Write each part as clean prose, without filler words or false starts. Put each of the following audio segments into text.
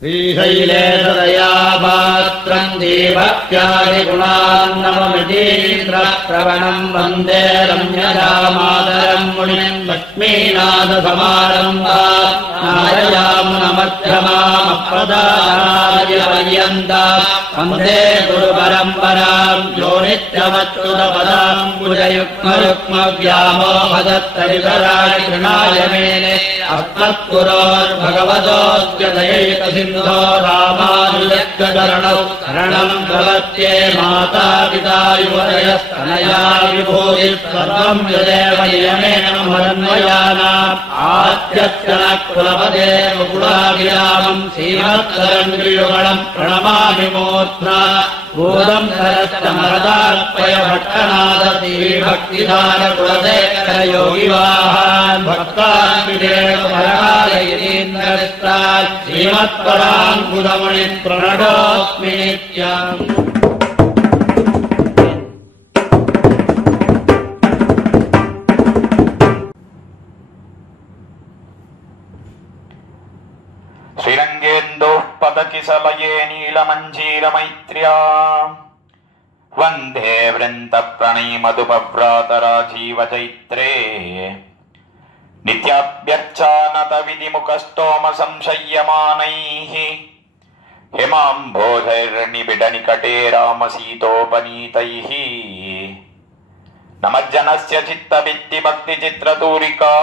श्रीशैले सदया पात्रम् दीभक्त्यादि गुणान्नममितीन्द्रप्रवणम् वन्दे रम्यजामातरम् मुनिम् लक्ष्मीनाथसमारम्भाम् नारयामुनमध्यमामप्रदानार्यपर्यन्ताम् वन्दे गुरुपरम्पराम् यो नित्यमच्युतपदाम् कुजयुग्मयुग्मव्यामोहदत्तरितराणि कृणाय मेने अस्मत्पुरोर्भगवतोऽस्य दयैकसिन्धो रामानुजस्य शरणम् प्रपद्ये माता पिता युवतयस्तनया विभूतिः सर्वम् यदेव नियमेन मदन्वयानाम् आद्यस्य नः कुलपते मुकुलाभिरामम् श्रीमत्तरङ्गियुगलम् प्रणमामि मूर्ध्ना भूतम् सरस्तमरदार्पय भट्टनाथ श्रीभक्तिधारकुलशेखरयोगिवाहान् भक्तान्विदेवपरायतीन्द्रस्तात् श्रीमत्पराङ्कुलमुनिम् प्रणतोऽस्मि नित्यम्। श्रीरङ्गेन्दुः पदकिसलये नीलमञ्जीरमैत्र्या वन्दे वृन्तप्रणयमधुपव्रातराजीवचैत्रे नित्याभ्यर्चानतविधिमुखस्तोमसंशय्यमानैः हिमाम्भोजैर्निबिडनिकटे रामसीतोपनीतैः नमज्जनस्य चित्तभित्तिभक्तिचित्रतूरिका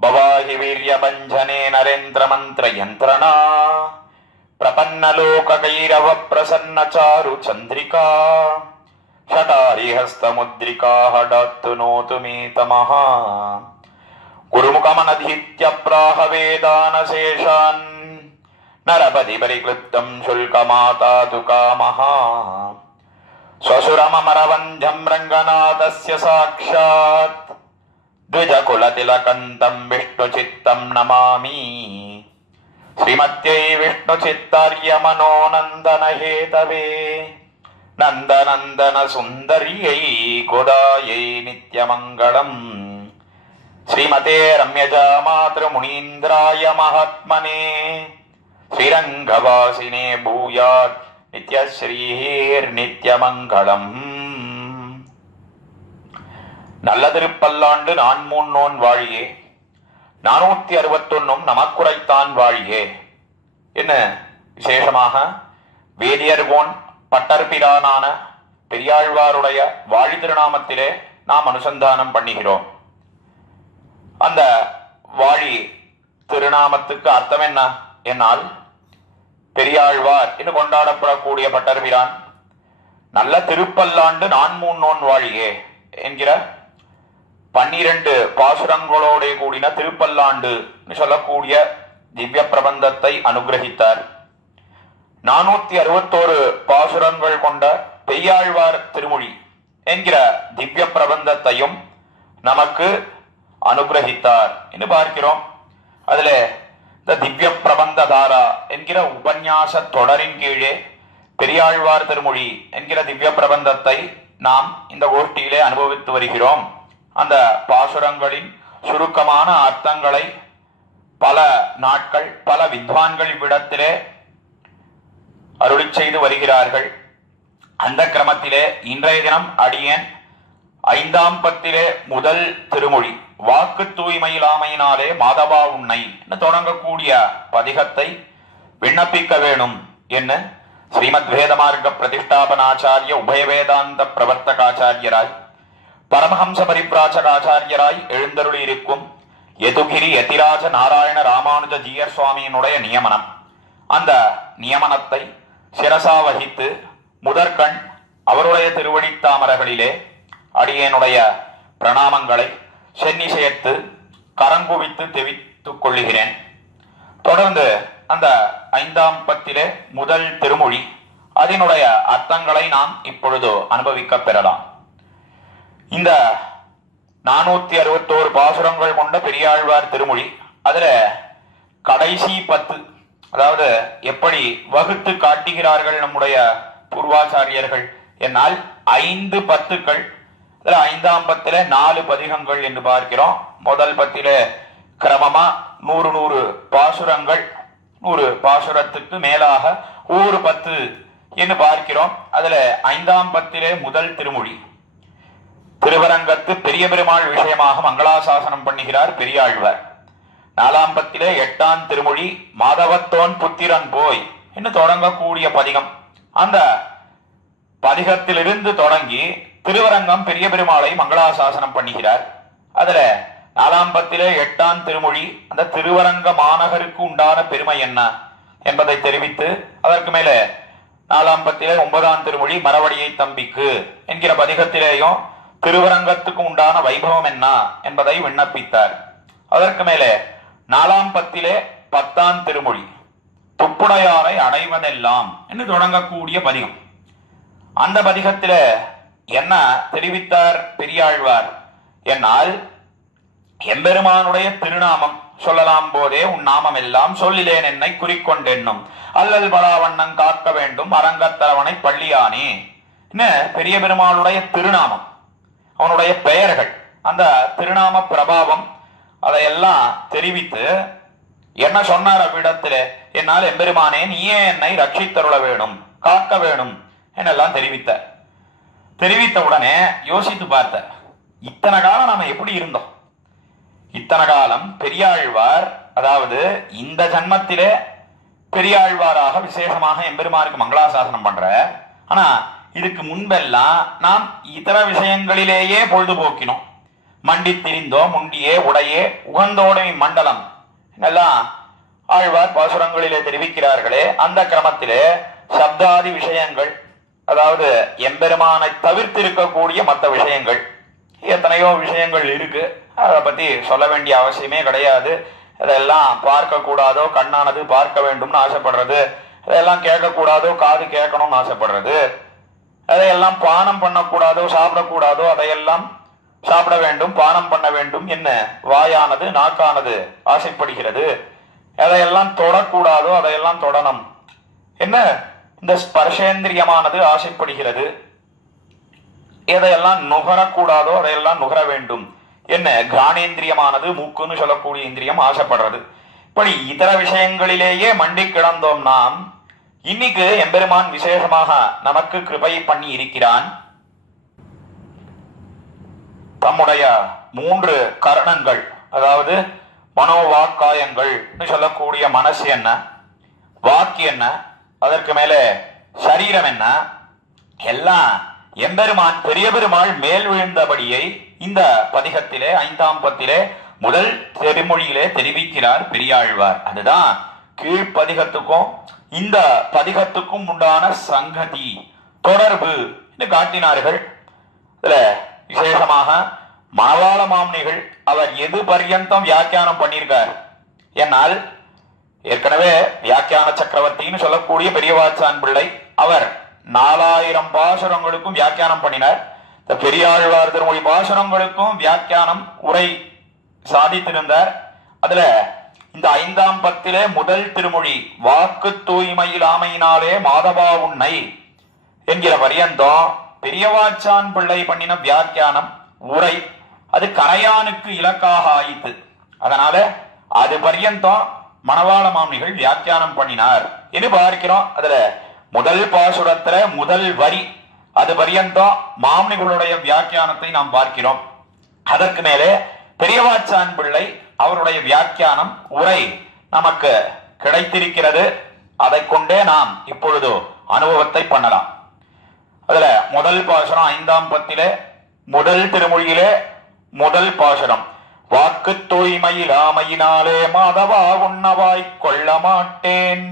भवाहि वीर्यभञ्जने नरेन्द्रमन्त्रयन्त्रणा प्रपन्नलोककैरव प्रसन्नचारु चन्द्रिका षटारिहस्तमुद्रिका हडत्तु नोतु मे तमः गुरुमुखमनधीत्य प्राह वेदानशेषान् नरपति परिक्लुप्तम् शुल्कमातातु कामः स्वसुरममरवन्ध्यम् रङ्गनाथस्य साक्षात् द्विजकुलतिलकन्तम् विष्णुचित्तम् नमामि श्रीमत्यै विष्णुचित्तार्यमनोनन्दन हेतवे नन्दनन्दन सुन्दर्यै गोदायै नित्यमङ्गलम् श्रीमते रम्यजा मातृमुनीन्द्राय महात्मने श्रीरङ्गवासिने भूयात् नित्यश्रीर्नित्यमङ्गलम्। நல்ல திருப்பல்லாண்டு நான்மூன் நோன் வாழியே 461 நமக்குரைத்தான் வாழியே. என்ன விசேஷமாக வேதியர்கோன் பட்டர்பிரானான பெரியாழ்வாருடைய வாழி திருநாமத்திலே நாம் அனுசந்தானம் பண்ணுகிறோம். அந்த வாழி திருநாமத்துக்கு அர்த்தம் என்ன என்னால், பெரியாழ்வார் என்று கொண்டாடப்படக்கூடிய பட்டர்பிரான் நல்ல திருப்பல்லாண்டு நான்மூன் நோன் வாழியே என்கிற 12 பாசுரங்களோட கூடின திருப்பல்லாண்டு சொல்லக்கூடிய திவ்ய பிரபந்தத்தை அனுகிரகித்தார். 461 பாசுரங்கள் கொண்ட பெய்யாழ்வார் திருமொழி என்கிற திவ்ய பிரபந்தத்தையும் நமக்கு அனுகிரகித்தார் என்று பார்க்கிறோம். அதுல இந்த திவ்ய பிரபந்த தாரா என்கிற உபன்யாச தொடரின் கீழே பெரியாழ்வார் திருமொழி என்கிற திவ்ய பிரபந்தத்தை நாம் இந்த கோஷ்டியிலே அனுபவித்து வருகிறோம். அந்த பாசுரங்களின் சுருக்கமான அர்த்தங்களை பல நாட்கள் பல வித்வான்கள் இவ்விடத்திலே அருளி செய்து வருகிறார்கள். அந்த கிரமத்திலே இன்றைய தினம் அடியேன் 5ஆம் பத்திலே முதல் திருமொழி வாக்கு தூய்மையிலாமையினாலே மாதவா உன்னை தொடங்கக்கூடிய பதிகத்தை விண்ணப்பிக்க வேணும் என்ன ஸ்ரீமத் வேதமார்க்க பிரதிஷ்டாபனாச்சாரிய உபய வேதாந்த பிரவர்த்தகாச்சாரியராய் பரமஹம்ச பரிப்ராச்சகாச்சாரியராய் எழுந்தருளி இருக்கும் யதுகிரி யதிராஜ நாராயண ராமானுஜ ஜீயர் சுவாமியினுடைய நியமனம். அந்த நியமனத்தை சிரசா வகித்து முதற்கண் அவருடைய திருவடித்தாமரகளிலே அடியேனுடைய பிரணாமங்களை சென்னி சேர்த்து கரங்குவித்து தெரிவித்துக் கொள்ளுகிறேன். தொடர்ந்து அந்த 5ஆம் பத்திலே முதல் திருமொழி அதனுடைய அர்த்தங்களை நாம் இப்பொழுது அனுபவிக்க பெறலாம். இந்த 461 பாசுரங்கள் கொண்ட பெரியாழ்வார் திருமொழி அதுல கடைசி 10, அதாவது எப்படி வகுத்து காட்டுகிறார்கள் நம்முடைய பூர்வாச்சாரியர்கள் என்னால் 5 பத்துக்கள், 5ஆம் பத்திலே 4 பதிகங்கள் என்று பார்க்கிறோம். முதல் பத்திலே கிரமமா 100 பாசுரங்கள் 100 பாசுரத்துக்கு மேலாக ஊர் 10 என்று பார்க்கிறோம். அதுல 5ஆம் பத்திலே முதல் திருமொழி திருவரங்கத்து பெரிய பெருமாள் விஷயமாக மங்களாசாசனம் பண்ணுகிறார் பெரியாழ்வார். 4ஆம் பத்திலே 8ஆம் திருமொழி மாதவத்தோன் புத்திரன் போய் என்று தொடங்கக்கூடிய பதிகம். அந்த பதிகத்திலிருந்து தொடங்கி திருவரங்கம் பெரிய பெருமாளை மங்களாசாசனம் பண்ணுகிறார். அதுல 4ஆம் பத்திலே 8ஆம் திருமொழி அந்த திருவரங்க மாநகருக்கு உண்டான பெருமை என்ன என்பதை தெரிவித்து, அதற்கு மேல 4ஆம் பத்திலே 9ஆம் திருமொழி மரவடியை தம்பிக்கு என்கிற பதிகத்திலேயும் திருவரங்கத்துக்கு உண்டான வைபவம் என்ன என்பதை விண்ணப்பித்தார். அதற்கு மேலே 4ஆம் பத்திலே 10ஆம் திருமொழி துப்புடையாரை அடைவதெல்லாம் என்று தொடங்கக்கூடிய பதிகம். அந்த பதிகத்தில என்ன தெரிவித்தார் பெரியாழ்வார் என்னால், எம்பெருமானுடைய திருநாமம் சொல்லலாம் போதே உன் நாமம் எல்லாம் சொல்லிலேன் என்னை குறிக்கொண்டென்னும் அல்லல் பலாவண்ணன் காக்க வேண்டும் அரங்கத்தரவனை பள்ளியானே என்ன பெரிய பெருமாளுடைய திருநாமம், அவனுடைய பெயர்கள், அந்த திருநாம பிரபாவம், அதையெல்லாம் தெரிவித்து என்ன சொன்னார் அவ்விடத்திலே, என்னால் எம்பெருமானே நீயே என்னை ரட்சித்தருள வேணும் காக்க வேணும் என்னெல்லாம் தெரிவித்த உடனே யோசித்து பார்த்த, இத்தனை காலம் நாம எப்படி இருந்தோம்? இத்தனை காலம் பெரியாழ்வார், அதாவது இந்த ஜன்மத்திலே பெரியாழ்வாராக விசேஷமாக எம்பெருமானுக்கு மங்களாசாசனம் பண்ற. ஆனா இதுக்கு முன்பெல்லாம் நாம் இதர விஷயங்களிலேயே பொழுதுபோக்கினோம். மண்டி திரிந்தோம், முண்டியே உடையே உகந்தோடை மண்டலம் எல்லாம் ஆழ்வார் பாசுரங்களிலே தெரிவிக்கிறார்களே. அந்த கிரமத்திலே சப்தாதி விஷயங்கள், அதாவது எம்பெருமானை தவிர்த்திருக்கக்கூடிய மற்ற விஷயங்கள் எத்தனையோ விஷயங்கள் இருக்கு. அதை பத்தி சொல்ல வேண்டிய அவசியமே கிடையாது. அதெல்லாம் பார்க்க கூடாதோ கண்ணானது பார்க்க வேண்டும்னு ஆசைப்படுறது, அதெல்லாம் கேட்கக்கூடாதோ காது கேட்கணும்னு ஆசைப்படுறது, அதையெல்லாம் பானம் பண்ணக்கூடாதோ சாப்பிடக்கூடாதோ அதையெல்லாம் சாப்பிட வேண்டும் பானம் பண்ண வேண்டும் என்ன வாயானது நாக்கானது ஆசைப்படுகிறது, அதையெல்லாம் தொடக்கூடாதோ அதையெல்லாம் தொடணும் என்ன இந்த ஸ்பர்ஷேந்திரியமானது ஆசைப்படுகிறது, எதையெல்லாம் நுகரக்கூடாதோ அதையெல்லாம் நுகர வேண்டும் என்ன கிராணேந்திரியமானது மூக்குன்னு சொல்லக்கூடிய இந்திரியம் ஆசைப்படுறது. இப்படி இதர விஷயங்களிலேயே மண்டி கிடந்தோம் நாம். இன்னைக்கு எம்பெருமான் விசேஷமாக நமக்கு கிருபை பண்ணி இருக்கிறான். தம்முடைய 3 கரணங்கள், அதாவது மனோவாக்காயங்கள் சொல்லக்கூடிய மனசு என்ன, வாக்கு என்ன, அதற்கு மேல சரீரம் என்ன, எல்லாம் எம்பெருமான் பெரிய பெருமாள் மேல் விழுந்தபடியை இந்த பதிகத்திலே 5ஆம் பத்திலே முதல் திருமொழியிலே தெரிவிக்கிறார் பெரியாழ்வார். அதுதான் கீழ்ப்பதிகத்துக்கும் இந்த பதிகத்துக்கும் உண்டான சங்கதி தொடர்பு என்று காட்டினார்கள். இதுல விசேஷமாக மணவாள மாமுனிகள் அவர் எது பர்யந்தம் வியாக்கியானம் பண்ணியிருக்கார் என்னால், ஏற்கனவே வியாக்கியான சக்கரவர்த்தின்னு சொல்லக்கூடிய பெரியவாச்சான் பிள்ளை அவர் 4000 பாசுரங்களுக்கும் வியாக்கியானம் பண்ணினார். இந்த பெரியாழ்வார் திருமொழி பாசுரங்களுக்கும் வியாக்கியானம் உரை சாதித்திருந்தார். அதுல இந்த 5ஆம் பத்திலே முதல் திருமொழி வாக்கு தூய்மையிலாமையினாலே மாதவா உன்னை என்கிற பரியந்தம் பெரியவாச்சான் பிள்ளை பண்ணின வியாக்கியானம் உரை அது கரையானுக்கு இலக்காக ஆயிற்று. அதனால அது பரியந்தம் மணவாள மாமுனிகள் வியாக்கியானம் பண்ணினார் என்று பார்க்கிறோம். அதுல முதல் பாசுரத்துல முதல் வரி அது பரியந்தம் மாமுனிகளுடைய வியாக்கியானத்தை நாம் பார்க்கிறோம். அதற்கு மேலே பெரியவாச்சான் பிள்ளை அவருடைய வியாக்கியானம் உரை நமக்கு கிடைத்திருக்கிறது. அதை கொண்டே நாம் இப்பொழுது அனுபவத்தை பண்ணலாம். அதுல முதல் பாசுரம் 5ஆம் பத்திலே முதல் திருமொழியிலே முதல் பாசுரம் வாக்கு தூய்மையிலாமையினாலே மாதவா உண்ணவாய் கொள்ள மாட்டேன்,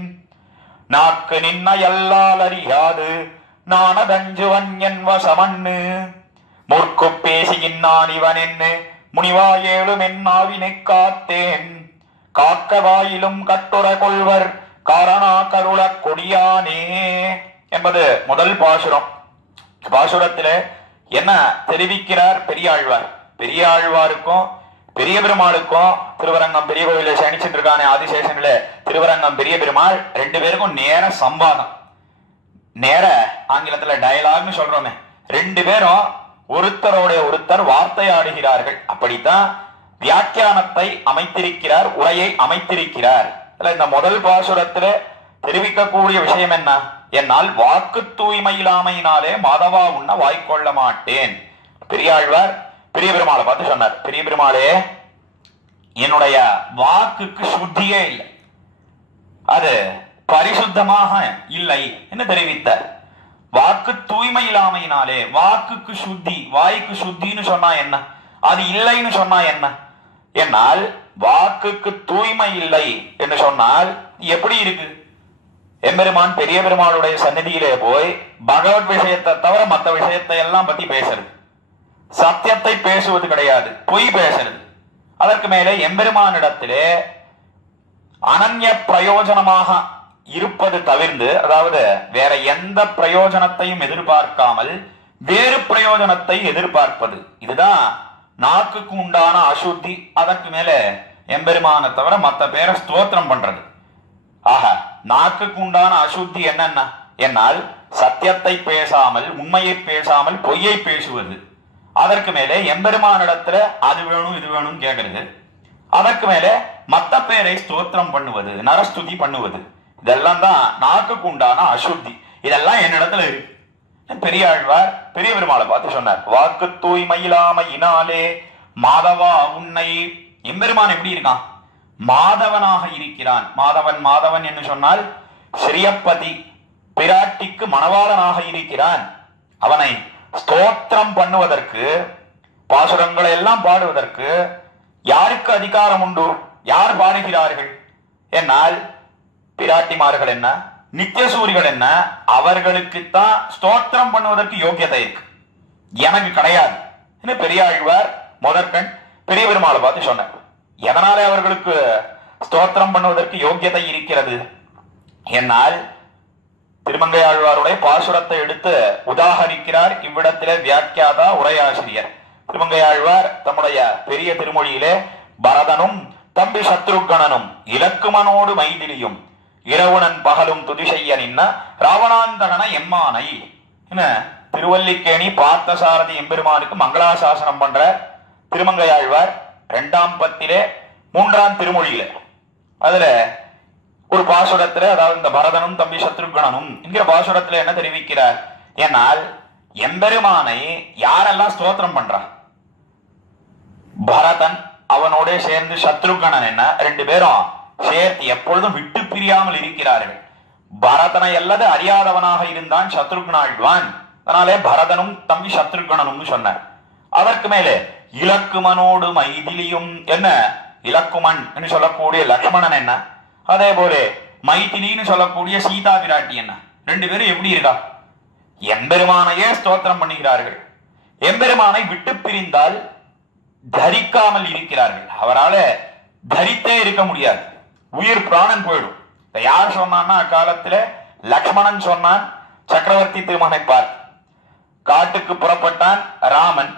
நாக்கு நின்ன எல்லால் அறியாது நானதஞ்சுவன் என் வசமண்ணு, முற்கு பேசியின்னான் இவன் என்ன முனிவாயேழும் என்னாவினை காத்தேன், காக்க வாயிலும் கட்டுரை கொள்வர் காரணா கருள கொடியானே என்பது முதல் பாசுரம். பாசுரத்திலே என்ன தெரிவிக்கிறார் பெரியாழ்வார்? பெரியாழ்வாருக்கும் பெரிய பெருமாளுக்கும் திருவரங்கம் பெரிய கோவில சயனிச்சுட்டு இருக்கானே ஆதிசேஷன்ல திருவரங்கம் பெரிய பெருமாள் 2 பேருக்கும் நேர சம்பாதம், நேர ஆங்கிலத்துல டயலாக்னு சொல்றோமே, 2 பேரும் ஒருத்தரோட ஒருத்தர் வார்த்தையாடுகிறார்கள். அப்படித்தான் வியாக்கியானத்தை அமைத்திருக்கிறார், உரையை அமைத்திருக்கிறார் இந்த முதல் பாசுரத்துல தெரிவிக்கக்கூடிய விஷயம் என்ன? என்னால் வாக்கு தூய்மை இல்லாமையினாலே மாதவா உன்ன வாய்க்கொள்ள மாட்டேன். பெரியாழ்வார் பெரிய பெருமாளை பார்த்து சொன்னார், பெரிய பெருமாளே, என்னுடைய வாக்குக்கு சுத்தியே இல்லை, அது பரிசுத்தமாக இல்லை என்று தெரிவித்தார். வாக்கு தூய்மை இல்லாமையினாலே, வாக்குக்கு சுத்தி, வாய்க்கு சுத்தின்னு சொன்னா என்ன, அது இல்லைன்னு சொன்னா என்ன? என்னால் வாக்குக்கு தூய்மை இல்லை என்று சொன்னால் எப்படி இருக்கு? எம்பெருமான் பெரிய பெருமாளுடைய சந்நிதியிலே போய் பகவத் விஷயத்தை தவிர மற்ற விஷயத்தை எல்லாம் பத்தி பேசுறது, சத்தியத்தை பேசுவது கிடையாது, பொய் பேசுறது. அதற்கு மேலே எம்பெருமானிடத்திலே அனன்ய பிரயோஜனமாக இருப்பது தவிர்த்து, அதாவது வேற எந்த பிரயோஜனத்தையும் எதிர்பார்க்காமல் வேறு பிரயோஜனத்தை எதிர்பார்ப்பது, இதுதான் நாக்குக்கு உண்டான அசுத்தி. அதற்கு மேல எம்பெருமான தவிர மற்ற பேரை ஸ்தோத்திரம் பண்றது. ஆக நாக்குக்கு உண்டான அசுத்தி என்னன்னா, என்னால் சத்தியத்தை பேசாமல், உண்மையை பேசாமல் பொய்யை பேசுவது. அதற்கு மேலே எம்பெருமானிடத்துல அது வேணும் இது வேணும் கேட்கறது. அதற்கு மேலே மத்த பேரை ஸ்தோத்திரம் பண்ணுவது, நரஸ்துதி பண்ணுவது, இதெல்லாம் தான் நாக்குக்கு உண்டான அசுத்தி. இதெல்லாம் என்னிடத்துல இருக்கு. பெரியாழ்வார் பெரிய பெருமாளை பார்த்து சொன்னார், வாக்கு தூய்மையிலாமையினாலே மாதவா உன்னை. எம்பெருமான் எப்படி இருக்கான்? மாதவனாக இருக்கிறான். மாதவன் மாதவன் என்று சொன்னால் ஸ்ரீயப்பதி, பிராட்டிக்கு மணவாளனாக இருக்கிறான். அவனை ஸ்தோத்திரம் பண்ணுவதற்கு, பாசுரங்களை எல்லாம் பாடுவதற்கு யாருக்கு அதிகாரம் உண்டு? யார் பாடுகிறார்கள்? என்னால் பிராட்டிமார்கள் என்ன, நித்தியசூரிகள் என்ன, அவர்களுக்குத்தான் ஸ்தோத்திரம் பண்ணுவதற்கு யோக்கியதை இருக்கு, எனக்கு கிடையாது. பெரியாழ்வார் முதற்கண் பெரிய பெருமாளை பார்த்து சொன்னார். எதனாலே அவர்களுக்கு ஸ்தோத்திரம் பண்ணுவதற்கு யோக்கியதை இருக்கிறது? என்னால் திருமங்கை ஆழ்வாருடைய பாசுரத்தை எடுத்து உதாகரிக்கிறார் இவ்விடத்திலே வியாக்கியாதா உரையாசிரியர். திருமங்கை ஆழ்வார் தம்முடைய பெரிய திருமொழியிலே பரதனும் தம்பி சத்ருகணனும் இலக்குமனோடு மைதிலியும் இரவுணன் பகலும் துதி செய்ய நின்ன ராவணாந்தகன எம்மானை என்ன திருவல்லிக்கேணி பார்த்தசாரதி எம்பெருமானுக்கு மங்களாசாசனம் பண்ற திருமங்கை ஆழ்வார் 2ஆம் பத்திலே 3ஆம் திருமொழியில. அதுல ஒரு பாசுரத்துல, அதாவது இந்த பரதனும் தம்பி சத்ருகணனும் என்கிற பாசுரத்துல என்ன தெரிவிக்கிறார்? என்னால் எம்பெருமானை யாரெல்லாம் ஸ்தோத்திரம் பண்றான்? பரதன், அவனோட சேர்ந்து சத்ருகணன் என்ன, 2 பேரும் சேர்த்து எப்பொழுதும் விட்டு பிரியாமல் இருக்கிறார்கள். பரதனை அல்லது அறியாதவனாக இருந்தான் சத்ருகனாழ்வான். அதனாலே பரதனும் தம்பி சத்ருகணனும் சொன்னார். அதற்கு மேலே இலக்குமனோடு மைதிலியும் என்ன, இலக்குமன் என்று சொல்லக்கூடிய லக்ஷ்மணன் என்ன, அதே போல மைதிலின்னு சொல்லக்கூடிய சீதா பிராட்டி என்ன, 2 பேரும் எப்படி இருக்கா? எம்பெருமானையே ஸ்தோத்திரம் பண்ணுகிறார்கள். எம்பெருமானை விட்டு பிரிந்தால் தரிக்காமல் இருக்கிறார்கள். அவரால் தரித்தே இருக்க முடியாது, உயிர் பிராணன் போயிடும். யார் சொன்னான்னா, அக்காலத்துல லக்ஷ்மணன் சொன்னான் சக்கரவர்த்தி திருமகனை பார்த்து. காட்டுக்கு புறப்பட்டான் ராமன்.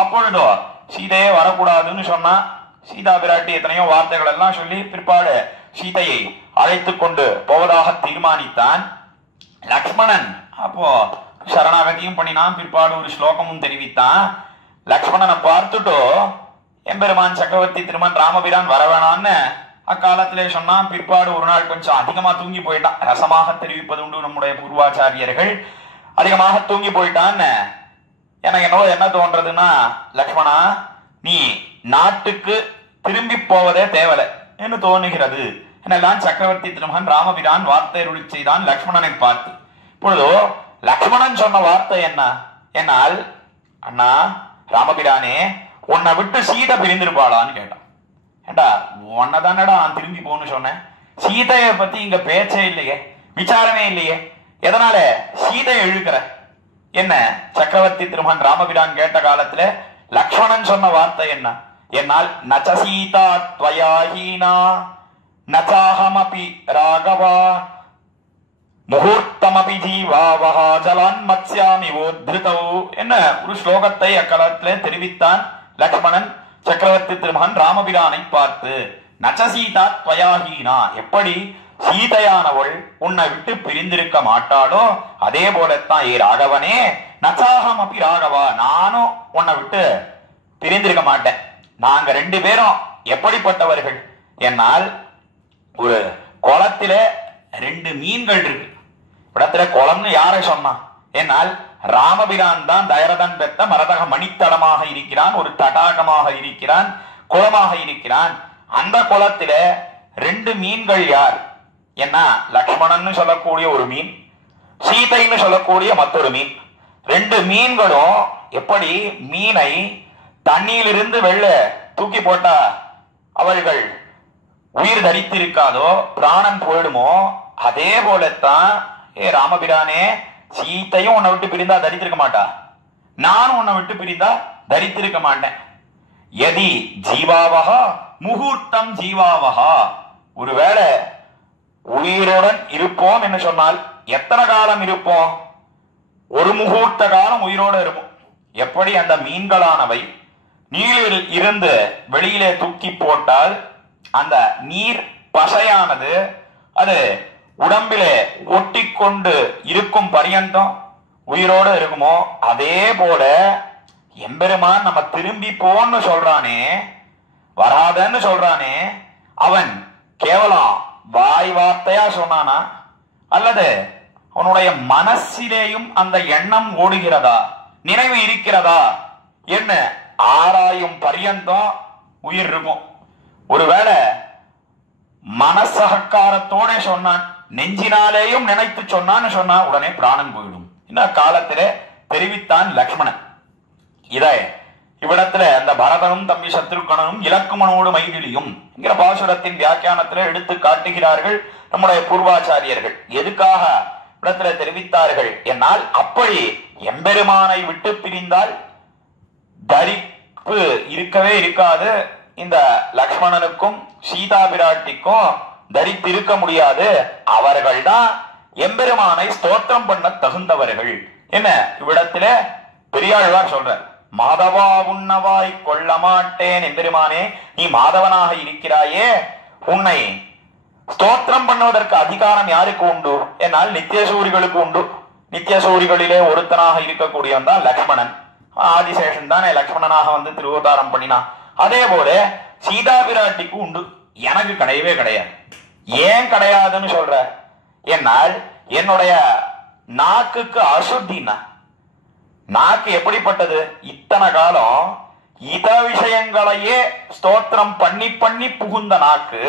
அப்பொழுதோ சீதையே வரக்கூடாதுன்னு சொன்னா, சீதா பிராட்டி எத்தனையோ வார்த்தைகள் எல்லாம் சொல்லி பிற்பாடு சீதையை அழைத்து கொண்டு போவதாக தீர்மானித்தான் லக்ஷ்மணன். அப்போ சரணாகதியும் பண்ணினான், பிற்பாடு ஒரு ஸ்லோகமும் தெரிவித்தான். லக்ஷ்மணனை பார்த்துட்டோ எம்பெருமான் சக்கரவர்த்தி திருமன் ராமபிரான் வரவேணான்னு அக்காலத்திலே சொன்னான். பிற்பாடு ஒரு நாள் கொஞ்சம் அதிகமா தூங்கி போயிட்டான். ரசமாக தெரிவிப்பது உண்டு நம்முடைய பூர்வாச்சாரியர்கள். அதிகமாக தூங்கி போயிட்டான்னு எனக்கு என்னவோ என்ன தோன்றதுன்னா, லக்ஷ்மணா நீ நாட்டுக்கு திரும்பி போவதே தேவலை என்று தோணுகிறது என்னெல்லாம் சக்கரவர்த்தி திருமகன் ராமபிரான் வார்த்தை அருளி செய்தான் லக்ஷ்மணனை பார்த்து. இப்பொழுதோ லக்ஷ்மணன் சொன்ன வார்த்தை என்ன? என்னால் அண்ணா ராமபிரானே, உன்னை விட்டு சீதை பிரிந்திருப்பாளான்னு கேட்டான். ஏண்டா உன்னதானடா திரும்பி போன்னு சொன்னேன், சீதையை பத்தி இங்க பேச்சே இல்லையே, விசாரமே இல்லையே, எதனால சீதையை இழுக்கிற என்ன? சக்கரவர்த்தி திருமகன் ராமபிரான் கேட்ட காலத்துல லக்ஷ்மணன் சொன்ன வார்த்தை என்ன? என்னால் நச்ச சீதா த்வயாஹீனா நச்சாஹமபி ராகவா முகூர்த்தமபி ஜீவாவஹா ஜலான் மத்ஸ்யாமி வோத்ருதௌ என்ன ஒரு ஸ்லோகத்தை அக்காலத்திலே தெரிவித்தான் லக்ஷ்மணன் சக்கரவர்த்தி திருமகன் ராமபிரானை பார்த்து. நச்ச சீதா த்வயாஹீனா, எப்படி சீதையானவள் உன்னை விட்டு பிரிந்திருக்க மாட்டாளோ அதே போலத்தான் ஏ ராகவனே நச்சாகம் அப்படி ராகவா, நானும் உன்னை விட்டு பிரிந்திருக்க மாட்டேன். நாங்க 2 பேரும் எப்படிப்பட்டவர்கள்? என்னால் ஒரு குளத்தில 2 மீன்கள் இருக்கு. இடத்துல குளம்னு யாரை சொன்னான்? என்னால் ராமபிரான் தான் தயரதன் பெற்ற மரதக மணித்தடமாக இருக்கிறான், ஒரு தடாகமாக இருக்கிறான், குளமாக இருக்கிறான். அந்த குளத்தில 2 மீன்கள் யார்? என்ன, லக்ஷ்மணன் சொல்லக்கூடிய ஒரு மீன், சீதைன்னு சொல்லக்கூடிய மற்றொரு மீன். 2 மீன்களும் எப்படி மீனை தண்ணியிலிருந்து வெளில தூக்கி போட்டா அவர்கள் உயிர் தரித்திருக்காதோ, பிராணன் போயிடுமோ, அதே போலத்தான் ராமபிரானே சீத்தையும் உன்னை விட்டு பிரிந்தா தரித்திருக்க மாட்டா, நானும் உன்னை விட்டு பிரிந்தா தரித்திருக்க மாட்டேன். எதி ஜீவாவகா முகூர்த்தம் ஜீவாவகா, ஒருவேளை உயிருடன் இருப்போம் என்று சொன்னால் எத்தனை காலம் இருப்போம்? ஒரு முகூர்த்த காலம் உயிரோடு இருப்போம். எப்படி அந்த மீன்களானவை நீரில் இருந்து வெளியிலே தூக்கி போட்டால் அந்த நீர் பசையானது அது உடம்பிலே ஒட்டி கொண்டு இருக்கும் பரியந்தம் உயிரோடு இருக்குமோ, அதே போல எம்பெருமான் நம்ம திரும்பி போன்னு சொல்றானே, வராதன்னு சொல்றானே, அவன் கேவலம் வாய் வார்த்தையா சொன்னானா அல்லது அவனுடைய மனசிலேயும் அந்த எண்ணம் ஓடுகிறதா, நினைவு இருக்கிறதா என்ன ஆராயும் பரியந்தம் உயிர் இருக்கும். ஒருவேளை மனசகக்காரத்தோட சொன்னான், நெஞ்சினாலேயும் நினைத்து சொன்னான்னு சொன்னா உடனே பிராணன் போயிடும். இந்த காலத்திலே தெரிவித்தான் லக்ஷ்மணன். இதை இவ்விடத்துல அந்த பரதனும் தம்பி சத்ருகனும் இலக்குமனோடு மைதிலியும் என்கிற பாசுரத்தின் வியாக்கியானத்திலே எடுத்து காட்டுகிறார்கள் நம்முடைய பூர்வாச்சாரியர்கள். எதுக்காக இடத்துல தெரிவித்தார்கள் என்னால், அப்படி எம்பெருமானை விட்டு பிரிந்தால் தரிப்பு இருக்கவே இருக்காது. இந்த லக்ஷ்மணனுக்கும் சீதா பிராட்டிக்கும் தரித்திருக்க முடியாது. அவர்கள் தான் எம்பெருமானை ஸ்தோத்திரம் பண்ண தகுந்தவர்கள். என்ன இவ்விடத்துல பெரியாழ்வார் சொல்றார், மாதவா உன்னவாய் கொள்ள மாட்டேன், எம்பெருமானே நீ மாதவனாக இருக்கிறாயே, உன்னை ஸ்தோத்திரம் பண்ணுவதற்கு அதிகாரம் யாருக்கு உண்டு? என்னால் நித்தியசூரிகளுக்கு உண்டு. நித்தியசூரிகளிலே ஒருத்தனாக இருக்கக்கூடியவன் தான் லக்ஷ்மணன். ஆதிசேஷன் தானே லக்ஷ்மணனாக வந்து திருவதாரம் பண்ணினான். அதே போல சீதா பிராட்டிக்கு உண்டு, எனக்கு கிடையவே கிடையாது. ஏன் கிடையாதுன்னு சொல்ற? என்னால் என்னுடைய நாக்குக்கு அசுத்தினா, நாக்கு எப்படிப்பட்டது? இத்தனை காலம் இத விஷயங்களையே ஸ்தோத்திரம் பண்ணி பண்ணி புகுந்த நாக்கு.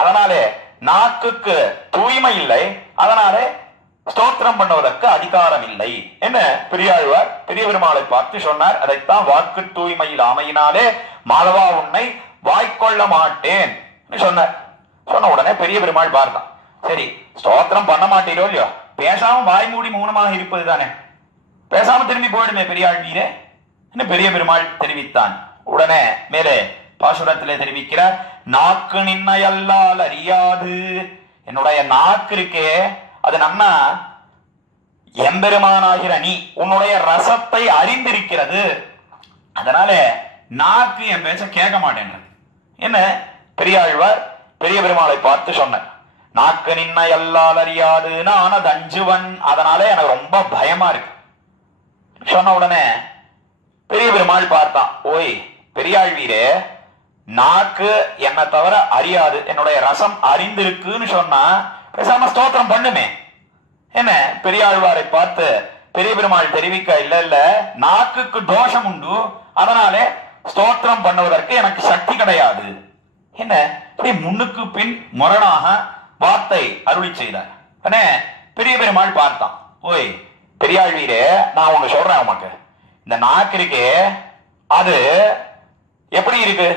அதனாலே நாக்குக்கு தூய்மை இல்லை, அதனாலே ஸ்தோத்திரம் பண்ணுவதற்கு அதிகாரம் இல்லை என்ன பெரியாழ்வார் பெரிய பெருமாளை பார்த்து சொன்னார். அதைத்தான் வாக்கு தூய்மையில் அமையினாலே மாதவா உன்னை வாய்க்கொள்ள மாட்டேன் சொன்னார். சொன்ன உடனே பெரிய பெருமாள் பார்த்தான், சரி ஸ்தோத்திரம் பண்ண மாட்டீரோ இல்லையோ, பேசாம வாய் மூடி மௌனமாக இருப்பது தானே, பேசாம திரும்பி போயிடுமே பெரியாழ்வீரே என்ன பெரிய பெருமாள் தெரிவித்தான். உடனே மேலே பாசுரத்திலே தெரிவிக்கிறார், நாக்கு நின்னையல்லால் அறியாது, என்னுடைய நாக்கு இருக்கே அது நன்னா எம்பெருமானாகிற நீ உன்னுடைய ரசத்தை அறிந்திருக்கிறது, அதனால நாக்கு என் பேச்ச கேட்க மாட்டேன் என்ன பெரியாழ்வார் பெரிய பெருமாளை பார்த்து சொன்னார். நாக்கு நின்ன எல்லால் அறியாது நான் அது அஞ்சுவன், அதனால எனக்கு ரொம்ப பயமா இருக்கு சொன்ன உடனே பெரிய பெருமாள் பார்த்தான், ஓய் பெரியாழ்வீரே, நாக்கு என்ன தவிர அறியாது, என்னுடைய ரசம் அறிந்திருக்குன்னு சொன்னா பேசாம ஸ்தோத்திரம் பண்ணுமே என்ன பெரியாழ்வாரை பார்த்து பெரிய பெருமாள் தெரிவிக்க, இல்ல இல்ல நாக்குக்கு தோஷம் உண்டு, அதனாலே ஸ்தோத்திரம் பண்ணுவதற்கு எனக்கு சக்தி கிடையாது என்ன முன்னுக்கு பின் முரணாக வார்த்தை அருளி செய்தார். பெரிய பெருமாள் பார்த்தான், ஓய் பெரியாழ்வீரே, நான் உங்க சொல்றேன், உமக்கு இந்த நாக்கு இருக்கே அது எப்படி இருக்கு?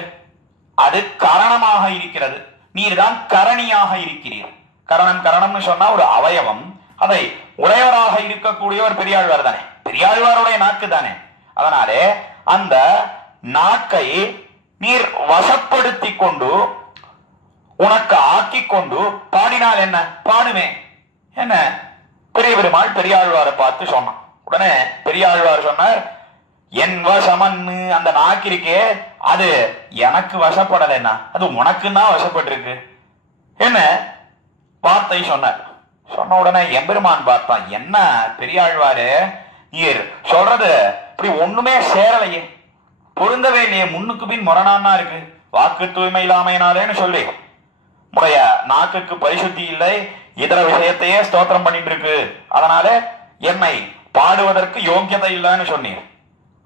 அது கரணமாக இருக்கிறது, நீர் தான் கரணியாக இருக்கிறீர். கரணம் கரணம்னு சொன்னா ஒரு அவயவம், அதை உடையவராக இருக்கக்கூடியவர் பெரியாழ்வார் தானே, பெரியாழ்வாருடைய நாக்கு தானே. அதனாலே அந்த நாக்கை நீர் வசப்படுத்தி கொண்டு உனக்கு ஆக்கி கொண்டு பாடினால் என்ன? பாடுமே என்ன பெரிய பெருமாள் பெரியாழ்வாரை பார்த்து சொன்னான். உடனே பெரியாழ்வார் சொன்னார், என் வசமன்னு அந்த நாக்கிற்கே அது எனக்கு வசப்படலைன்னா அது உனக்குன்னா வசப்பட்டிருக்கு என்ன வார்த்தை சொன்னார். சொன்ன உடனே எம்பெருமான் பார்த்தான், என்ன பெரியாழ்வாரு நீர் சொல்றது இப்படி ஒண்ணுமே சேரலையே, பொருந்தவே இல்லையே, முன்னுக்கு பின் முரணான்னா இருக்கு. வாக்கு தூய்மை இல்லாமையினாலேன்னு சொல்லி உடைய நாக்குக்கு பரிசுத்தி இல்லை, இதர விஷயத்தையே ஸ்தோத்திரம் பண்ணிட்டு இருக்கு, அதனால என்னை பாடுவதற்கு யோக்கியதை இல்லைன்னு சொன்னீர்.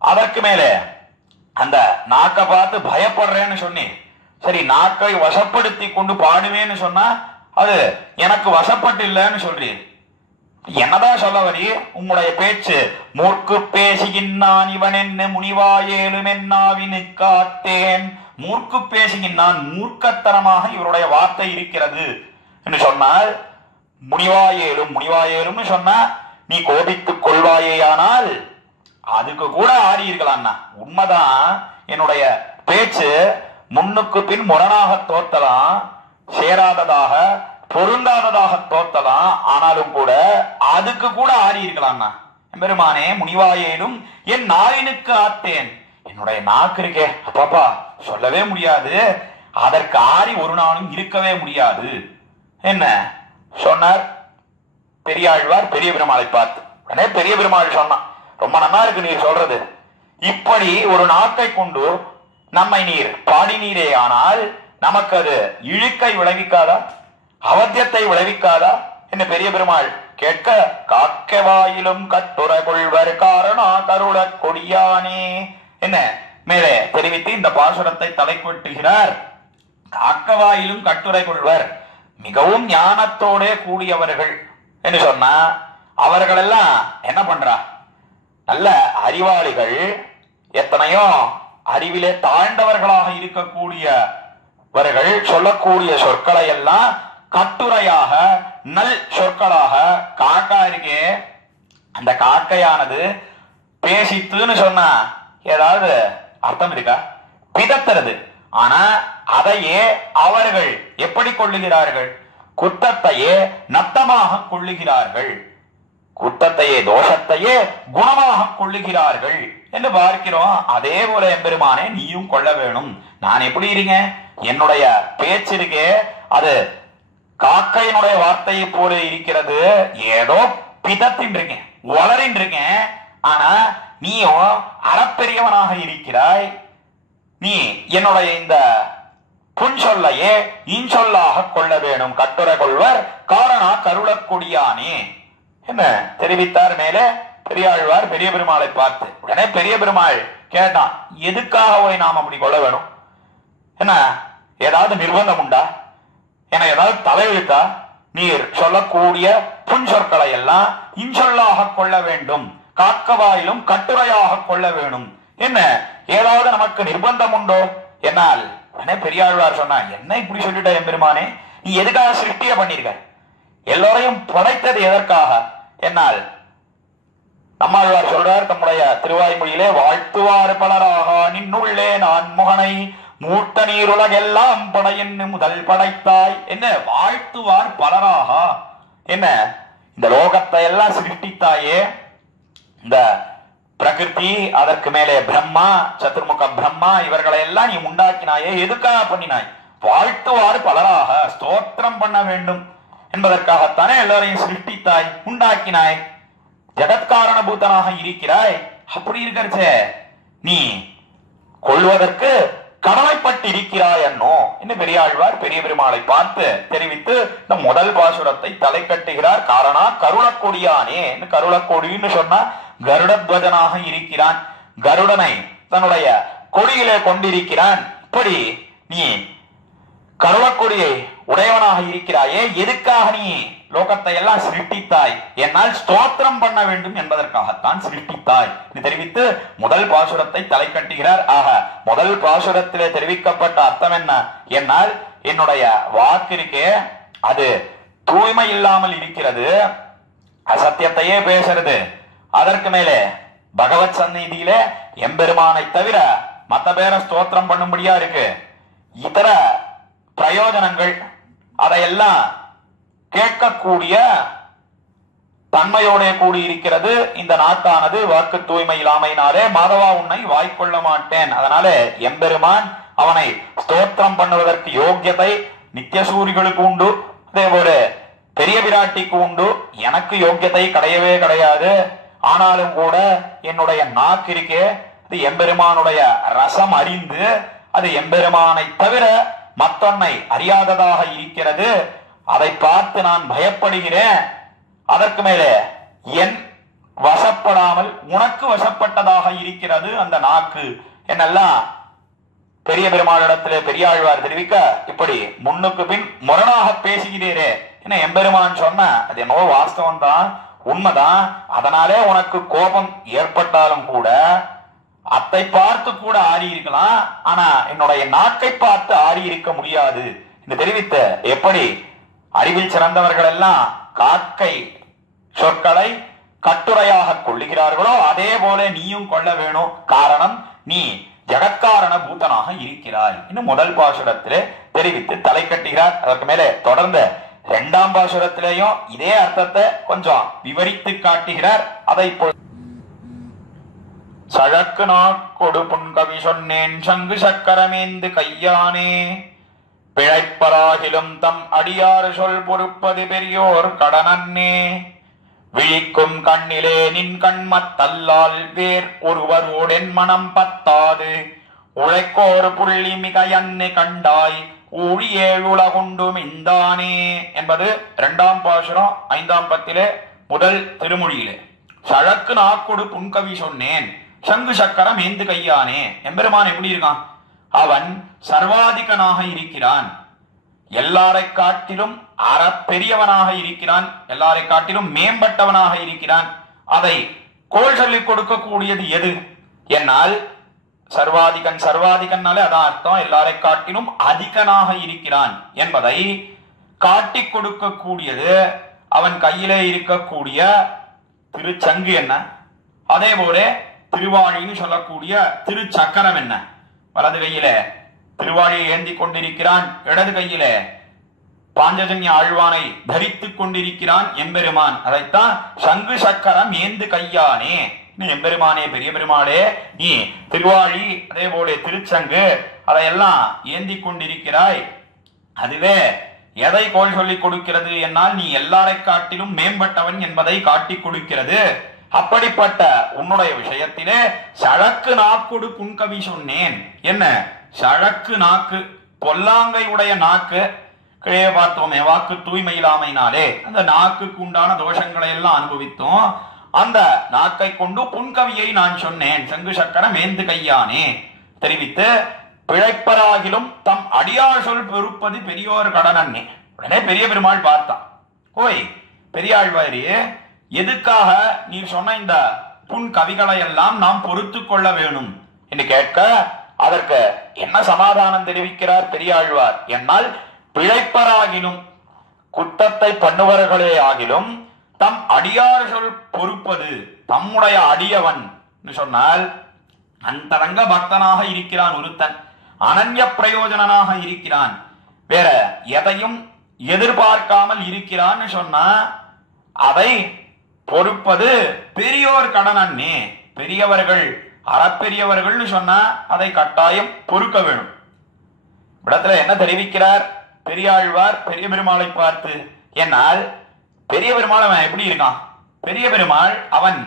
அதற்கு மேலே அந்த நாக்கை பார்த்து பயப்படுறேன்னு சொன்னீர். சரி, நாக்கை வசப்படுத்தி கொண்டு பாடுவேன்னு சொன்னா அது எனக்கு வசப்பட்டு இல்லைன்னு சொல்றீர். என்னதான் சொல்ல வரி? உங்களுடைய பேச்சு மூர்க்கு பேசுகின்றான் இவன் என்ன முனிவாயேலும் என்னாவினு காத்தேன். மூர்க்கு பேசுகின்றான், மூர்க்கத்தனமாக இவருடைய வார்த்தை இருக்கிறது என்று சொன்னால், முனிவாயேலும் முனிவாயேலும் சொன்னா நீ கோபித்துக் கொள்வாயேயானால் அதுக்கு கூட ஆடி இருக்கலாம்னா. உண்மைதான், என்னுடைய பேச்சு முன்னுக்கு பின் முரணாக தோற்றலாம், சேராததாக பொருந்தாததாக தோற்றலாம், ஆனாலும் கூட அதுக்கு கூட ஆடி இருக்கலாம்னா. பெருமானே, முனிவாயேலும் என் நாயினுக்கு ஆத்தேன். என்னுடைய நாக்கு இருக்கே அப்பாப்பா சொல்லவே முடியாது, அதற்கு ஆறி ஒரு நாளும் இருக்கவே முடியாது என்ன சொன்னார் பெரியாழ்வார் பெரிய பெருமாளை பார்த்து. உடனே பெரிய பெருமாள் சொன்னான், ரொம்ப நல்லா இருக்கு நீர் சொல்றது. இப்படி ஒரு நாக்கை கொண்டு நம்மை நீர் பாடினீரே, ஆனால் நமக்கு அது இழுக்கை விளைவிக்காதா, அவத்தியத்தை விளைவிக்காதா என்று பெரிய பெருமாள் கேட்க, காக்கவாயிலும் கட்டுரை கொள்வர் காரணா கருள கொடியானே என்ன மேலே தெரிவித்து இந்த பாசுரத்தை தலைப்பட்டுகிறார். காக்கவாயிலும் கட்டுரை கொள்வர், மிகவும் ஞானத்தோட கூடியவர்கள் என்று சொன்னா அவர்கள் எல்லாம் என்ன பண்றா, நல்ல அறிவாளிகள், எத்தனையோ அறிவிலே தாழ்ந்தவர்களாக இருக்கக்கூடியவர்கள் சொல்லக்கூடிய சொற்களை எல்லாம் கட்டுரையாக நல் சொற்களாக, காக்கா இருக்கே அந்த காக்கையானது பேசித்துன்னு சொன்னா ஏதாவது அர்த்தம் இருக்கா? பிதத்துறது. ஆனா அதையே அவர்கள் எப்படி கொள்ளுகிறார்கள்? குத்தத்தையே நத்தமாக கொள்ளுகிறார்கள், குத்தத்தையே தோஷத்தையே குணமாக கொள்ளுகிறார்கள் என்று பார்க்கிறோம். அதே போல எம்பெருமானே நீயும் கொள்ள வேணும். நான் எப்படி இருங்க, என்னுடைய பேச்சு இருக்கே அது காக்கையினுடைய வார்த்தையை போல இருக்கிறது, ஏதோ பிதத்தின் இருக்கேன், வளரின் இருக்கேன். ஆனா நீயும் அறப்பெரியவனாக இருக்கிறாய். நீ என்னுடைய இந்த புன்சொல்லையே இன்சொல்லாக கொள்ள வேணும். கட்டுரை கொள்வர் காரணா கருளக்கூடியானே என்ன தெரிவித்தார் மேலே பெரியாழ்வார் பெரிய பெருமாளை பார்த்து. உடனே பெரிய பெருமாள் கேட்டான், எதுக்காக போய் நாம் அப்படி கொள்ள வேணும்? என்ன ஏதாவது நிர்பந்தம் உண்டா? என ஏதாவது தலையெழுத்தா? நீர் சொல்லக்கூடிய புன்சொற்களை எல்லாம் இன்சொல்லாக கொள்ள வேண்டும், காக்கவாயிலும் கட்டுரையாக கொள்ள வேணும் என்ன ஏதாவது நமக்கு நிர்பந்தம் உண்டோ என்னால்? உடனே பெரியாழ்வார் சொன்னா, என்ன இப்படி சொல்லிட்ட எம்பெருமானே, நீ எதுக்காக சிருஷ்டிய பண்ணிருக்க? எல்லோரையும் படைத்தது எதற்காக என்னால்? நம்மாழ்வார் சொல்றார் தம்முடைய திருவாய்மொழியிலே, வாழ்த்துவார் பலராக நின்னுள்ளே நான் முகனை மூட்ட நீருலகெல்லாம் படையின் முதல் படைத்தாய் என்ன வாழ்த்துவார் பலராக என்ன இந்த லோகத்தை எல்லாம் சிருஷ்டித்தாயே, இந்த பிரகிருதி, அதற்கு மேலே பிரம்மா, சதுர்முக பிரம்மா, இவர்களை எல்லாம் நீ உண்டாக்கினாயே, எதுக்காக பண்ணினாய்? வாழ்த்துவார் பலராக, ஸ்தோத்திரம் பண்ண வேண்டும் என்பதற்காகத்தானே எல்லாரையும் சிருஷ்டித்தாய், உண்டாக்கினாய், ஜகத்காரண பூத்தனாக இருக்கிறாய். அப்படி இருக்கிறச்சே நீ கொள்வதற்கு கடமைப்பட்டு இருக்கிறாய் என்னோ என்று பெரியாழ்வார் பெரிய பெருமாளை பார்த்து தெரிவித்து இந்த முதல் பாசுரத்தை தலை கட்டுகிறார். காரணா கருளக்கொடியானே, கருளக்கொடின்னு சொன்னா கருடத்வஜனாக இருக்கிறான், கருடனை தன்னுடைய கொடியிலே கொண்டிருக்கிறான். இப்படி நீ கருளக்கொடியை உடையவனாக இருக்கிறாயே, எதுக்காக நீ லோகத்தை எல்லாம் சிருஷ்டித்தாய்? என்னால் ஸ்தோத்திரம் பண்ண வேண்டும் என்பதற்காகத்தான் சிருஷ்டித்தாய் என்று தெரிவித்து முதல் பாசுரத்தை தலை கட்டுகிறார். ஆக முதல் பாசுரத்திலே தெரிவிக்கப்பட்ட அர்த்தம் என்ன? என்னால் என்னுடைய வாக்கிற்கே அது தூய்மை இல்லாமல் இருக்கிறது, அசத்தியத்தையே பேசுறது. அதற்கு மேலே பகவத் சந்நிதியிலே எம்பெருமானை தவிர மத்த பேரை ஸ்தோத்திரம் பண்ணும்படியா இருக்கு. இதர பிரயோஜனங்கள் அதையெல்லாம் கேட்கக்கூடிய தன்மையோட கூடி இருக்கிறது இந்த நாட்டானது. வாக்கு தூய்மை இல்லாமையினாலே மாதவா உன்னை வாய்க்கொள்ள மாட்டேன். அதனால எம்பெருமான் அவனை ஸ்தோத்திரம் பண்ணுவதற்கு யோக்கியத்தை நித்தியசூரிகளுக்கு உண்டு, அதே போல பெரிய பிராட்டிக்கு உண்டு. எனக்கு யோக்கியத்தை கிடையவே கிடையாது. ஆனாலும் கூட என்னுடைய நாக்கு இருக்கே, அது எம்பெருமானுடைய ரசம் அறிந்து அது எம்பெருமானை தவிர மத்தொன்னை அறியாததாக இருக்கிறது. அதை பார்த்து நான் பயப்படுகிறேன். அதற்கு மேலே என் வசப்படாமல் உனக்கு வசப்பட்டதாக இருக்கிறது அந்த நாக்கு என்னெல்லாம் பெரிய பெருமாளிடத்திலே பெரியாழ்வார் தெரிவிக்க, இப்படி முன்னுக்கு பின் முரணாக பேசுகிறீரே என்ன எம்பெருமான் சொன்ன அது என்னவோ வாஸ்தவம் தான், உண்மைதான். அதனாலே உனக்கு கோபம் ஏற்பட்டாலும் கூட அத்தை பார்த்து கூட ஆறி இருக்கலாம், ஆனா என்னுடைய நாக்கை பார்த்து ஆறி இருக்க முடியாது என்று தெரிவித்த, எப்படி அறிவில் சிறந்தவர்கள் எல்லாம் காக்கை சொற்களை கட்டுரையாக கொள்ளுகிறார்களோ அதே போல நீயும் கொள்ள வேணும். காரணம், நீ ஜகத்காரண பூதனாக இருக்கிறாய் இன்னும் முதல் பாசுரத்திலே தெரிவித்து தலை கட்டுகிறார். அதற்கு மேலே தொடர்ந்த இரண்டாம் பாசுரத்திலேயும் இதே அர்த்தத்தை கொஞ்சம் விவரித்து காட்டுகிறார். அதை சழக்கு நாக்கொடு புன்கவி சொன்னேன் சங்கு சக்கரமேந்து கையானே பிழைப்பராகிலும் தம் அடியாறு சொல் பொறுப்பது பெரியோர் கடனன்னே விழிக்கும் கண்ணிலே நின் கண்மத்தல்லால் வேர் ஒருவரோடென் மனம் பத்தாது உழைக்கோர் புள்ளி மிக எண்ணெய் கண்டாய் ஊழியேழுலகுண்டு மிந்தானே என்பது இரண்டாம் பாசுரம் 5ஆம் பத்திலே முதல் திருமொழியிலே. சழக்கு நாக்கொடு புன்கவி சொன்னேன் சங்கு சக்கரம் ஏந்து கையானே. எம்பெருமான் எப்படி இருக்கான்? அவன் சர்வாதிகனாக இருக்கிறான், எல்லாரை காட்டிலும் பெரியவனாக இருக்கிறான், எல்லாரை காட்டிலும் மேம்பட்டவனாக இருக்கிறான். அதை கோள் சொல்லிக் கொடுக்கக்கூடியது எது என்னால் சர்வாதிகன், சர்வாதிகன்னாலே அதான் அர்த்தம் எல்லாரை காட்டிலும் அதிகனாக இருக்கிறான் என்பதை காட்டிக் கொடுக்கக்கூடியது அவன் கையிலே இருக்கக்கூடிய திருச்சங்கு என்ன, அதே போல திருவாழின்னு சொல்லக்கூடிய திருச்சக்கரம் என்ன. வலது கையில திருவாழியை ஏந்தி கொண்டிருக்கிறான், இடது கையில பாஞ்சஜன்ய ஆழ்வானை தரித்துக் கொண்டிருக்கிறான் எம்பெருமான். அதைத்தான் சங்கு சக்கரம் ஏந்து கையானே. எம்பெருமானே பெரிய பெருமாளே, நீ திருவாழி அதே போல திருச்சங்கு அதையெல்லாம் ஏந்தி கொண்டிருக்கிறாய். அதுவே எதை கோள் சொல்லிக் கொடுக்கிறது என்னால் நீ எல்லாரை காட்டிலும் மேம்பட்டவன் என்பதை காட்டிக் கொடுக்கிறது. அப்படிப்பட்ட உன்னுடைய விஷயத்திலே சழக்கு நாக்கொடு புன்கவி சொன்னேன். என்ன சழக்கு நாக்கு? பொல்லாங்கை உடைய நாக்கு. கிழே பார்த்தோமே, வாக்கு தூய்மையிலாமையினாலே அந்த நாக்குக்கு உண்டான தோஷங்களை எல்லாம் அனுபவித்தோம். அந்த நாக்கை கொண்டு புன்கவியை நான் சொன்னேன் சங்கு சக்கரம் ஏந்து கையானே தெரிவித்து, பிழைப்பராகிலும் தம் அடியார் சொல் பொறுப்பது பெரியோர் கடனன்னே. உடனே பெரிய பெருமாள் பார்த்தான், ஓய் பெரியாழ்வாரி, எதுக்காக நீ சொன்ன இந்த புன் கவிகளை எல்லாம் நாம் பொறுத்து கொள்ள வேணும் என்று கேட்க, அதற்கு என்ன சமாதானம் தெரிவிக்கிறார் பெரியாழ்வார் என்னால், பிழைப்பராகிலும் குற்றத்தை பண்ணுவர்களே ஆகிலும் தம் அடியார் சொல் பொறுப்பது, தம்முடைய அடியவன் சொன்னால் அந்தரங்க பக்தனாக இருக்கிறான் ஒருத்தன், அனன்ய பிரயோஜனனாக இருக்கிறான், வேற எதையும் எதிர்பார்க்காமல் இருக்கிறான்னு சொன்னா அதை பொறுப்பது பெரியோர் கடனன்னே. பெரியவர்கள் அறப்பெரியவர்கள் சொன்னா அதை கட்டாயம் பொறுக்க வேணும். இடத்துல என்ன தெரிவிக்கிறார் பெரியாழ்வார் பெரிய பெருமாளை பார்த்து? என்னால் பெரிய பெருமாள் அவன் எப்படி இருக்கான்? பெரிய பெருமாள் அவன்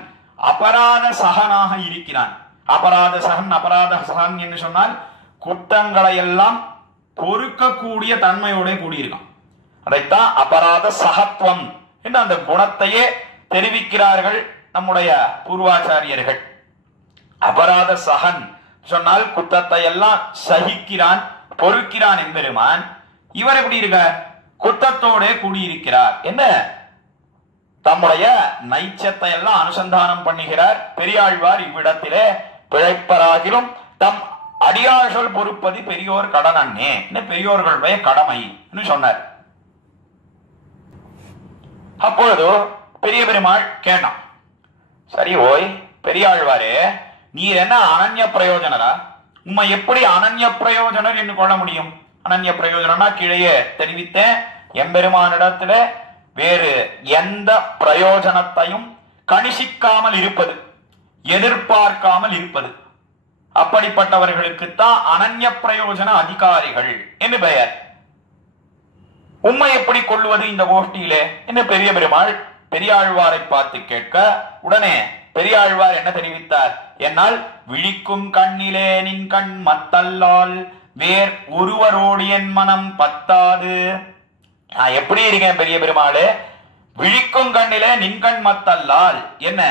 அபராத சகனாக இருக்கிறான். அபராத சகன், அபராத சகன் என்று சொன்னால் குற்றங்களை எல்லாம் பொறுக்கக்கூடிய தன்மையோட கூடியிருக்கான். அதைத்தான் அபராத சகத்துவம் என்று அந்த குணத்தையே தெரிவிக்கிறார்கள் நம்முடைய பூர்வாச்சாரியர்கள். அபராத சகன் சொன்னால் குற்றத்தை எல்லாம் சகிக்கிறான், பொறுக்கிறான் எம்பெருமான். இவர் எப்படி இருக்கார்? குற்றத்தோட கூடியிருக்கிறார். என்ன தம்முடைய நைச்சத்தை எல்லாம் அனுசந்தானம் பண்ணுகிறார் பெரியாழ்வார் இவ்விடத்திலே. பிழைப்பராகிலும் தம் அடியார் சொல் பொறுப்பது பெரியோர் கடனன்னே, பெரியோர்களுடைய கடமை சொன்னார். அப்பொழுது பெரிய பெருமாள் கேட்டான், சரி ஓய் பெரியாழ்வாரே, நீர் என்ன அனன்ய பிரயோஜனரா? உம்மை எப்படி அனன்ய பிரயோஜனர் என்று கொள்ள முடியும்? அனன்ய பிரயோஜனா கீழே தெரிவித்தேன், எம்பெருமானிடத்துல வேறு எந்த பிரயோஜனத்தையும் கணிசிக்காமல் இருப்பது, எதிர்பார்க்காமல் இருப்பது, அப்படிப்பட்டவர்களுக்குத்தான் அனன்ய பிரயோஜன அதிகாரிகள் என்று பெயர். உம்மை எப்படி கொள்வது இந்த கோஷ்டியிலே என்று பெரிய பெருமாள் பெரியாழ்வாரை பார்த்து கேட்க, உடனே பெரியாழ்வார் என்ன தெரிவித்தார்? என்னால் விழிக்கும் கண்ணிலே நின் கண் மத்தல்லால் வேர் ஒருவரோடு என் மனம் பத்தாது. நான் எப்படி இருக்கேன் பெரிய பெருமாளே, விழிக்கும் கண்ணிலே நின்கண் மத்தல்லால், என்ன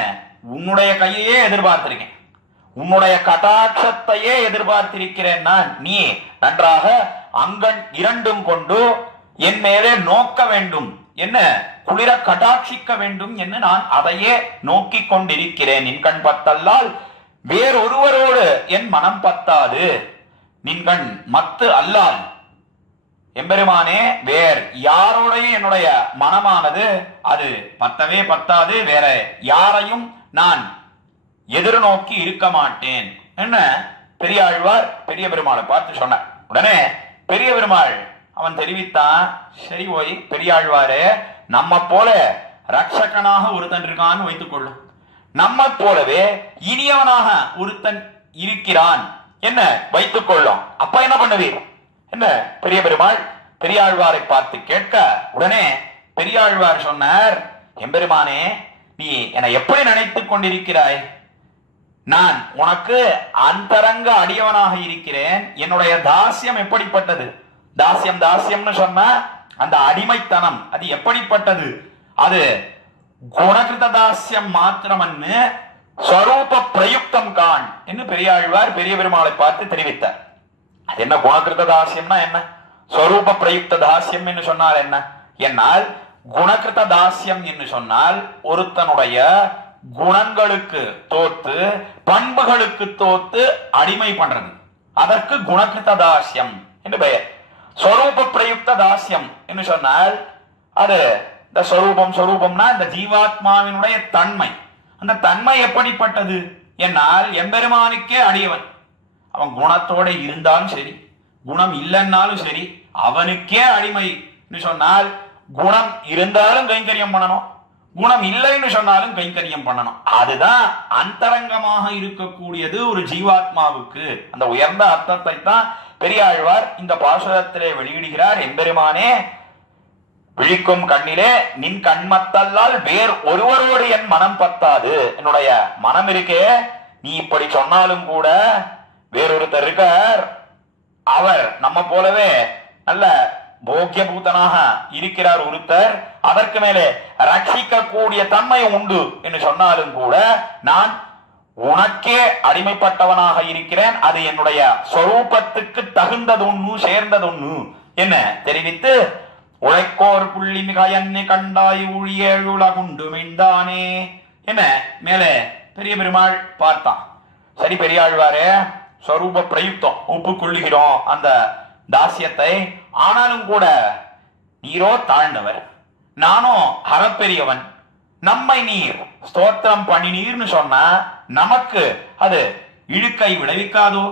உன்னுடைய கையையே எதிர்பார்த்திருக்கேன், உன்னுடைய கடாட்சத்தையே எதிர்பார்த்திருக்கிறேன். நான் நீ நன்றாக அங்கண் இரண்டும் கொண்டு என் மேலே நோக்க வேண்டும், என்ன குளிர கடாட்சிக்க வேண்டும் என்று நான் அதையே நோக்கி கொண்டிருக்கிறேன். நின்கண் பத்தல்லால் வேறொருவரோடு என் மனம் பத்தாது. நின்கண் மத்து அல்லால் எம்பெருமானே, வேற யாரோடையும் என்னுடைய மனமானது அது பத்தவே பத்தாது. வேற யாரையும் நான் எதிர்நோக்கி இருக்க மாட்டேன் என்ன பெரியாழ்வார் பெரிய பெருமாளை பார்த்து சொன்னார். உடனே பெரிய பெருமாள் அவன் தெரிவித்தான், சரி ஓய் பெரியாழ்வாரே, நம்ம போல ரட்சகனாக ஒருத்தன் இருக்கான்னு வைத்துக் கொள்ளும், நம்ம போலவே இனியவனாக ஒருத்தன் இருக்கிறான் என்ன வைத்துக் கொள்ளும். அப்ப என்ன பண்ணுவீர் என்ன பெரிய பெருமாள் பெரியாழ்வாரை பார்த்து கேட்க, உடனே பெரியாழ்வார் சொன்னார், எம்பெருமானே நீ என்னை எப்படி நினைத்துக் கொண்டிருக்கிறாய்? நான் உனக்கு அந்தரங்க அடியவனாக இருக்கிறேன். என்னுடைய தாசியம் எப்படிப்பட்டது? தாசியம் தாசியம்னு சொன்ன அந்த அடிமைத்தனம் அது எப்படிப்பட்டது? அது குணகிருத தாசியம் மாத்திரமன்னு ஸ்வரூப பிரயுக்தம் காண் என்று பெரியாழ்வார் பெரிய பெருமாளை பார்த்து தெரிவித்தார். அது என்ன குணகிருத தாசியம்னா என்ன, ஸ்வரூப பிரயுக்த தாசியம் என்று சொன்னால் என்ன? என்னால் குணகிருத தாசியம் என்று சொன்னால் ஒருத்தனுடைய குணங்களுக்கு தோத்து பண்புகளுக்கு தோத்து அடிமை பண்றது, அதற்கு குணகிருத தாசியம் என்று பெயர். ஸ்வரூப பிரயுக்த தாசியம் என்று சொன்னால் அது இந்த ஸ்வரூபம்னா இந்த ஜீவாத்மாவினுடைய தன்மை. அந்த தன்மை எப்படிப்பட்டது என்னால் எம்பெருமானுக்கே அடியவன். அவன் குணத்தோட இருந்தாலும் சரி, குணம் இல்லைன்னாலும் சரி, அவனுக்கே அடிமை சொன்னால் குணம் இருந்தாலும் கைங்கரியம் பண்ணணும், குணம் இல்லைன்னு சொன்னாலும் கைங்கரியம் பண்ணணும். அதுதான் அந்தரங்கமாக இருக்கக்கூடியது ஒரு ஜீவாத்மாவுக்கு. அந்த உயர்ந்த அர்த்தத்தை தான் பெரியாழ்வார் இந்த பாசுரத்திலே வெளியிடுகிறார். எம்பெருமானே, விழிக்கும் கண்ணிலே நின் கண்மத்தல்லால் வேர் ஒருவரோடு என் மனம் பத்தாது. என்னுடைய மனம் இருக்கே, நீ இப்படி சொன்னாலும் கூட வேறொருத்தர் இருக்கார், அவர் நம்ம போலவே நல்ல போக்கிய பூத்தனாக இருக்கிறார் ஒருத்தர், அதற்கு மேலே ரட்சிக்க கூடிய தன்மை உண்டு என்று சொன்னாலும் கூட நான் உனக்கே அடிமைப்பட்டவனாக இருக்கிறேன். அது என்னுடைய ஸ்வரூபத்துக்கு தகுந்ததொன்னு சேர்ந்ததொன்னு என்ன தெரிவித்து, உழைக்கோர் புள்ளி மிக என்னை கண்டாய் ஊழியேழுலகுண்டு மீண்டானே என்ன மேலே பெரிய பெருமாள் பார்த்தான். சரி பெரியாழ்வாரே, ஸ்வரூப பிரயுக்தம் ஒப்புக்கொள்ளுகிறோம் அந்த தாசியத்தை, ஆனாலும் கூட நீரோ தாழ்ந்தவர், நானும் அறப்பெரியவன், நம்மை நீர் ஸ்தோத்திரம் பண்ணினீர்னு சொன்னா நமக்கு அது இழுக்கை விளைவிக்காதோ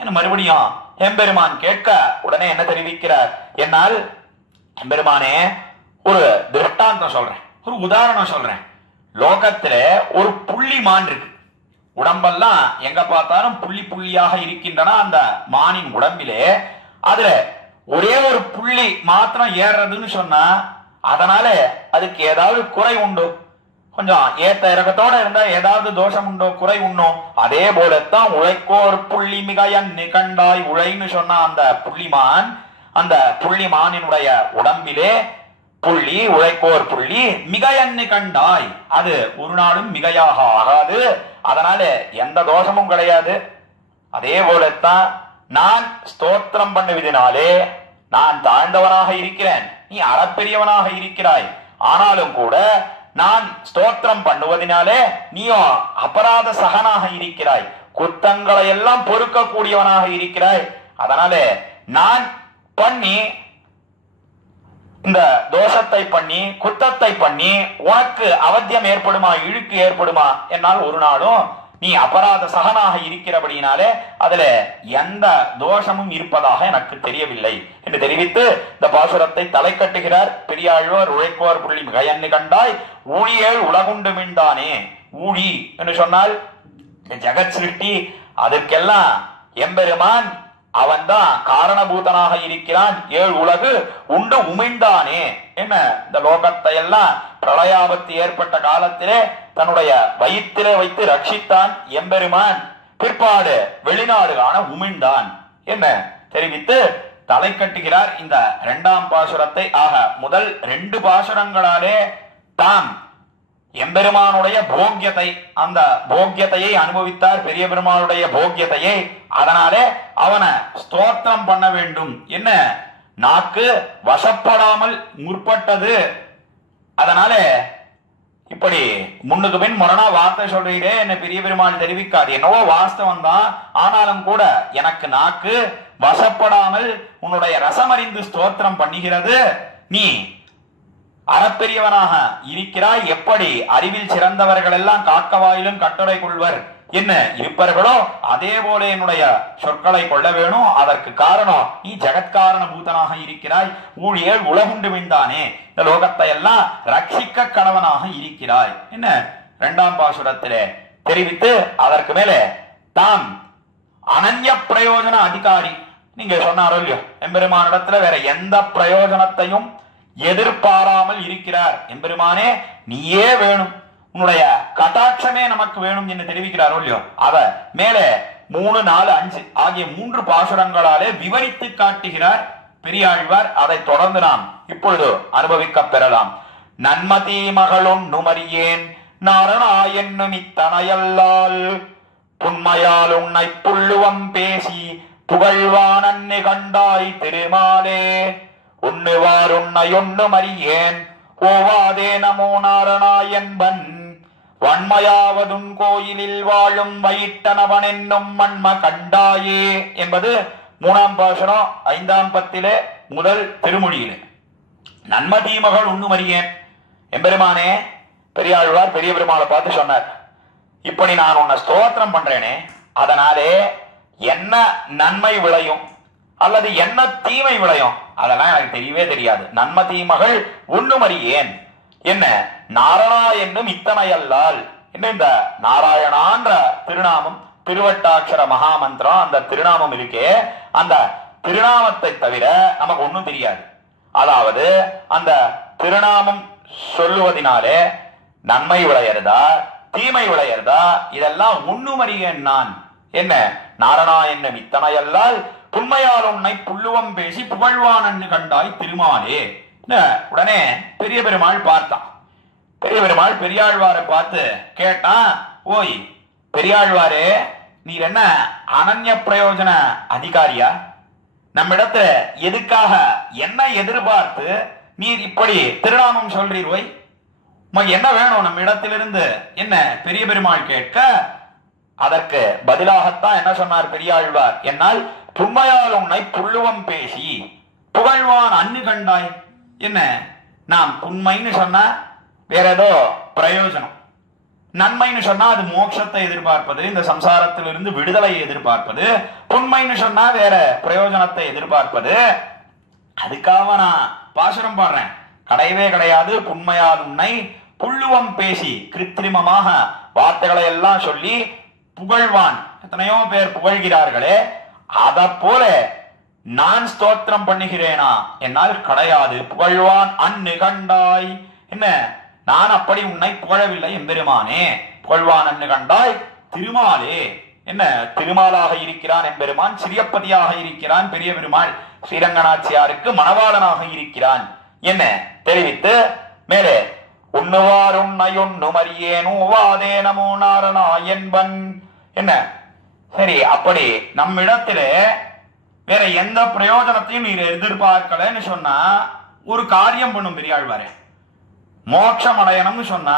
என்று மறுபடியும் எம்பெருமான் கேட்க, உடனே என்ன தெரிவிக்கிறார்? என்னால் எம்பெருமானே ஒரு திருஷ்டாந்தம் சொல்றேன், ஒரு உதாரணம் சொல்றேன். லோகத்துல ஒரு புள்ளி மான் இருக்கு, உடம்பெல்லாம் எங்க பார்த்தாலும் புள்ளி புள்ளியாக இருக்கின்றன அந்த மானின் உடம்பிலே. அதுல ஒரே ஒரு புள்ளி மாத்திரம் ஏறுறதுன்னு சொன்னா அதனால அதுக்கு ஏதாவது குறை உண்டோ? கொஞ்சம் ஏத்த இறக்கத்தோட இருந்தா ஏதாவது தோஷம் உண்டோ, குறை உண்டோ? அதே போலத்தான் உழைக்கோர் புள்ளி மிக நிகண்டாய் உழைன்னு சொன்னா அந்த புள்ளிமான், அந்த புள்ளிமானினுடைய உடம்பிலே புள்ளி, உழைக்கோர் புள்ளி மிக கண்டாய், அது ஒரு நாளும் மிகையாக ஆகாது, அதனால எந்த தோஷமும் கிடையாது. அதே போலத்தான் நான் ஸ்தோத்திரம் பண்ணுவதனாலே நான் தாழ்ந்தவனாக இருக்கிறேன், நீ அறப்பெரியவனாக இருக்கிறாய், ஆனாலும் கூட நான் ஸ்தோத்திரம் பண்ணுவதனாலே நீயோ அபராத சகனாக இருக்கிறாய், குத்தங்களை எல்லாம் பொறுக்கக்கூடியவனாக இருக்கிறாய். அதனால நான் பண்ணி இந்த தோஷத்தை பண்ணி குத்தத்தை பண்ணி உனக்கு அவத்தியம் ஏற்படுமா, இழுக்கு ஏற்படுமா? என்னால் ஒரு நாளும் நீ அபராத சகனாக இருக்கிறபடினாலே அதுல எந்த தோஷமும் இருப்பதாக எனக்கு தெரியவில்லை என்று தெரிவித்து இந்த பாசுரத்தை தலை கட்டுகிறார் பெரியாழ்வார். உழைக்கோர் புள்ளி மிகையன்னு கண்டாய் ஊழியேள் உலகுண்டு மீண்டானே. ஊழி என்று சொன்னால் ஜெகத் சிருஷ்டி, அதற்கெல்லாம் எம்பெருமான் அவன் தான் காரணபூதனாக இருக்கிறான். ஏழு உலகு உண்டு உமிழ்ந்தானே என்ன, இந்த லோகத்தை எல்லாம் பிரளயாபத்து ஏற்பட்ட காலத்திலே தன்னுடைய வயிற்றிலே வைத்து ரட்சித்தான் எம்பெருமான். பிற்பாடு வெளிநாடு காண உமிழ்ந்தான் என்ன தெரிவித்து தலை கட்டுகிறார் இந்த 2ஆம் பாசுரத்தை. ஆக முதல் 2 பாசுரங்களாலே தான் எம்பெருமானுடைய போக்கியத்தை, அந்த போக்கியத்தையை அனுபவித்தார், பெரிய பெருமானுடைய போக்கியத்தையே. அதனாலே அவனை ஸ்தோத்திரம் பண்ண வேண்டும். என்ன, நாக்கு வசப்படாமல் முற்பட்டது. அதனால இப்படி முன்னுக்கு பின் முரணா வார்த்தை சொல்றீரே, என்ன பெரிய பெருமாள் தெரிவிக்காது. என்னவோ வாஸ்தவம் தான், ஆனாலும் கூட எனக்கு நாக்கு வசப்படாமல் உன்னுடைய ரசமறிந்து ஸ்தோத்திரம் பண்ணுகிறது. நீ அறப்பெரியவனாக இருக்கிறாய். எப்படி அறிவில் சிறந்தவர்கள் எல்லாம் காக்க வாயிலும் கட்டுரை கொள்வர் என்ன இருப்பார்களோ அதே போல என்னுடைய சொற்களை கொள்ள வேணும். அதற்கு காரணம் நீ ஜெகத்காரண பூதனாக இருக்கிறாய். ஊழியல் உலகுண்டு விந்தானே, இந்த லோகத்தை எல்லாம் ரட்சிக்க கடவனாக இருக்கிறாய் என்ன 2ஆம் பாசுரத்திலே தெரிவித்து, அதற்கு மேலே தாம் அனன்ய பிரயோஜன அதிகாரி. நீங்க சொன்னாரோ இல்லையோ, எம்பெருமானிடத்துல வேற எந்த பிரயோஜனத்தையும் எதிர்பாராமல் இருக்கிறார். எம்பெருமானே நீயே வேணும், உன்னுடைய கட்டாட்சமே நமக்கு வேணும் என்று தெரிவிக்கிறாரோ இல்லையோ, அத மேலே 3, 4, 5 ஆகிய 3 பாசுரங்களாலே விவரித்து காட்டுகிறார் பெரியாழ்வார். அதை தொடர்ந்து நாம் இப்பொழுது அனுபவிக்க பெறலாம். நன்மதி மகளும் நுமறியேன் நாரணாயன்னும் இத்தனையல்லால் புண்மையால் உன்னை புள்ளுவம் பேசி புகழ்வானன் நிகண்டாய் திருமாலே உண்ணுவார் உன்னை ஒன்னும் அறியேன் ஓவாதே நமோ நாரணாயன்பன் வன்மையாவதுன் கோயிலில் வாழும் வயிட்டனவன் என்னும் மண்ம கண்டாயே என்பது 3ஆம் பாசுரம் 5ஆம் பத்திலே முதல் திருமொழியிலே. நன்மதி மகள் ஒன்னும் அறியேன். எம்பெருமானே, பெரியாழ்வார் பெரிய பெருமாளை பார்த்து சொன்னார், இப்படி நான் உன்னை ஸ்தோத்திரம் பண்றேனே, அதனாலே என்ன நன்மை விளையும் அல்லது என்ன தீமை விளையும் அதெல்லாம் எனக்கு தெரியவே தெரியாது. நன்மதி மகள் ஒன்னும் அறியேன். என்ன நாரணா என்னும் இத்தனையல்லால் என்ன, இந்த நாராயணான்ற திருநாமம் திருவட்டாட்சர மகாமந்திரம், அந்த திருநாமம் இருக்கே, அந்த திருநாமத்தை தவிர நமக்கு ஒன்னும் தெரியாது. அதாவது அந்த திருநாமம் சொல்லுவதனாலே நன்மை விளையறதா தீமை விளையறதா இதெல்லாம் ஒன்னும் அறியேன் நான். என்ன நாரணா என்னும் இத்தனையல்லால் புண்மையால் உன்னை புள்ளுவம் பேசி புகழ்வானன்னு கண்டாய் திருமாலே. உடனே பெரிய பெருமாள் பார்த்தான். பெரிய பெருமாள் பெரியாழ்வாரை பார்த்து கேட்டான், ஓய் பெரியாழ்வாரே, நீர் என்ன அனன்ய பிரயோஜன அதிகாரியா? நம்மிடத்துல எதுக்காக என்ன எதிர்பார்த்து நீர் இப்படி திருநாமம் சொல்றீர்? ஓய் என்ன வேணும் நம்ம இடத்திலிருந்து என்ன பெரிய பெருமாள் கேட்க, அதற்கு பதிலாகத்தான் என்ன சொன்னார் பெரியாழ்வார், என்னால் புண்மையால் உன்னை புள்ளுவம் பேசி புகழ்வான் அன்னு கண்டாய். என்ன நாம் புண்மைன்னு சொன்னா வேற ஏதோ பிரயோஜனம், நன்மைன்னு சொன்னா அது மோட்சத்தை எதிர்பார்ப்பது, இந்த சம்சாரத்திலிருந்து விடுதலை எதிர்பார்ப்பது. புண்மைன்னு சொன்னா வேற பிரயோஜனத்தை எதிர்பார்ப்பது. அதுக்காக நான் பாசுரம் பாடுறேன், கிடையவே கிடையாது. புண்மையால் உன்னை புள்ளுவம் பேசி கிருத்திரிமமாக வார்த்தைகளை எல்லாம் சொல்லி புகழ்வான், எத்தனையோ பேர் புகழ்கிறார்களே, அத போல நான் ஸ்தோத்திரம் பண்ணுகிறேனா? என்னால் கிடையாது. புகழ்வான் அன்னு கண்டாய். என்ன நான் அப்படி உன்னை புகழவில்லை எம்பெருமானே. புகழ்வான் அன்னு கண்டாய் திருமாலே. என்ன திருமாலாக இருக்கிறான் எம்பெருமான், சிறியப்பதியாக இருக்கிறான் பெரிய பெருமாள், ஸ்ரீரங்கநாச்சியாருக்கு மணவாளனாக இருக்கிறான் என்ன தெரிவித்து மேலே உண்ணுவார் உன்னை ஒன்னும் அறியேன் ஓவாதே நமோ நாரணா என்பன். என்ன சரி, அப்படி நம்மிடத்திலே வேற எந்த பிரயோஜனத்தையும் நீர் எதிர்பார்க்கலன்னு சொன்னா ஒரு காரியம் பண்ணும் பெரியாழ்வாரே. மோட்சம் அடையணும்னு சொன்னா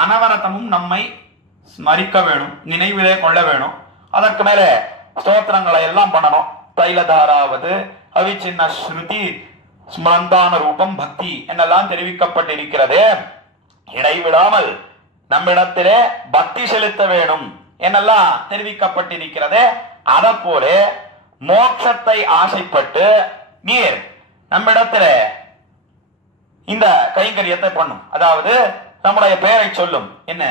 அனவரத்தமும் நம்மை ஸ்மரிக்க வேணும், நினைவிலே கொள்ள வேணும். அதற்கு மேல ஸ்தோத்திரங்களை எல்லாம் பண்ணணும். தைலதாராவது அவிச்சின்ன ஸ்ருதி ஸ்மரந்தான ரூபம் பக்தி என்னெல்லாம் தெரிவிக்கப்பட்டிருக்கிறது. இடைவிடாமல் நம்மிடத்திலே பக்தி செலுத்த வேணும் என்னெல்லாம் தெரிவிக்கப்பட்டிருக்கிறது. அத போல மோட்சத்தை ஆசைப்பட்டு நீர் நம்மிடத்துல இந்த கைங்கரியத்தை பண்ணும், அதாவது நம்முடைய பெயரை சொல்லும். என்ன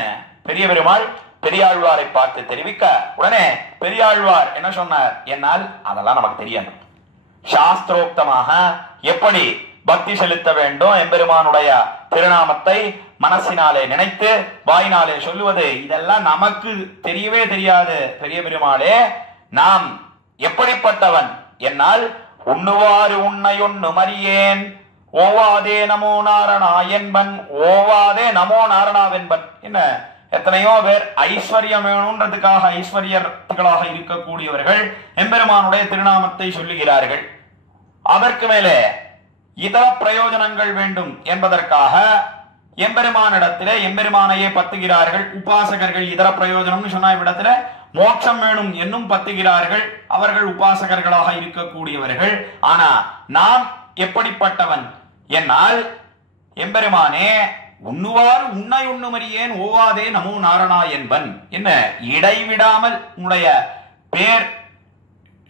பெரிய பெருமாள் பெரியாழ்வாரை பார்த்து தெரிவிக்க, உடனே பெரியாழ்வார் என்ன சொன்னார், என்னால் அதெல்லாம் நமக்கு தெரியாது. சாஸ்திரோக்தமாக எப்படி பக்தி செலுத்த வேண்டும், எம்பெருமானுடைய திருநாமத்தை மனசினாலே நினைத்து வாயினாலே சொல்லுவது, இதெல்லாம் நமக்கு தெரியவே தெரியாது பெரிய பெருமாளே. நாம் எப்படிப்பட்டவன் என்னால் உண்ணுவாறு உன்னை ஒண்ணு மறியேன் ஓவாதே நமோ நாரணா என்பன் ஓவாதே நமோ நாரணாவென்பன். என்ன எத்தனையோ பேர் ஐஸ்வர்யம் வேணும்ன்றதுக்காக ஐஸ்வர்யர்களாக இருக்கக்கூடியவர்கள் எம்பெருமானுடைய திருநாமத்தை சொல்லுகிறார்கள். அதற்கு மேலே இதர பிரயோஜனங்கள் வேண்டும் என்பதற்காக எம்பெருமானிடத்திலே எம்பெருமானையே பத்துகிறார்கள். உபாசகர்கள் இதர பிரயோஜனம் சொன்ன இடத்துல மோட்சம் வேணும் என்னும் பத்துகிறார்கள். அவர்கள் உபாசகர்களாக இருக்கக்கூடியவர்கள். ஆனா நான் எப்படிப்பட்டவன் என்னால் எம்பெருமானே உண்ணுவார் உன்னை உண்ணுமறியேன் ஓவாதே நமோ நாரணா என்பன். என்ன இடைவிடாமல் உன்னுடைய பேர்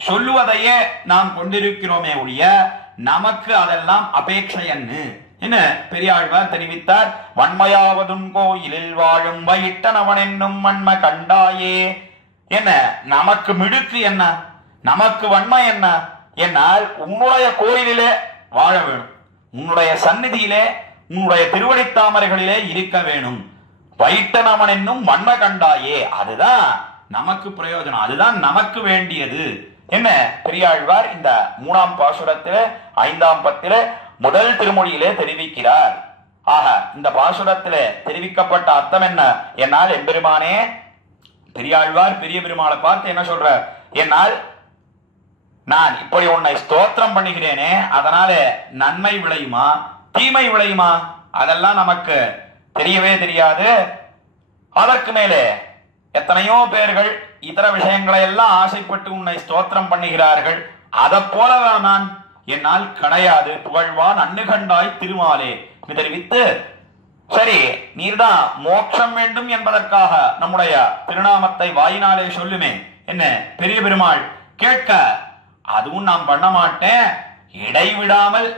சொல்லுவதையே நாம் கொண்டிருக்கிறோமே ஒழிய நமக்கு அதெல்லாம் அபேட்சையன்னு என்ன பெரியாழ்வார் தெரிவித்தார். வன்மையாவதும் கோயிலில் வாழும் வயிட்டனவன் என்னும் வன்ம கண்டாயே. என்ன நமக்கு மிடுக்கு என்ன, நமக்கு வன்மை என்ன என்னால் உன்னுடைய கோயிலிலே வாழ வேணும், உன்னுடைய சந்நிதியிலே உன்னுடைய திருவடித்தாமரைகளிலே இருக்க வேணும். வைட்டனவன் என்னும் வன்ம கண்டாயே, அதுதான் நமக்கு பிரயோஜனம், அதுதான் நமக்கு வேண்டியது. என்ன பெரியாழ்வார் இந்த 3ஆம் பாசுரத்திலே 5ஆம் பத்திலே முதல் திருமொழியிலே தெரிவிக்கிறார். ஆக இந்த பாசுரத்திலே தெரிவிக்கப்பட்ட அர்த்தம் என்ன என்னால் எம்பெருமானே பெரியாழ்வார் பெரிய பெருமாளை பார்த்து என்ன சொல்ற என்னால் நான் இப்படி உன்னை ஸ்தோத்திரம் பண்ணுகிறேனே அதனால நன்மை விளையுமா தீமை விளையுமா அதெல்லாம் நமக்கு தெரியவே தெரியாது. அதற்கு மேலே எத்தனையோ பேர்கள் இதர விஷயங்களை எல்லாம் ஆசைப்பட்டு உன்னை ஸ்தோத்திரம் பண்ணுகிறார்கள். அதை போல நான் என்னால் கிடையாது. புகழ்வான் அன்னுகண்டாய் திருமாலே தெரிவித்து சரி நீர்தான் மோட்சம் வேண்டும் என்பதற்காக நம்முடைய திருநாமத்தை வாயினாலே சொல்லுமே என்ன பெரிய பெருமாள் கேட்க அதுவும் நாம் பண்ண மாட்டேன், இடைவிடாமல்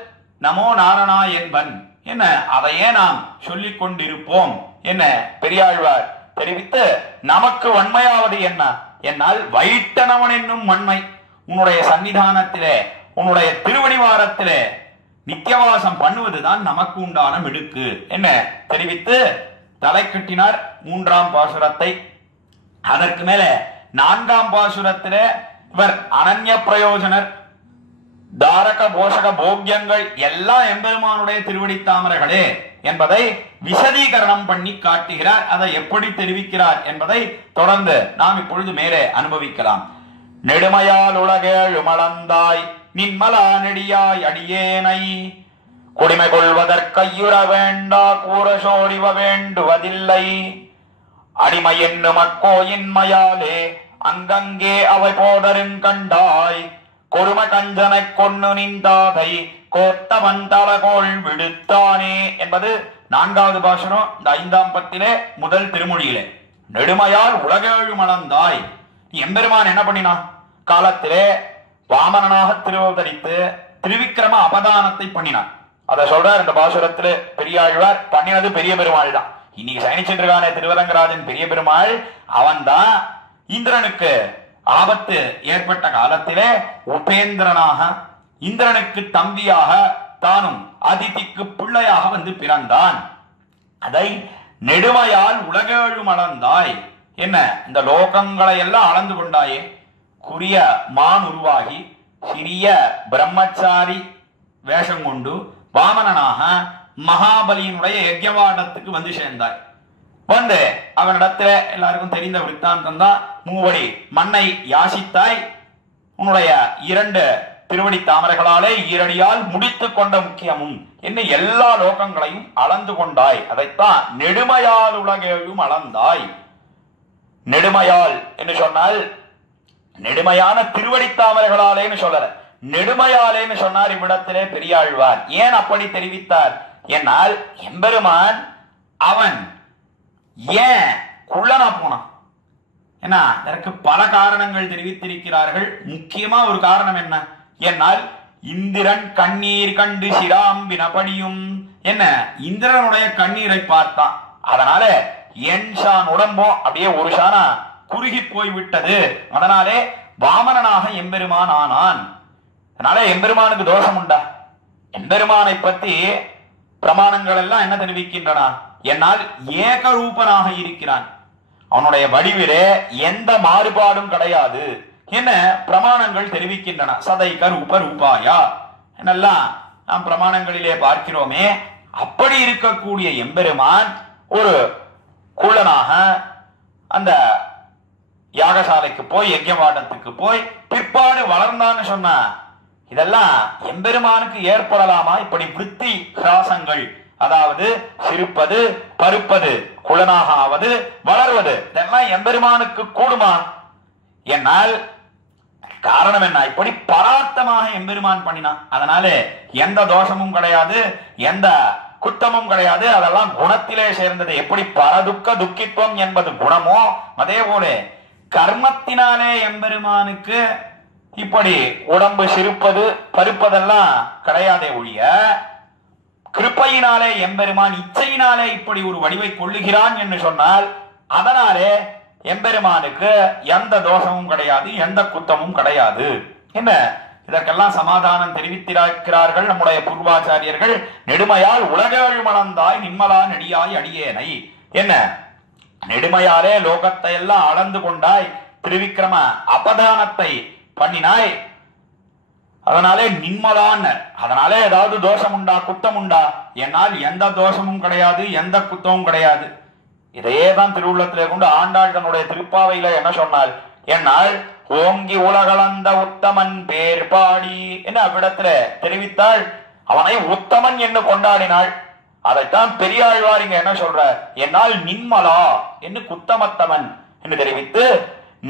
நமோ நாரணா என்பன் என்ன அதையே நாம் சொல்லிக் கொண்டிருப்போம் என்ன பெரியாழ்வார் தெரிவித்து நமக்கு வன்மையாவது என்ன என்னால் வைட்டனவன் என்னும் வன்மை உன்னுடைய சன்னிதானத்திலே உன்னுடைய திருவடிவாரத்திலே நித்தியவாசம் பண்ணுவதுதான் நமக்கு உண்டான மிடுக்கு என்ன தெரிவித்து தலை கட்டினார் 3ஆம் பாசுரத்தை. அதற்கு மேல 4ஆம் பாசுரத்திலே இவர் அனன்ய பிரயோஜனர், தாரக போஷக போக்கியங்கள் எல்லாம் எம்பெருமானுடைய திருவடி தாமரைகளே என்பதை விசதீகரணம் பண்ணி காட்டுகிறார். அதை எப்படி தெரிவிக்கிறார் என்பதை தொடர்ந்து நாம் இப்பொழுது மேலே அனுபவிக்கலாம். நெடுமையால் உலகேழு மலந்தாய் நின்மலா நெடியாய் அடியேனை குடிமை கொள்வதற்கையுற வேண்டா கூற சோடிவ வேண்டுவதில்லை அடிமை என்னும் அக்கோயின்மையாலே அங்கங்கே அவை போதருங்கண்டாய் கொடும கஞ்சனை கொன்னு நின்றாதை கோத்தவன் தலகோள் விடுத்தானே என்பது 4வது பாசுரம் இந்த 5ஆம் பத்திலே முதல் திருமொழியிலே. நெடுமையால் உலகேழு மலந்தாய் எம்பெருமான் என்ன பண்ணினான் காலத்திலே வாமனனாக திருவதரித்து திருவிக்கிரம அபதானத்தை பண்ணினார். அதை சொல்றார் இந்த பாசுரத்திலே பெரியாழ்வார். பண்ணினது பெரிய பெருமாள் தான். இன்னைக்கு சயனிச்சென்றிருக்கான திருவரங்கராஜன் பெரிய பெருமாள் அவன் தான் இந்திரனுக்கு ஆபத்து ஏற்பட்ட காலத்திலே உபேந்திரனாக இந்திரனுக்கு தம்பியாக தானும் அதிதிக்கு பிள்ளையாக வந்து பிறந்தான். அதை நெடுமையால் உலகேழு மலர்ந்தாய் என்ன இந்த லோகங்களை எல்லாம் அளந்து கொண்டாயே. குறிய மான் உருவாகி சிறிய பிரம்மச்சாரி வேஷம் கொண்டு வாமனனாக மகாபலியினுடைய யஜ்ஞவாடத்துக்கு வந்து சேர்ந்தாய். வந்து அவனிடத்துல எல்லாருக்கும் தெரிந்த விருத்தாந்தம் தான். 3 அடி மண்ணை யாசித்தாய். உன்னுடைய 2 திருவடி தாமரைகளாலே 2 அடியால் முடித்து கொண்ட முக்கியமும் என்ன எல்லா லோகங்களையும் அளந்து கொண்டாய். அதைத்தான் நெடுமையால் உலகேழும் அளந்தாய். நெடுமையால் என்று சொன்னால் நெடுமையான திருவடி தாமரைகளாலேன்னு சொல்லல, நெடுமையாலேன்னு சொன்னார் இவ்விடத்திலே பெரியாழ்வார். ஏன் அப்படி தெரிவித்தார் என்னால் எம்பெருமான் அவன் ஏன் குள்ளனா போனான் என்ன அதற்கு பல காரணங்கள் தெரிவித்திருக்கிறார்கள். முக்கியமா ஒரு காரணம் என்ன என்னால் இந்திரன் கண்ணீர் கண்டு சிராம்பினபடியும் என்ன இந்திரனுடைய கண்ணீரை பார்த்தான். அதனால என் ஷான் உடம்போ அப்படியே ஒரு ஷானா குறுகி போய்விட்டது. அதனாலே வாமனனாக எம்பெருமான் ஆனான். அதனால எம்பெருமானுக்கு தோஷம் உண்டா? எம்பெருமானை பத்தி பிரமாணங்கள் எல்லாம் என்ன தெரிவிக்கின்றன என்னால் ஏகரூபனாக இருக்கிறான். அவனுடைய வடிவிலே எந்த மாறுபாடும் கிடையாது. என்ன பிரமாணங்கள் தெரிவிக்கின்றன. சதைக ரூப ரூபாயா என்னெல்லாம் நாம் பிரமாணங்களிலே பார்க்கிறோமே. அப்படி இருக்கக்கூடிய எம்பெருமான் ஒரு குள்ளனாக அந்த யாகசாலைக்கு போய் யஜ்ஞவாடத்துக்கு போய் பிற்பாடு வளர்ந்தான்னு சொன்னா இதெல்லாம் எம்பெருமானுக்கு ஏற்படலாமா? இப்படி விருத்தி கிராசங்கள், அதாவது சிரிப்பது, பருப்பது, குளனாக ஆவது, வளர்வது, இதெல்லாம் எம்பெருமானுக்கு கூடுமா? என்னால் காரணம் என்ன? இப்படி பரார்த்தமாக எம்பெருமான் பண்ணினான். அதனால எந்த தோஷமும் கிடையாது, எந்த குற்றமும் கிடையாது. அதெல்லாம் குணத்திலே சேர்ந்தது. எப்படி பரதுக்க துக்கித்துவம் என்பது குணமோ அதே போல கர்மத்தினாலே எம்பெருமானுக்கு இப்படி உடம்பு சிரிப்பது பருப்பதெல்லாம் கிடையாதே ஒழிய கிருப்பையினாலே எம்பெருமான் இச்சையினாலே இப்படி ஒரு வடிவை கொள்ளுகிறான் என்று சொன்னால் அதனாலே எம்பெருமானுக்கு எந்த தோஷமும் கிடையாது, எந்த குத்தமும் கிடையாது. என்ன இதற்கெல்லாம் சமாதானம் தெரிவித்திருக்கிறார்கள் நம்முடைய பூர்வாச்சாரியர்கள். நெடுமையால் உலகேழ் மணந்தாய் நின்மலா நெடியாய் அடியேனை. என்ன நெடுமையாலே லோகத்தை எல்லாம் அளந்து கொண்டாய், திருவிக்கிரம அபதானத்தை பண்ணினாய், அதனாலே நின்மலான். அதனாலே ஏதாவது தோஷம் உண்டா, குத்தம் உண்டா? என்னால் எந்த தோஷமும் கிடையாது, எந்த குத்தமும் கிடையாது. இதையேதான் திருவுள்ளத்திலே கொண்டு ஆண்டாள் தன்னுடைய திருப்பாவையில என்ன சொன்னாள்? என்னால் ஓங்கி உலகளந்த உத்தமன் பேர் பாடி என்ன அவ்விடத்துல தெரிவித்தாள். அவனை உத்தமன் என்று கொண்டாடினாள். அதைத்தான் பெரியாழ்வார் இங்க என்ன சொல்ற? என்னால் நின்மலா என்று குத்தமத்தவன் என்று தெரிவித்து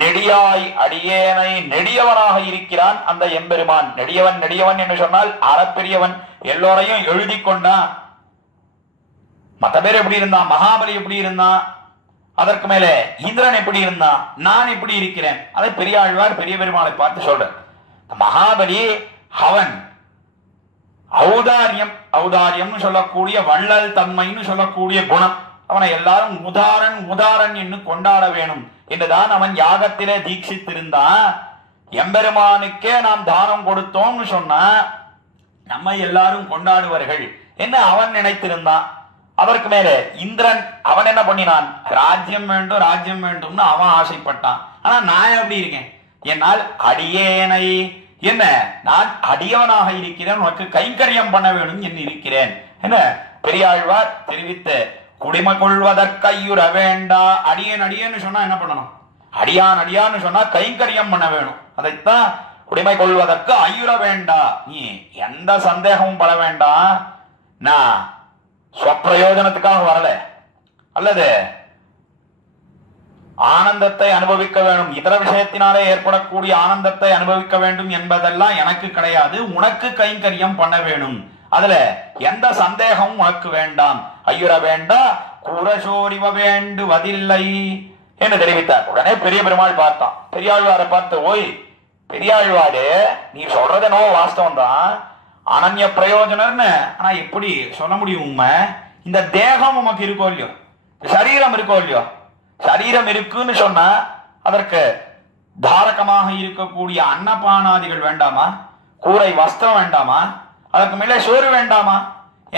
நெடியாய் அடியேனை நெடியவனாக இருக்கிறான் அந்த எம்பெருமான். நெடியவன் நெடியவன் என்று சொன்னால் அறப்பெரியவன். எல்லோரையும் எழுதி கொண்டான். மற்ற பேர் எப்படி இருந்தான்? மகாபலி எப்படி இருந்தான்? அதற்கு மேலே இந்திரன் எப்படி இருந்தான்? நான் எப்படி இருக்கிறேன்? அதை பெரியாழ்வார் பெரிய பெருமாளை பார்த்து சொல்ற. மகாபலி அவன் ஔதாரியம், ஔதாரியம் சொல்லக்கூடிய வள்ளல் தன்மைன்னு சொல்லக்கூடிய குணம். அவனை எல்லாரும் உதாரன் உதாரன் என்று கொண்டாட வேணும் என்றுதான் அவன் யாகத்திலே தீட்சித்திருந்தான். எம்பெருமானுக்கே நாம் தானம் கொடுத்தோம்னு சொன்னா நம்மை எல்லாரும் கொண்டாடுவார்கள் என்ன அவன் நினைத்திருந்தான். அதற்கு மேல இந்திரன் அவன் என்ன பண்ணினான்? ராஜ்யம் வேண்டும் ராஜ்யம் வேண்டும்னு அவன் ஆசைப்பட்டான். ஆனா நான் எப்படி இருக்கேன்? என்னால் அடியேனை என்ன நான் அடியவனாக இருக்கிறேன், உனக்கு கைங்கரியம் பண்ண வேண்டும் என்று இருக்கிறேன் என்ன பெரியாழ்வார் தெரிவித்த குடிமை கொள்வதற்கையுற வேண்டா. அடியேன் அடியேன்னு சொன்னா என்ன பண்ணணும்? அடியான் அடியான்னு சொன்னா கைங்கரியம் பண்ண வேணும். அதைத்தான் குடிமை கொள்வதற்கு ஐயுற வேண்டா. நீ எந்த சந்தேகமும் பட வேண்டாம். நான் ஸ்வப்பிரயோஜனத்துக்காக வரல, அல்லது ஆனந்தத்தை அனுபவிக்க வேண்டும், இதர விஷயத்தினாலே ஏற்படக்கூடிய ஆனந்தத்தை அனுபவிக்க வேண்டும் என்பதெல்லாம் எனக்கு கிடையாது. உனக்கு கைங்கரியம் பண்ண வேணும், அதுல எந்த சந்தேகமும் உனக்கு வேண்டாம். ஐயுற வேண்டா குரசோரிவ வேண்டுவதில்லை என்று தெரிவித்தார். உடனே பெரிய பெருமாள் பார்த்தான். பெரியாழ்வாரை பார்த்து, ஓய் பெரியாழ்வாடு, நீ சொல்றது என்னவோ வாஸ்தவம் தான், அனன்ய பிரயோஜனர்னு. ஆனா எப்படி சொல்ல முடியும்? உண்மை இந்த தேகம் உமக்கு இருக்கோ இல்லையோ, சரீரம் இருக்கோ இல்லையோ? சரீரம் இருக்குன்னு சொன்னா அதற்கு தாரகமாக இருக்கக்கூடிய அன்னபானாதிகள் வேண்டாமா? கூரை வஸ்திரம் வேண்டாமா? அதற்கு மேலே சோறு வேண்டாமா?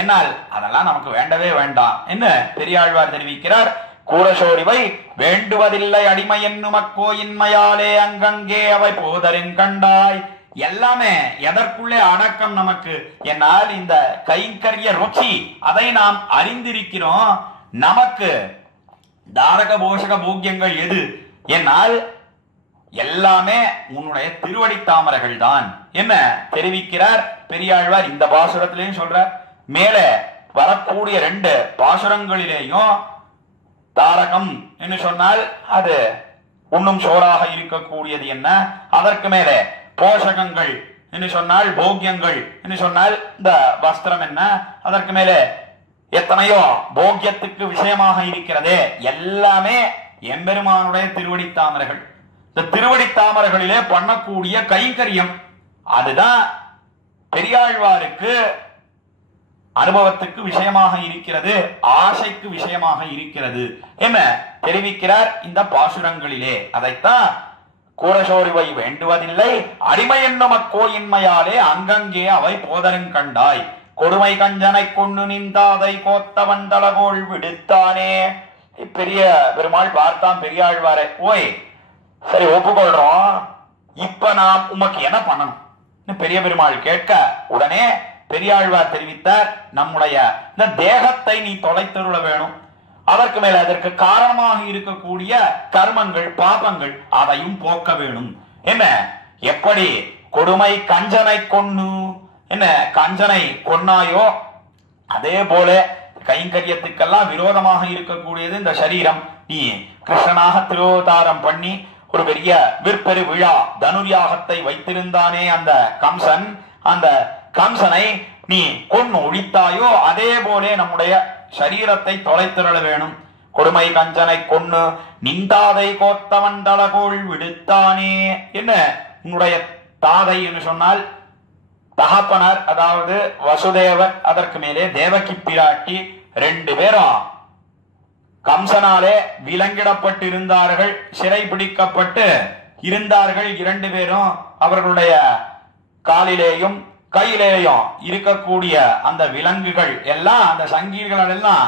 என்னால் அதெல்லாம் நமக்கு வேண்டவே வேண்டாம் என்ன பெரியாழ்வார் தெரிவிக்கிறார். கூரசோரிவை வேண்டுவதில்லை அடிமை என்னுமக்கோ இன்மையாலே அங்கங்கே அவை போதரின் கண்டாய். எல்லாமே எதற்குள்ளே அடக்கம் நமக்கு? என்னால் இந்த கைங்கரிய ருச்சி அதை நாம் அறிந்திருக்கிறோம். நமக்கு தாரக போஷக போக்கியங்கள் எது? என்னால் எல்லாமே உன்னுடைய திருவடி தாமரைகள் தான் என்ன தெரிவிக்கிறார் பெரியாழ்வார். இந்த பாசுரத்திலையும் சொல்றார், மேல வரக்கூடிய 2 பாசுரங்களிலேயும் தாரகம் என்று சொன்னால் அது உண்ணும் சோறாக இருக்கக்கூடியது என்ன, அதற்கு மேலே போஷகங்கள் என்று சொன்னால் போக்கியங்கள் என்று சொன்னால் இந்த வஸ்திரம் என்ன, அதற்கு மேலே எத்தனையோ போக்கியத்துக்கு விஷயமாக இருக்கிறதே, எல்லாமே எம்பெருமானுடைய திருவடி தாமரைகள். இந்த திருவடி தாமரைகளிலே பண்ணக்கூடிய கைங்கரியம் அதுதான் பெரியாழ்வாருக்கு அனுபவத்துக்கு விஷயமாக இருக்கிறது, ஆசைக்கு விஷயமாக இருக்கிறது என்ன தெரிவிக்கிறார் இந்த பாசுரங்களிலே. அதைத்தான் கூரசோரிவை வேண்டுவதில்லை அடிமை என்னும் அக்கோயின்மையாலே அங்கங்கே அவை போதரின் கண்டாய். கொடுமை கஞ்சனை கொண்டு நின்றாதை கோத்தவன் தலகோள் விடுத்தானே. பெரிய பெருமாள் பார்த்தான் பெரியாழ்வாரை. ஓய் சரி ஒப்புக்கொள்றோம், இப்ப நாம் உமக்கு என்ன பண்ணணும் பெரிய பெருமாள் கேட்க உடனே பெரியாழ்வார் தெரிவித்தார், நம்முடைய இந்த தேகத்தை நீ தொலைத்தருள வேணும், அதற்கு மேல அதற்கு காரணமாக இருக்கக்கூடிய கர்மங்கள் பாபங்கள் அதையும் போக்க வேணும். என்ன எப்படி கொடுமை கஞ்சனை கொன்னு என்ன கஞ்சனை கொன்னாயோ அதே போல கைங்கரியத்துக்கெல்லாம் விரோதமாக இருக்கக்கூடியது இந்த சரீரம். நீ கிருஷ்ணனாக திருவதாரம் பண்ணி ஒரு பெரிய விற்பெரு விழா தனுர்யாகத்தை வைத்திருந்தானே அந்த கம்சன், அந்த கம்சனை நீ கொன்னு ஒழித்தாயோ அதே போல நம்முடைய சரீரத்தை தொலைத்திரள வேணும். கொடுமை கஞ்சனை கொன்னு நின்றாதை கோத்தவன் தலகோள் விடுத்தானே. என்ன உன்னுடைய தாதை என்று சொன்னால் தகப்பனார், அதாவது வசுதேவர், அதற்கு மேலே தேவகி பிராட்டி, ரெண்டு பேரும் கம்சனாலே விலங்கிடப்பட்டிருந்தார்கள், சிறை பிடிக்கப்பட்டு இருந்தார்கள். இரண்டு பேரும் அவர்களுடைய காலிலேயும் கையிலேயும் இருக்கக்கூடிய அந்த விலங்குகள் எல்லாம், அந்த சங்கீர்கள் எல்லாம்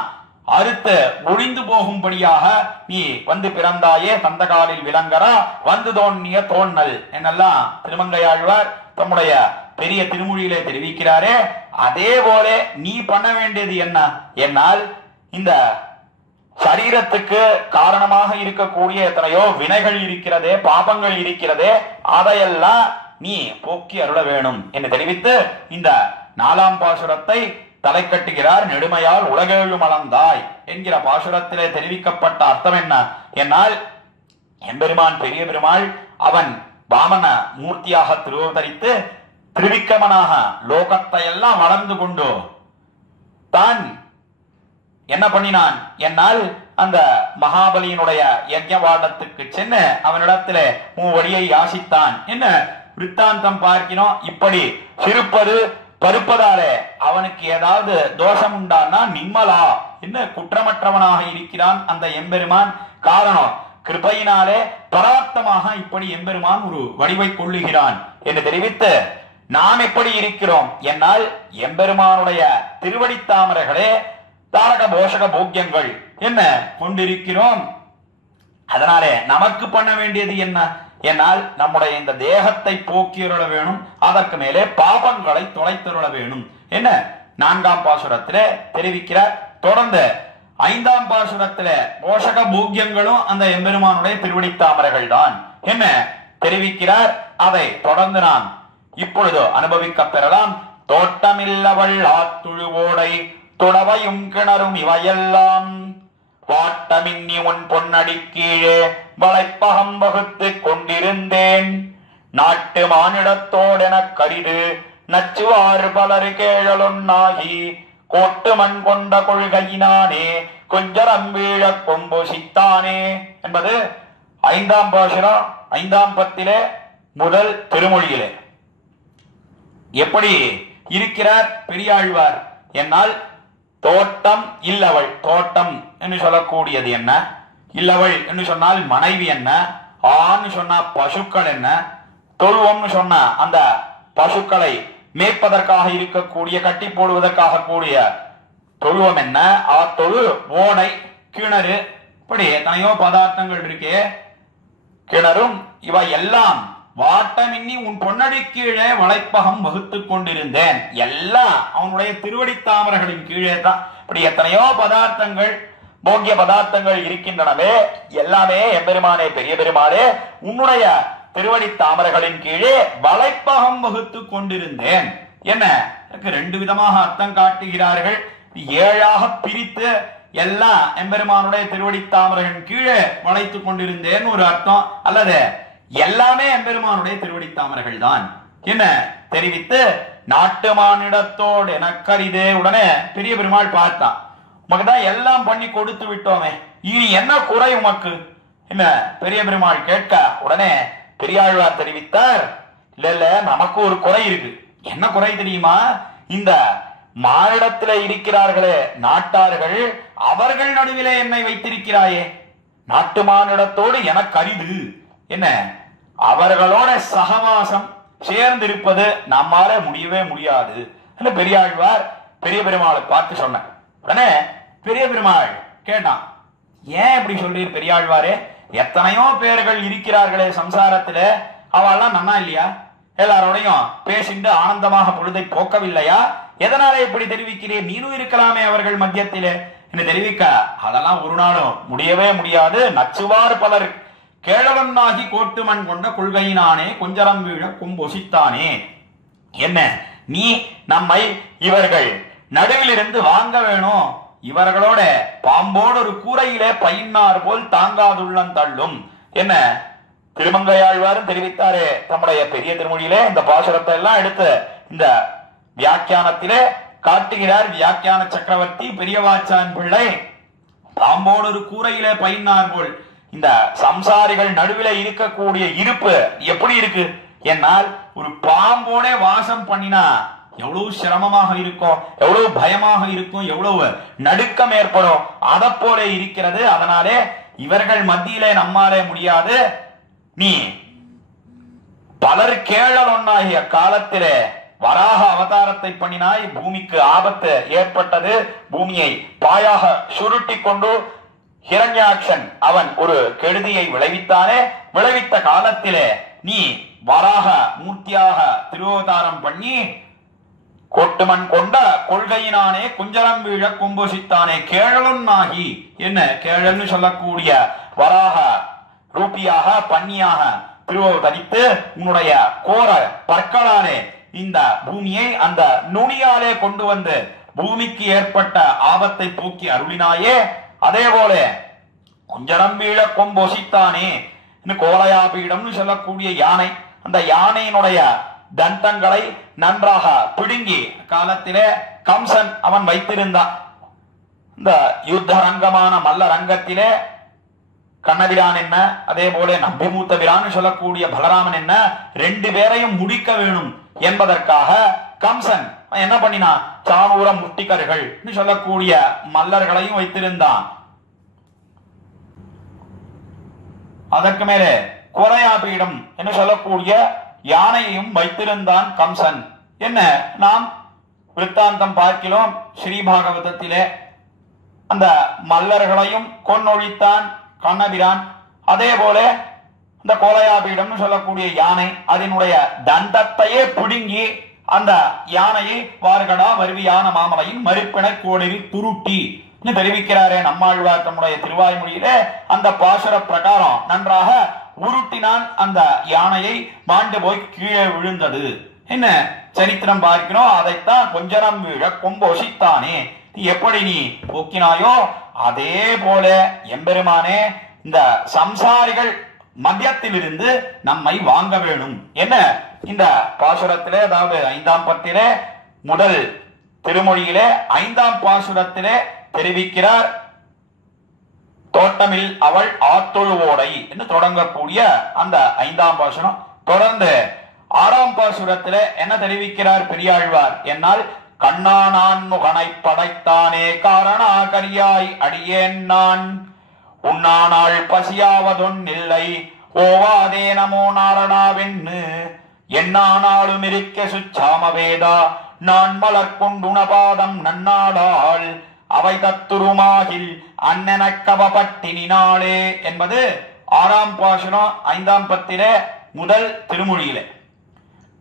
அறுத்து ஒழிந்து போகும்படியாக நீ வந்து பிறந்தாயே, தந்த காலில் விலங்கரா வந்து தோன்றிய தோன்னல் என்னெல்லாம் திருமங்கையாழ்வார் தம்முடைய பெரிய திருமொழியிலே தெரிவிக்கிறாரே. அதே போல நீ பண்ண வேண்டியது என்ன என்னால், இந்த சரீரத்துக்கு காரணமாக இருக்கக்கூடிய எத்தனையோ வினைகள் இருக்கிறதே, பாபங்கள் இருக்கிறதே, அதையெல்லாம் நீ போக்கி அருள வேணும் என்று தெரிவித்து இந்த 4ஆம் பாசுரத்தை தலை கட்டுகிறார். நெடுமையால் உலகேழும் அளந்தாய் என்கிற பாசுரத்திலே தெரிவிக்கப்பட்ட அர்த்தம் என்ன என்னால், எம்பெருமான் பெரிய பெருமாள் அவன் வாமன மூர்த்தியாக திருவதரித்து திரிவிக்ரமனாக லோகத்தை எல்லாம் வளர்ந்து கொண்டு தான் என்ன பண்ணினான் என்னால், அந்த மகாபலியினுடைய யஜ்ஞவாடத்துக்கு சென்று அவனிடத்திலே மூவடியை யாசித்தான். என்ன விருத்தாந்தம் பார்க்கிறோம். இப்படி சிரிப்பது பருப்பதாலே அவனுக்கு ஏதாவது தோஷம் உண்டான்னா நிம்மலா என்ன குற்றமற்றவனாக இருக்கிறான் அந்த எம்பெருமான். காரணம் கிருபையினாலே பரார்த்தமாக இப்படி எம்பெருமான் ஒரு வடிவை கொள்ளுகிறான் என்று தெரிவித்து, நாம் எப்படி இருக்கிறோம் என்னால், எம்பெருமானுடைய திருவடித்தாமரைகளே தாரக போஷக போக்கியங்கள் என்ன கொண்டிருக்கிறோம். அதனாலே நமக்கு பண்ண வேண்டியது என்ன என்னால், நம்முடைய இந்த தேகத்தை போக்கியருள வேணும், அதற்கு மேலே பாபங்களை தொலைத்தருள வேணும் என்ன 4ஆம் பாசுரத்திலே தெரிவிக்கிறார். தொடர்ந்து 5ஆம் பாசுரத்திலே போஷக போக்கியங்களும் அந்த எம்பெருமானுடைய திருவடித்தாமரைகள் தான் என்ன தெரிவிக்கிறார். அதை தொடர்ந்து நாம் இப்பொழுது அனுபவிக்க பெறலாம். தோட்டமில்லவள் ஆத்துழுவோடை துணவையும் கிணறும் இவையெல்லாம் வாட்டமின்னி உன் பொன்னடி கீழே வளைப்பகம் வகுத்து கொண்டிருந்தேன். நாட்டு மானிடத்தோடென கரிது நச்சுவாறு பலரு கேழலொன்னாகி கோட்டு மண் கொண்ட கொள்கையினானே கொஞ்சரம் வீழ கொம்பொசித்தானே என்பது 5ஆம் பாசுரம் 5ஆம் பத்திலே முதல் திருமொழியிலே. எப்படி இருக்கிறார் பெரியாழ்வார் என்னால், தோட்டம் இல்லவள், தோட்டம் என்று சொல்லக்கூடியது என்ன, இல்லவள் என்று சொன்னால் மனைவி என்ன, ஆன்னு சொன்னா பசுக்கள் என்ன, தொழுவம்னு சொன்னா அந்த பசுக்களை மேய்ப்பதற்காக இருக்கக்கூடிய கட்டி போடுவதற்காக கூடிய தொழுவம் என்ன, தொழு ஓடை கிணறு, இப்படி எத்தனையோ பதார்த்தங்கள் இருக்கே. கிணறும் இவை எல்லாம் வாட்டமின்னி உன் பொன்னடி கீழே வளைப்பகம் வகுத்து கொண்டிருந்தேன். எல்லாம் அவனுடைய திருவடி தாமரைகளின் கீழே தான். இப்படி எத்தனையோ பதார்த்தங்கள் போக்கிய பதார்த்தங்கள் இருக்கின்றனவே, எல்லாமே எம்பெருமானே பெரிய பெருமாளே உன்னுடைய திருவடி தாமரைகளின் கீழே வளைப்பகம் வகுத்து கொண்டிருந்தேன். என்ன எனக்கு 2 விதமாக அர்த்தம் காட்டுகிறார்கள். 7ஆக பிரித்து எல்லாம் எம்பெருமானுடைய திருவடி தாமரைகளின் கீழே வளைத்து கொண்டிருந்தேன் ஒரு அர்த்தம், அல்லது எல்லாமே எம்பெருமானுடைய திருவடி தாமரைகள் தான் என்ன தெரிவித்து, நாட்டு மானிடத்தோடு எனக்கரிதே. உடனே பெரிய பெருமாள் பார்த்தா, உமக்கு தான் எல்லாம் பண்ணி கொடுத்து விட்டோமே, இனி என்ன குறை உமக்கு என்ன பெரிய பெருமாள் கேட்க, உடனே பெரியாழ்வார் தெரிவித்தார், இல்ல இல்ல நமக்கு ஒரு குறை இருக்கு. என்ன குறை தெரியுமா, இந்த மானிடத்திலே இருக்கிறார்களே நாட்டார்கள், அவர்கள் நடுவிலே என்னை வைத்திருக்கிறாயே. நாட்டு மானிடத்தோடு எனக்கு அரிது என்ன, அவர்களோட சகவாசம் சேர்ந்திருப்பது நம்மால முடியவே முடியாது என்று பெரியாழ்வார் பெரிய பெருமாளை பார்த்து சொன்ன. உடனே பெரிய பெருமாள் கேட்டான், ஏன் இப்படி சொல்றீர் பெரியாழ்வாரே, எத்தனையோ பேர்கள் இருக்கிறார்களே சம்சாரத்திலே, அவெல்லாம் நன்னா இல்லையா? எல்லாரோடையும் பேசிட்டு ஆனந்தமாக பொழுதை போக்கவில்லையா? எதனால இப்படி தெரிவிக்கிறேன்? நீனும் இருக்கலாமே அவர்கள் மத்தியத்திலே என்று தெரிவிக்க, அதெல்லாம் ஒரு நாளும் முடியவே முடியாது. நச்சுவார் பலர் கேழவனாகி கோட்டுமண் கொண்ட கொள்கையினானே கொஞ்சரம் வீழ கும்பொசித்தானே. என்ன நீ நம்மை இவர்கள் நடுவிலிருந்து வாங்க வேணும், இவர்களோட பாம்போடு ஒரு கூரையிலே பையினார் போல் தாங்காதுள்ளம் தள்ளும். என்ன திருமங்கையாழ்வாரும் தெரிவித்தாரே தம்முடைய பெரிய திருமொழியிலே. இந்த பாசுரத்தை எல்லாம் எடுத்து இந்த வியாக்கியானத்திலே காட்டுகிறார் வியாக்கியான சக்கரவர்த்தி பெரியவாச்சான் பிள்ளை. பாம்போடு ஒரு கூரையிலே பையினார் போல் இந்த சம்சாரிகள் நடுவில இருக்கக்கூடிய இருப்பு எப்படி இருக்கு என்னால், ஒரு பாம்போட வாசம் பண்ணினா எவ்வளவு சிரமமாக இருக்கும், எவ்வளவு பயமாக இருக்கும், எவ்வளவு நடுக்கம் ஏற்படும், அதை போல இருக்கிறது. அதனாலே இவர்கள் மத்தியிலே நம்மாலே முடியாது. நீ பலர் கேழலொன்னாகிய காலத்திலே வராக அவதாரத்தை பண்ணினாய், பூமிக்கு ஆபத்து ஏற்பட்டது, பூமியை பாயாக சுருட்டி கொண்டு ஹிரண்யாட்சன் அவன் ஒரு கெடுதியை விளைவித்தானே. விளைவித்த காலத்திலே நீ வராக மூர்த்தியாக திருவதாரம் பண்ணி கொட்டுமண் கொண்ட கொள்கையினானே குஞ்சரம் வீழ கும்பொசித்தானே. கேழலுன்னாகி, என்ன கேழல்னு சொல்லக்கூடிய வராக ரூபியாக பன்னியாக திருவதரித்து உன்னுடைய கோர பற்களாலே இந்த பூமியை அந்த நுனியாலே கொண்டு வந்து பூமிக்கு ஏற்பட்ட ஆபத்தை போக்கி அருளினாயே. அதே போல குஞ்சரம் வீழ கொம்பொசித்தானே. கோலையாபீடம்னு சொல்லக்கூடிய யானை, அந்த யானையினுடைய தந்தங்களை நன்றாக பிடுங்கி காலத்திலே கம்சன் அவன் வைத்திருந்தான். இந்த யுத்த ரங்கமான மல்ல ரங்கத்திலே கண்ணபிரான் என்ன, அதே போல நம்பிமூத்த பிரான் சொல்லக்கூடிய பலராமன் என்ன, ரெண்டு பேரையும் முடிக்க வேணும் என்பதற்காக கம்சன் என்ன பண்ணினான், சானூர முட்டிகர்கள் சொல்லக்கூடிய மல்லர்களையும் வைத்திருந்தான். அதற்கு மேலே கோலையாபீடம் என்று சொல்லக்கூடிய யானையையும் வைத்திருந்தான் கம்சன். என்ன நாம் விருத்தாந்தம் பார்க்கிறோம் ஸ்ரீபாகவதத்திலே. அந்த மல்லர்களையும் கொன்னொழித்தான் கண்ணபிரான். அதே போல இந்த கோலையாபீடம் சொல்லக்கூடிய யானை அதனுடைய தந்தத்தையே பிடுங்கி அந்த யானையை வார்களா வருவியான மாமலையின் மறுப்பினை கோடில் துருட்டி தெரிவிக்கிறாரே நம்மாழ்வார் தம்முடைய திருவாய்மொழியிலே. அந்த பாசுர பிரகாரம் நன்றாக உருட்டினான் அந்த யானையை, மாண்டு போய் கீழே விழுந்தது. என்ன சரித்திரம் பார்க்கிறோம். அதைத்தான் கொஞ்சரம் வீழ கொம்பொசித்தானே. எப்படி நீ போக்கினாயோ அதே போல எம்பெருமானே இந்த சம்சாரிகள் மத்தியத்திலிருந்து நம்மை வாங்க வேணும். என்ன இந்த பாசுரத்திலே, அதாவது 5ஆம் பத்திலே முதல் திருமொழியிலே 5ஆம் பாசுரத்திலே தெரிவிக்கிறார். தோட்டமில் அவள் ஆத்தொழுவோடை என்று தொடங்கக்கூடிய அந்த 5ஆம் பாசுரம். தொடர்ந்து 6ஆம் பாசுரத்திலே என்ன தெரிவிக்கிறார் பெரியாழ்வார் என்னால், கண்ணா நான் முகனை படைத்தானே காரணா கரியாய் அடியேன் நான், உண்ணானாள் பசியாவதொன்னில்லை ஓவாதே நமோ நாரணாவென்னு, என்னானாலும் இருக்க சுச்சாமவேதா நான் மலர்கொண்டுணபாதம் நன்னாளாள் அவை தத்துருமாகில் அண்ணனக்கவப்பட்டினாளே என்பது 6ஆம் பாசுரம் 5ஆம் பத்திலே முதல் திருமொழியிலே.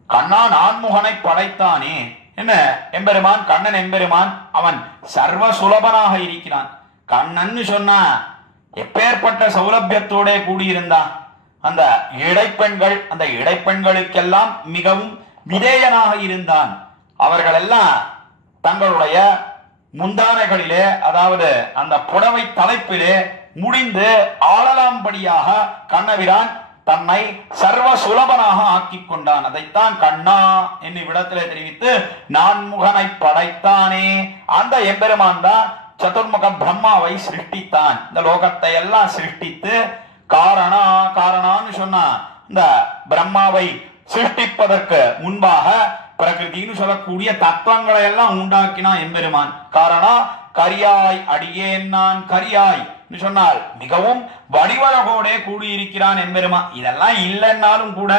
கண்ணா நான்முகனை படைத்தானே. என்ன எம்பெருமான் கண்ணன் எம்பெருமான் அவன் சர்வ சுலபனாக இருக்கிறான். கண்ணன் சொன்னா எப்பேற்பட்ட சௌலபியத்தோட கூடியிருந்தான். அந்த இடைப்பெண்கள், அந்த இடைப்பெண்களுக்கெல்லாம் மிகவும் விதேயனாக இருந்தான். அவர்கள் எல்லாம் தங்களுடைய முந்தானைகளிலே, அதாவது அந்த புடவை தலைப்பிலே முடிந்து ஆளலாம்படியாக கண்ணபிரான் தன்னை சர்வ சுலபனாக ஆக்கிக் கொண்டான். அதைத்தான் கண்ணா என்னும் விடத்திலே தெரிவித்து நான்முகனை படைத்தானே. அந்த எம்பெருமான் தான் சதுர்முக பிரம்மாவை சிருஷ்டித்தான். இந்த லோகத்தை எல்லாம் சிருஷ்டித்து காரணான்னு சொன்னா இந்த பிரம்மாவை சிருஷ்டிப்பதற்கு முன்பாக பிரகிருதின்னு சொல்லக்கூடிய தத்துவங்களை எல்லாம் உண்டாக்கினான் எம்பெருமான். காரணா கரியாய் அடியேன் நான், கரியாய் சொன்னால் மிகவும் வடிவழகோட கூடியிருக்கிறான் எம்பெருமான். இதெல்லாம் இல்லைன்னாலும் கூட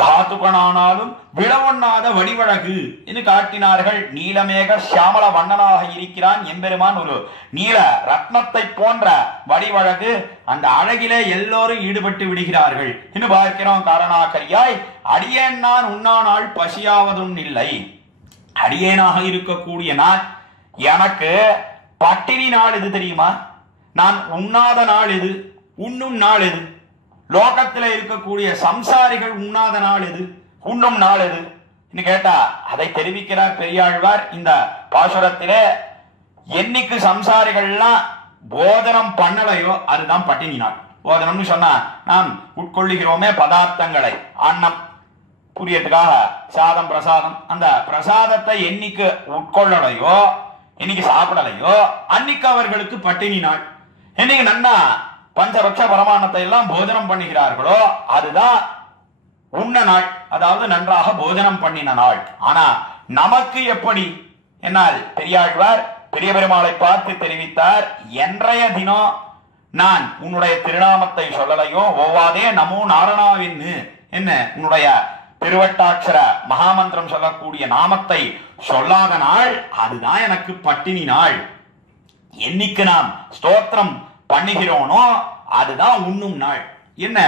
காத்துகனானாலும் விளவொண்ணாத வடிவழகு என்று காட்டினார்கள். நீலமேக சியாமல வண்ணனாக இருக்கிறான் எம்பெருமான், ஒரு நீல ரத்னத்தை போன்ற வடிவழகு. அந்த அழகிலே எல்லோரும் ஈடுபட்டு விடுகிறார்கள் என்று பார்க்கிறோம். காரணாக்கரியாய் அடியேன் நான் உண்ணானால் பசியாவதும் இல்லை. அடியேனாக இருக்கக்கூடிய நான், எனக்கு பட்டினி நாள் எது தெரியுமா? நான் உண்ணாத நாள் எது? உண்ணும் நாள் எது? லோகத்தில் இருக்கக்கூடிய சம்சாரிகள் உண்ணாத நாள் எது? உண்ணும் நாள் எது கேட்டா அதை தெரிவிக்கிறார் பெரியாழ்வார் இந்த பாசுரத்திலே. என்னைக்கு சம்சாரிகள்லாம் போதனம் பண்ணலையோ அதுதான் பட்டினி நாள். போதனம்னு சொன்னா நாம் உட்கொள்ளுகிறோமே பதார்த்தங்களை, அன்னம் புரியறதுக்காக சாதம் பிரசாதம், அந்த பிரசாதத்தை என்னைக்கு உட்கொள்ளலையோ, என்னைக்கு சாப்பிடலையோ அன்னைக்கு அவர்களுக்கு பட்டினி நாள். என்னைக்கு நன்னா பஞ்சபட்ச பரமானத்தை எல்லாம் போஜனம் பண்ணுகிறார்களோ அதுதான் உண்ண நாள், அதாவது நன்றாக போஜனம் பண்ணின நாள். ஆனா நமக்கு எப்படி என்னால் பெரியாழ்வார் பெரிய பெருமாளை பார்த்து தெரிவித்தார், என்றைய தினம் நான் உன்னுடைய திருநாமத்தை சொல்லலையோ, ஓவாதே நமோ நாரணாவின்னு என்ன உன்னுடைய திருவட்டாட்சர மகாமந்திரம் சொல்லக்கூடிய நாமத்தை சொல்லாத நாள் அதுதான் எனக்கு பட்டினி நாள். என்னைக்கு நாம் ஸ்தோத்திரம் பண்ணுகிறோனோ அதுதான் உண்ணும் நாள். என்ன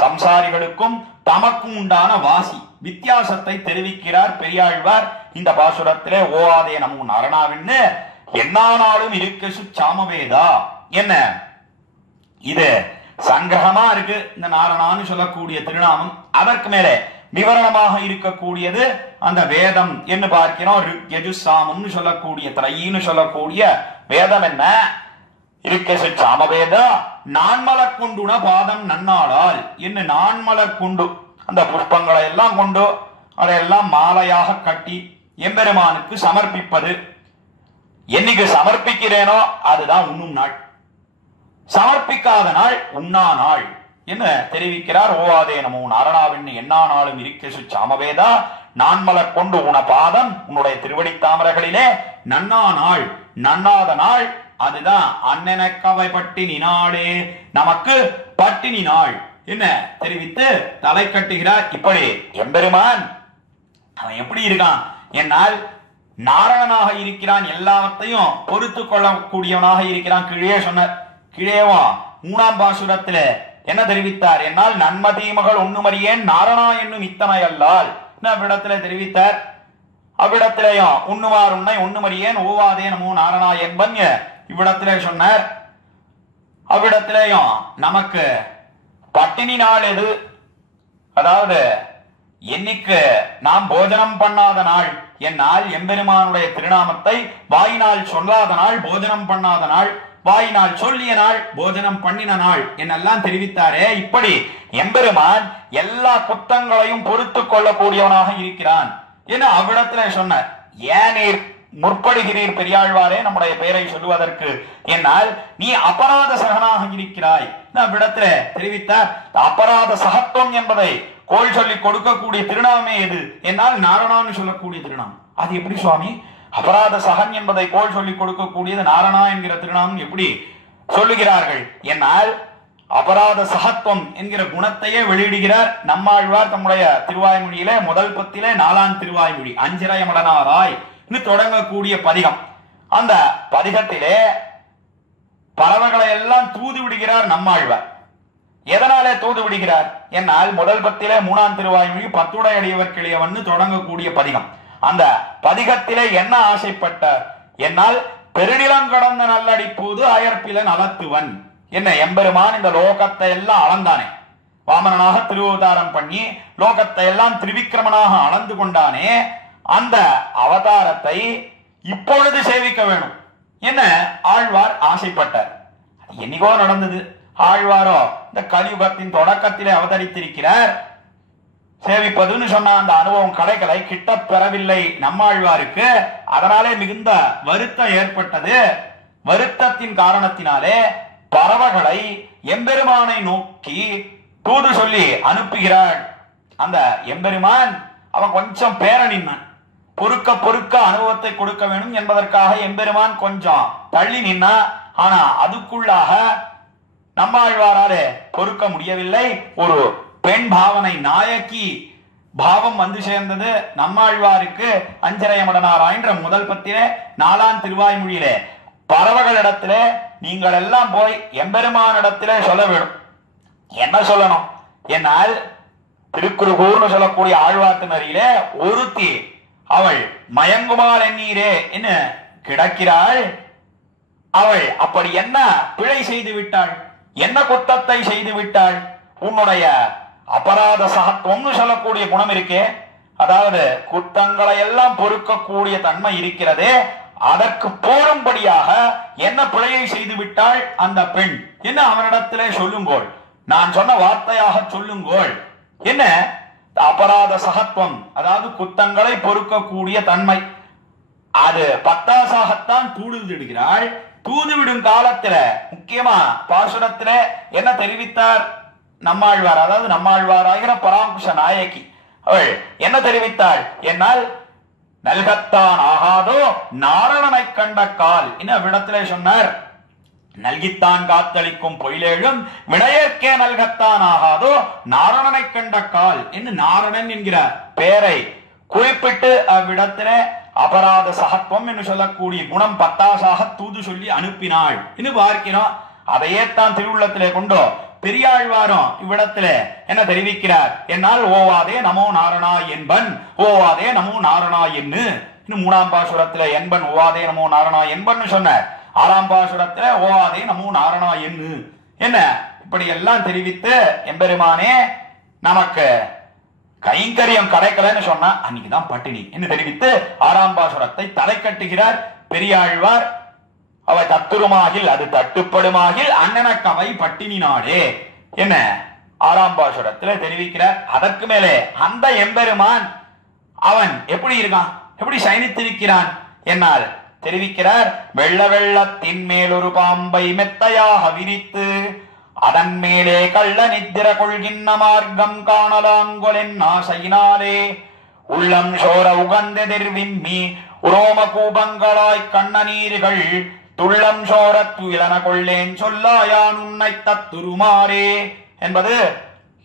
சம்சாரிகளுக்கும் தமக்கும் உண்டான வாசி வித்தியாசத்தை தெரிவிக்கிறார் பெரியாழ்வார் இந்த பாசுரத்திலே. ஓவாதே நமோ நாரணாவின்னு என்னானாலும் இருக்க சாமவேதா. என்ன இது சங்கிரகமா இருக்கு இந்த நாரணான்னு சொல்லக்கூடிய திருநாமம். அதற்கு மேலே விவரணமாக இருக்கக்கூடியது அந்த வேதம் என்று பார்க்கிறோம். யஜுசாமம்னு சொல்லக்கூடிய திரையின்னு சொல்லக்கூடிய வேதம் என்ன இருக்கசு சாமவேதா. நான்மலர் கொண்டுன பாதம் நன்னாளால் என்ன, நான்மலர் கொண்டு அந்த புஷ்பங்களை எல்லாம் கொண்டு அதையெல்லாம் மாலையாக கட்டி எம்பெருமானுக்கு சமர்ப்பிப்பது. என்னைக்கு சமர்ப்பிக்கிறேனோ அதுதான் உண்ணும் நாள், சமர்ப்பிக்காத நாள் உண்ணா நாள் என்ன தெரிவிக்கிறார். ஓவாதே நமோ நாரணாவின் என்னானாலும் இருக்கசு சாமவேதா. நான்மலர் கொண்டு உன பாதம் உன்னுடைய திருவடி தாமரைகளிலே நன்னா நாள், நன்னாத நாள் அதுதான் அண்ணனக்கவை பட்டினி நாளே, நமக்கு பட்டினி நாள் என்ன தெரிவித்து தலை கட்டுகிறார். இப்படி எம்பெருமான் அவன் எப்படி இருக்கான் என்னால் நாரணனாக இருக்கிறான், எல்லாவற்றையும் பொறுத்து கொள்ளக்கூடியவனாக இருக்கிறான். கீழே சொன்னார். கீழேவும் 3ஆம் பாசுரத்தில என்ன தெரிவித்தார் என்னால் நன்மதீமகள் ஒண்ணுமறியேன் நாரணா என்னும் இத்தனை அல்லால் அவ்விடத்தில தெரிவித்தார். அவ்விடத்திலேயும் உண்ணுவார் உன்னை ஒண்ணுமறியேன் ஓவாதே நமோ நாரணா என்பன் இவ்விடத்திலே சொன்னார். அவ்விடத்திலேயும் நமக்கு பட்டினி நாள் எது, அதாவது என்னைக்கு நாம் போஜனம் பண்ணாத நாள் என்னால் எம்பெருமானுடைய திருநாமத்தை வாயினால் சொல்லாத நாள், போஜனம் பண்ணாத நாள், வாயினால் சொல்லிய நாள், போஜனம் பண்ணின நாள் என்னெல்லாம் தெரிவித்தாரே. இப்படி எம்பெருமான் எல்லா குத்தங்களையும் பொறுத்து கொள்ளக்கூடியவனாக இருக்கிறான் என அவ்விடத்திலே சொன்னார். ஏன் நீர் முற்படுகிறீர் பெரியாழ்வாரே நம்முடைய பெயரை சொல்லுவதற்கு என்னால் நீ அபராத சகனாக இருக்கிறாய் அவ்விடத்திலே தெரிவித்தார். அபராத சகத்துவம் என்பதை கோள் சொல்லி கொடுக்கக்கூடிய திருநாமே எது என்னால் நாரணான்னு சொல்லக்கூடிய திருநாமம். அது எப்படி சுவாமி அபராத சகன் என்பதை கோள் சொல்லி கொடுக்கக்கூடியது நாரணா என்கிற திருநாமம் எப்படி சொல்லுகிறார்கள் என்னால் அபராத சகத்துவம் என்கிற குணத்தையே வெளியிடுகிறார் நம்மாழ்வார் தம்முடைய திருவாய்மொழியிலே முதல் பத்திலே 4ஆம் திருவாய்மொழி அஞ்சிரயமடனாராய் தொடங்கக்கூடிய பதிகம். அந்த பதிகத்திலே பறவைகளை எல்லாம் தூது விடுகிறார் நம்மாழ்வார். எதனாலே தூது விடுகிறார் என்னால் முதல் பத்திலே 3ஆம் திருவாய்மொழி பத்துடையடியவர் கிளியவன் தொடங்கக்கூடிய பதிகம். அந்த பதிகத்திலே என்ன ஆசைப்பட்ட என்னால் பெருநிலங்கடந்த நல்லடிப்பூது அயற்பில நலத்துவன் என்ன எம்பெருமான் இந்த லோகத்தை எல்லாம் அளந்தானே, வாமனனாக திருவதாரம் பண்ணி லோகத்தை எல்லாம் திரிவிக்கிரமனாக அளந்து கொண்டானே, அந்த அவதாரத்தை இப்பொழுது சேவிக்க வேணும் என்ன ஆழ்வார் ஆசைப்பட்டார். என்னைக்கோ நடந்தது. ஆழ்வாரோ இந்த கலியுகத்தின் தொடக்கத்திலே அவதரித்திருக்கிறார். சேவிப்பதுன்னு சொன்ன அந்த அனுபவம் கலைகளை கிட்ட பெறவில்லை நம்மாழ்வாருக்கு. அதனாலே மிகுந்த வருத்தம் ஏற்பட்டது. வருத்தத்தின் காரணத்தினாலே பறவைகளை எம்பெருமானை நோக்கி தூது சொல்லி அனுப்புகிறாள். அந்த எம்பெருமான் அவன் கொஞ்சம் பேரணின்னான், பொறுக்க பொறுக்க அனுபவத்தை கொடுக்க வேண்டும் என்பதற்காக எம்பெருமான் கொஞ்சம் தள்ளி நின்னா. ஆனா அதுக்குள்ளாக நம்மாழ்வாராலே பொறுக்க முடியவில்லை. ஒரு பெண் பாவனை நாயக்கி பாவம் வந்து சேர்ந்தது நம்மாழ்வாருக்கு அஞ்சரையமடனாராய்ன்ற முதல் பத்திலே 4ஆம் திருவாய்மொழியிலே பறவைகளிடத்திலே நீங்கள் எல்லாம் போய் எம்பெருமானிடத்திலே சொல்ல வேண்டும். என்ன சொல்லணும்? என்னால் திருக்குறுகூர்னு சொல்லக்கூடிய ஆழ்வார்த்தினரிலே ஒருத்தி அவள் மயங்குமால் எண்ணீரே என்ன கிடக்கிறாள். அவள் அப்படி என்ன பிழை செய்து விட்டாள்? என்ன குற்றத்தை செய்து விட்டாள்? உன்னுடைய அபராத சகத்துவம்னு சொல்லக்கூடிய குணம் இருக்கே, அதாவது குற்றங்களை எல்லாம் பொறுக்கக்கூடிய தன்மை இருக்கிறதே, அதற்கு போரும்படியாக என்ன பிழையை செய்து விட்டாள் அந்த பெண்? என்ன அவனிடத்திலே சொல்லுங்கோள், நான் சொன்ன வார்த்தையாக சொல்லுங்கோள். என்ன அபராத சகத்துவம், அதாவது குற்றங்களை பொறுக்கக்கூடிய தன்மை, அது பத்தாசாகத்தான் தூதுவிடுகிறாள். தூதுவிடும் காலத்துல முக்கியமா பாசுரத்துல என்ன தெரிவித்தார் நம்மாழ்வார், அதாவது நம்மாழ்வாராகிற பராங்குஷ நாயகி அவள் என்ன தெரிவித்தாள்? என்னால் நல்கத்தான் ஆகாதோ நாரணனை கண்ட கால். இன்னும் அவ்விடத்திலே சொன்னார், நல்கித்தான் காத்தளிக்கும் பொயிலேழும் விடையற்கே நல்கத்தான் ஆகாதோ நாரணனை கண்ட கால் என்று நாரணன் என்கிற பெயரை குறிப்பிட்டு அவ்விடத்திலே அபராத சகத்துவம் என்று சொல்லக்கூடிய குணம் பத்தாசாக தூது சொல்லி அனுப்பினாள் என்று பார்க்கிறோம். அதையே தான் திருவுள்ளத்திலே கொண்டோ பெரியாழ்வாரும் இவ்விடத்திலே என்ன தெரிவிக்கிறார்? என்னால் ஓவாதே நமோ நாரணா என்பன், ஓவாதே நமோ நாரணா என்று. இன்னும் 3ஆம் பாசுரத்திலே என்பன் ஓவாதே நமோ நாரணா என்பன் சொன்னார். 6ஆம் பாசுரத்திலே ஓவாதே நமோ நாரணா என்று. என்ன இப்படி எல்லாம் தெரிவித்து எம்பெருமானே நமக்கு கைங்கரியம் கிடைக்கலன்னு சொன்னா அன்னைக்குதான் பட்டினி என்று தெரிவித்து 6ஆம் பாசுரத்தை தலை கட்டுகிறார் பெரியாழ்வார். அவை தத்துருமாகில் அது தட்டுப்படுமாகில் அண்ணனக்கவை பட்டினி நாடே என்ன 6ஆம் பாசுரத்துல தெரிவிக்கிறார். அதற்கு மேலே அந்த எம்பெருமான் அவன் எப்படி இருக்கான், எப்படி சயனித்திருக்கிறான் என்னால் தெரிவிக்கிறார். வெள்ள வெள்ளத்தின் மேல் ஒரு பாம்பை மெத்தையாக விரித்து அதன் மேலே கள்ள நித்திர கொள்கின்ற மார்க்கம் காணலாங்கொலென் ஆசையினாலே உள்ளம் சோர உகந்தெதிர் விம்மி உரோம கூபங்களாய் கண்ணநீர்கள் துள்ளம் சோர துயிலன கொள்ளேன் சொல்லாயான் உன்னை தத்துருமாறே என்பது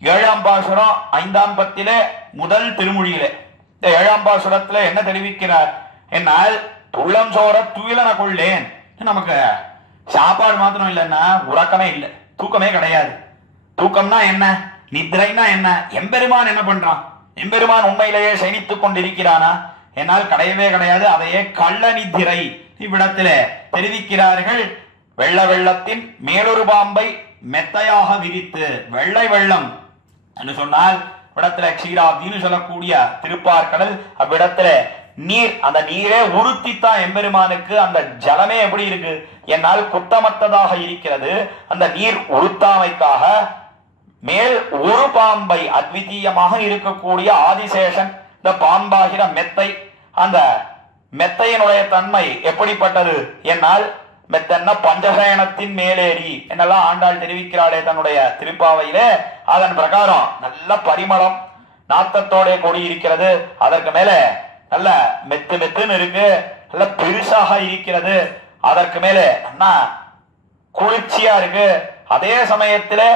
7ஆம் பாசுரம் 5ஆம் பத்திலே முதல் திருமொழியிலே. இந்த 7ஆம் பாசுரத்துல என்ன தெரிவிக்கிறார் என்னால் துள்ளம் சோர துயிலன கொள்ளேன். நமக்கு சாப்பாடு மாத்திரம் இல்லைன்னா உறக்கமே இல்லை, தூக்கமே கிடையாது. தூக்கம்னா என்ன, நித்ரைனா என்ன? எம்பெருமான் என்ன பண்றான்? எம்பெருமான் உண்மையிலேயே சயனித்துக் கொண்டிருக்கிறானா? என்னால் கிடையவே கிடையாது. அதையே கள்ள நித்திரை இவ்விடத்திலே தெரிவிக்கிறார்கள். வெள்ள வெள்ளத்தின் மேலொரு பாம்பை மெத்தையாக விரித்து, வெள்ளை வெள்ளம் என்று சொன்னால் இவ்விடத்துல க்ஷீராப்தின்னு சொல்லக்கூடிய திருப்பார்கடல், அவ்விடத்துல நீர், அந்த நீரே உறுத்தித்தான் எம்பெருமானுக்கு அந்த ஜலமே எப்படி இருக்கு என்னால் குத்தமற்றதாக இருக்கிறது. அந்த நீர் உறுத்தாமைக்காக மேல் ஒரு பாம்பை அத்விதீயமாக இருக்கக்கூடிய ஆதிசேஷன் இந்த பாம்பாகிற மெத்தை, அந்த மெத்தையினுடைய தன்மை எப்படிப்பட்டது என்னால் மெத்தன்ன பஞ்சசயனத்தின் மேலேறி என்னெல்லாம் ஆண்டாள் தெரிவிக்கிறாளே தன்னுடைய திருப்பாவையிலே. அதன் பிரகாரம் நல்ல பரிமளம் நாத்தத்தோட கூடியிருக்கிறது. அதற்கு மேல நல்ல மெத்து மெத்துன்னு இருக்கு, நல்ல பெருசாக இருக்கிறது. அதற்கு மேல அண்ணா குளிர்ச்சியா இருக்கு. அதே சமயத்திலே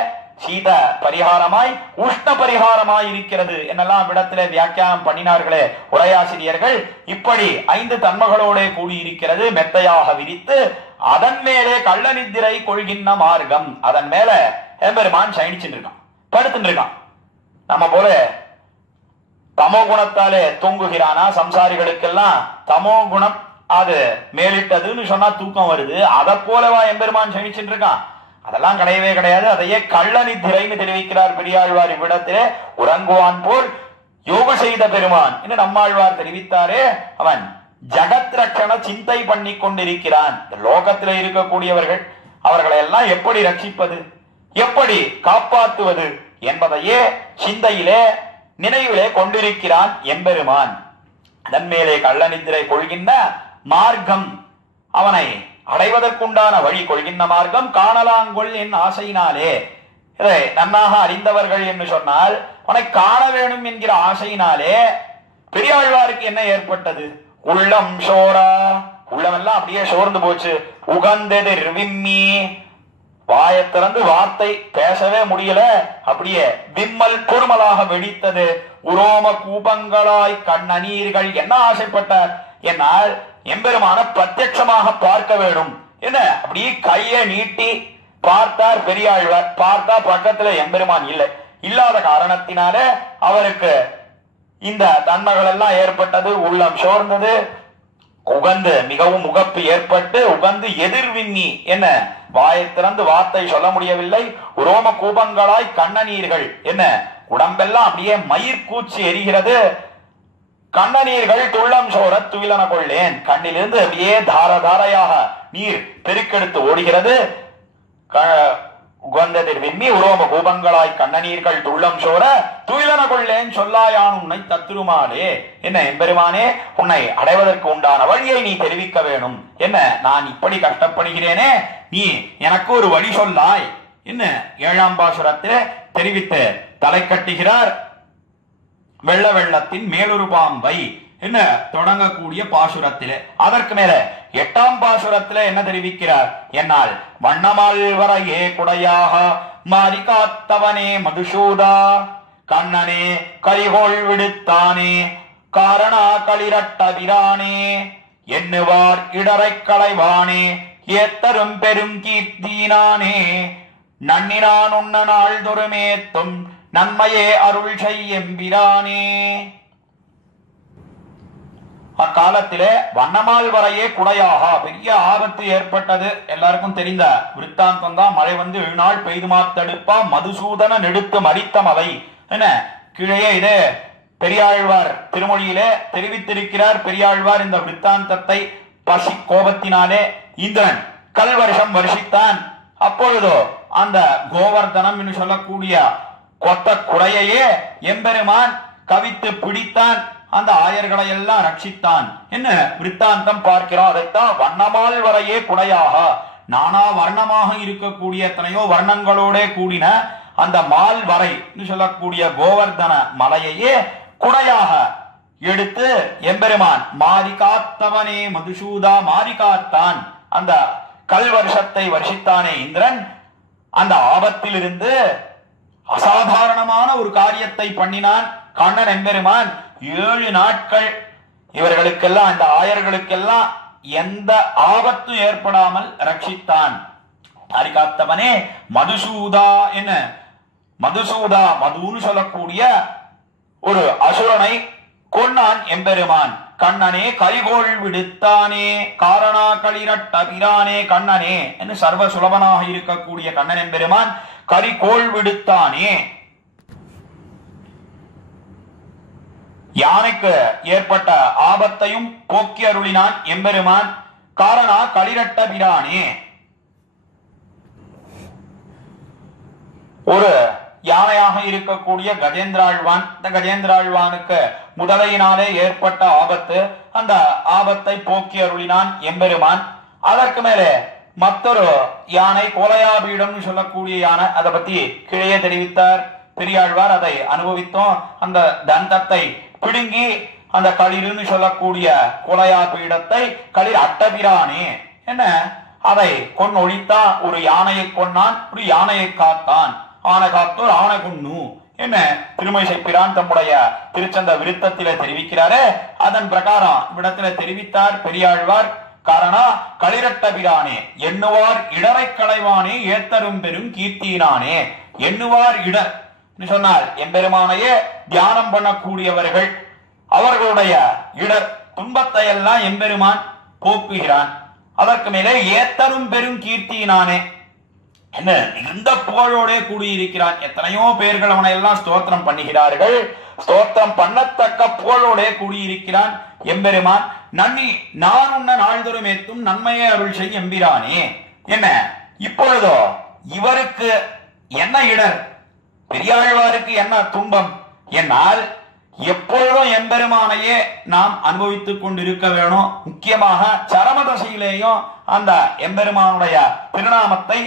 சீத பரிகாரமாய் உஷ்ண பரிகாரமாய் இருக்கிறது என்னெல்லாம் விடத்திலே வியாக்கியானம் பண்ணினார்களே உரையாசிரியர்கள். இப்படி 5 தன்மைகளோட கூடியிருக்கிறது. மெத்தையாக விரித்து அதன் மேலே கள்ள நித்திரை கொள்கின்ற மார்க்கம், அதன் மேல எம்பெருமான் சயனிச்சுட்டு இருக்கான், படுத்துட்டு இருக்கான். நம்ம போல தமோ குணத்தாலே தூங்குகிறானா? சம்சாரிகளுக்கெல்லாம் தமோ குணம் அது மேலிட்டதுன்னு சொன்னா தூக்கம் வருது. அதை போலவா எம்பெருமான் சயனிச்சுட்டு இருக்கான்? அதெல்லாம் கிடையவே கிடையாது. அதையே கள்ள நித்திரைன்னு தெரிவிக்கிறார் பெரியாழ்வார் இவ்விடத்திலே. உறங்குவான் போல் யோக செய்த பெருமான் என்று நம்மாழ்வார் தெரிவித்தாரே, அவன் ஜகத் ரட்சண சிந்தை பண்ணி கொண்டிருக்கிறான். லோகத்திலே இருக்கக்கூடியவர்கள் அவர்களை எல்லாம் எப்படி ரட்சிப்பது, எப்படி காப்பாற்றுவது என்பதையே சிந்தையிலே நினைவிலே கொண்டிருக்கிறான் எம்பெருமான். அதன் மேலே கள்ள நித்திரை கொள்கின்ற மார்க்கம், அவனை அடைவதற்குண்டான வழி கொள்கின்ற மார்க்கம் காணலாங்கொள் என் ஆசையினாலே. இதை நன்னாக அறிந்தவர்கள் என்று சொன்னால் அவனை காண வேணும் என்கிற ஆசையினாலே பெரியாழ்வாருக்கு என்ன ஏற்பட்டது? உள்ளம் சோரா, உள்ளமெல்லாம் அப்படியே சோர்ந்து போச்சு. உகந்தெதிர் விம்மி, வாயை திறந்து வார்த்தை பேசவே முடியல. அப்படியே விம்மல் பொறுமலாக வெடித்தது. உரோம கூபங்களாய் கண்ணநீர்கள். என்ன ஆசைப்பட்டார்? என்னால் எம்பெருமான பிரத்யட்சமாக பார்க்க வேண்டும். என்ன அப்படியே கையை நீட்டி பார்த்தார் பெரியாழ்வார். பார்த்தா பக்கத்துல எம்பெருமான் இல்லை. இல்லாத காரணத்தினால அவருக்கு இந்த தன்மைகள் எல்லாம் ஏற்பட்டது. உள்ளம் சோர்ந்தது. உகந்து மிகவும் முகப்பு ஏற்பட்டு உகந்து எதிர்விண்ணி என்ன வாயை திறந்து வார்த்தை சொல்ல முடியவில்லை. உரோம கூபங்களாய் கண்ணநீர்கள். என்ன உடம்பெல்லாம் அப்படியே மயிர்கூச்சி எரிகிறது. கண்ணநீர்கள் துள்ளம் சோர துயிலன கொள்ளேன். கண்ணிலிருந்து அப்படியே தார தாரையாக நீர் பெருக்கெடுத்து ஓடுகிறது. உகந்ததிர் விம்மி உரோம கூபங்களாய் கண்ணநீர்கள் துள்ளம் சோர துயிலன கொள்ளேன் சொல்லாயான் உன்னை தத்துருமாலே. என்ன எம்பெருமானே, உன்னை அடைவதற்கு உண்டான வழியை நீ தெரிவிக்க வேணும். என்ன நான் இப்படி கஷ்டப்படுகிறேனே, நீ எனக்கு ஒரு வழி சொல்லாய். என்ன 7ஆம் பாசுரத்திலே தெரிவித்து தலை கட்டுகிறார். வெள்ள வெள்ளத்தின் மேலொரு பாம்பை என்ன தொடங்கக்கூடிய பாசுரத்திலே. அதற்கு மேல 8ஆம் பாசுரத்திலே என்ன தெரிவிக்கிறார்? என்னால் வண்ணமால் வரையே குடையாக மாறி காத்தவனே மதுசூதா கண்ணனே கரிகோள் விடுத்தானே காரணா களிரட்ட விரானே எண்ணுவார் இடரை களைவானே ஏத்தரும் பெரும் கீர்த்தினானே நன்னினான் உன்ன நாள் தொருமேத்தும் நன்மையே அருள் செய்யம்பிரானே. அக்காலத்திலே வண்ணமால் வரையே குடையாக பெரிய ஆபத்து ஏற்பட்டது. எல்லாருக்கும் தெரிந்த விருத்தாந்தம் தான். மழை வந்து 7 நாள் பெய்துமா தடுப்பா மதுசூதன நெடுத்து மறித்த மலை. என்ன கீழே இது பெரியாழ்வார் திருமொழியிலே தெரிவித்திருக்கிறார். பெரியாழ்வார் இந்த விருத்தாந்தத்தை பசி கோபத்தினாலே இந்திரன் கல் வருஷம் வருஷித்தான். அப்பொழுதோ அந்த கோவர்தனம் என்று சொல்லக்கூடிய கொத்த குடையையே எம்பெருமான் கவித்து பிடித்தான். அந்த ஆயர்களை எல்லாம் ரட்சித்தான். என்ன விருத்தாந்தம் பார்க்கிறோம். அதைத்தான் வண்ணமால் வரையே குடையாக நானா வர்ணமாக இருக்கக்கூடிய எத்தனையோ வர்ணங்களோட கூடின அந்த மால் வரை சொல்லக்கூடிய கோவர்தன மலையையே குடையாக எடுத்து எம்பெருமான் மாறி காத்தவனே மதுசூதா மாறி காத்தான். அந்த கல் வருஷத்தை வருஷித்தானே இந்திரன். அந்த ஆபத்தில் இருந்து அசாதாரணமான ஒரு காரியத்தை பண்ணினான் கண்ணன் எம்பெருமான். 7 நாட்கள் இவர்களுக்கெல்லாம் இந்த ஆயர்களுக்கெல்லாம் எந்த ஆபத்து ஏற்படாமல் ரட்சித்தான். காத்தவனே மதுசூதா. என்ன மதுசூதா மதுன்னு சொல்லக்கூடிய ஒரு அசுரனை கொன்னான் எம்பெருமான். கண்ணனே கரிகோள் விடுத்தானே காரணா களிரட்ட பிரானே. கண்ணனே என்று சர்வ சுலபனாக இருக்கக்கூடிய கண்ணன் எம்பெருமான் கரிகோள் விடுத்தானே. யானைக்கு ஏற்பட்ட ஆபத்தையும் போக்கி அருளினான் எம்பெருமான். காரணா களிரட்ட பிரானே. ஒரு யானையாக இருக்கக்கூடிய கஜேந்திராழ்வான். இந்த கஜேந்திராழ்வானுக்கு முதலையினாலே ஏற்பட்ட ஆபத்து. அந்த ஆபத்தை போக்கி அருளினான் எம்பெருமான். அதற்கு மேலே மற்றொரு யானை கோலையாபீடம் சொல்லக்கூடிய யானை. அதை பத்தி கீழே தெரிவித்தார் பெரியாழ்வார். அதை அனுபவித்தோம். அந்த தந்தத்தை பிடுங்கி அந்த களிர்னு சொல்லக்கூடிய கோலையா பீடத்தை களிர் அட்டபிரானே. என்ன அதை கொன்னொழித்தான். ஒரு யானையை கொன்னான், ஒரு யானையை காத்தான். ஆனை காத்தோர் ஆனை கொன்னு. என்ன திருமழிசை பிரான் தம்முடைய திருச்சந்த விருத்தத்திலே தெரிவிக்கிறாரே. அதன் பிரகாரம் இவ்விடத்திலே தெரிவித்தார் பெரியாழ்வார். காரணா களிரட்ட பிரானே எண்ணுவார் இடரை களைவானே ஏத்தரும் பெரும் கீர்த்தினானே. எண்ணுவார் இடர் சொன்னால் எம்பெருமானையே தியானம் பண்ணக்கூடியவர்கள். அவர்களுடைய இடர் துன்பத்தை எல்லாம் எம்பெருமான் போக்குகிறான். அதற்கு மேலே ஏத்தரும் பெரும் கீர்த்தினானே. என்ன இந்த புகழோட கூடியிருக்கிறான். எத்தனையோ பேர்கள் அவனை எல்லாம் ஸ்தோத்திரம் பண்ணுகிறார்கள். ஸ்தோத்திரம் பண்ணத்தக்க புகழோட கூடியிருக்கிறான் எம்பெருமான். நன்னி நான் உன்ன நாள்தொரும் ஏத்தும் நன்மையை அருள் செய்ய எம்பிரானே. என்ன இப்பொழுதோ இவருக்கு என்ன இடர், பெரியாழ்வாருக்கு என்ன துன்பம் என்னால் எப்பொழுதும் எம்பெருமானையே நாம் அனுபவித்துக் கொண்டிருக்க வேணும். முக்கியமாக சரமதசையிலேயும் அந்த எம்பெருமானுடைய திருநாமத்தை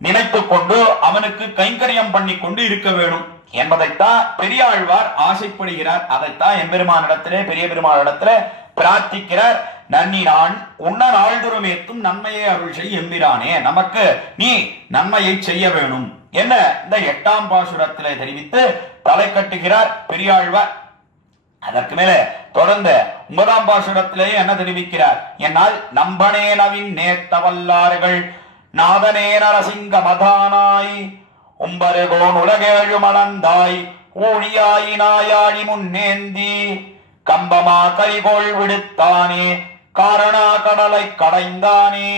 நினைத்துக் கொண்டு அவனுக்கு கைங்கரியம் பண்ணி கொண்டு இருக்க வேணும் என்பதைத்தான் பெரியாழ்வார் ஆசைப்படுகிறார். அதைத்தான் எம்பெருமானிடத்திலே பெரிய பெருமானிடத்திலே பிரார்த்திக்கிறார். நன்னினான் உன்ன நாள்தொறுமேத்தும் நன்மையை அருள் செய் எம்பிரானே, நமக்கு நீ நன்மையை செய்ய வேணும் என்ன இந்த 8ஆம் பாசுரத்திலே தெரிவித்து தலை கட்டுகிறார் பெரியாழ்வார். அதற்கு மேலே தொடர்ந்து 9ஆம் பாசுரத்திலேயே என்ன தெரிவிக்கிறார்? என்னால் நம்பனே நவின் நேத்தவல்லார்கள் நாதனே நரசிங்க மதானாய் உம்பருகோன் உலகேழு மலந்தாய் ஊழியாயினாயாழி முன்னேந்தி கம்பமா கைகோள் விடுத்தானே காரணா கடலை கடைந்தானே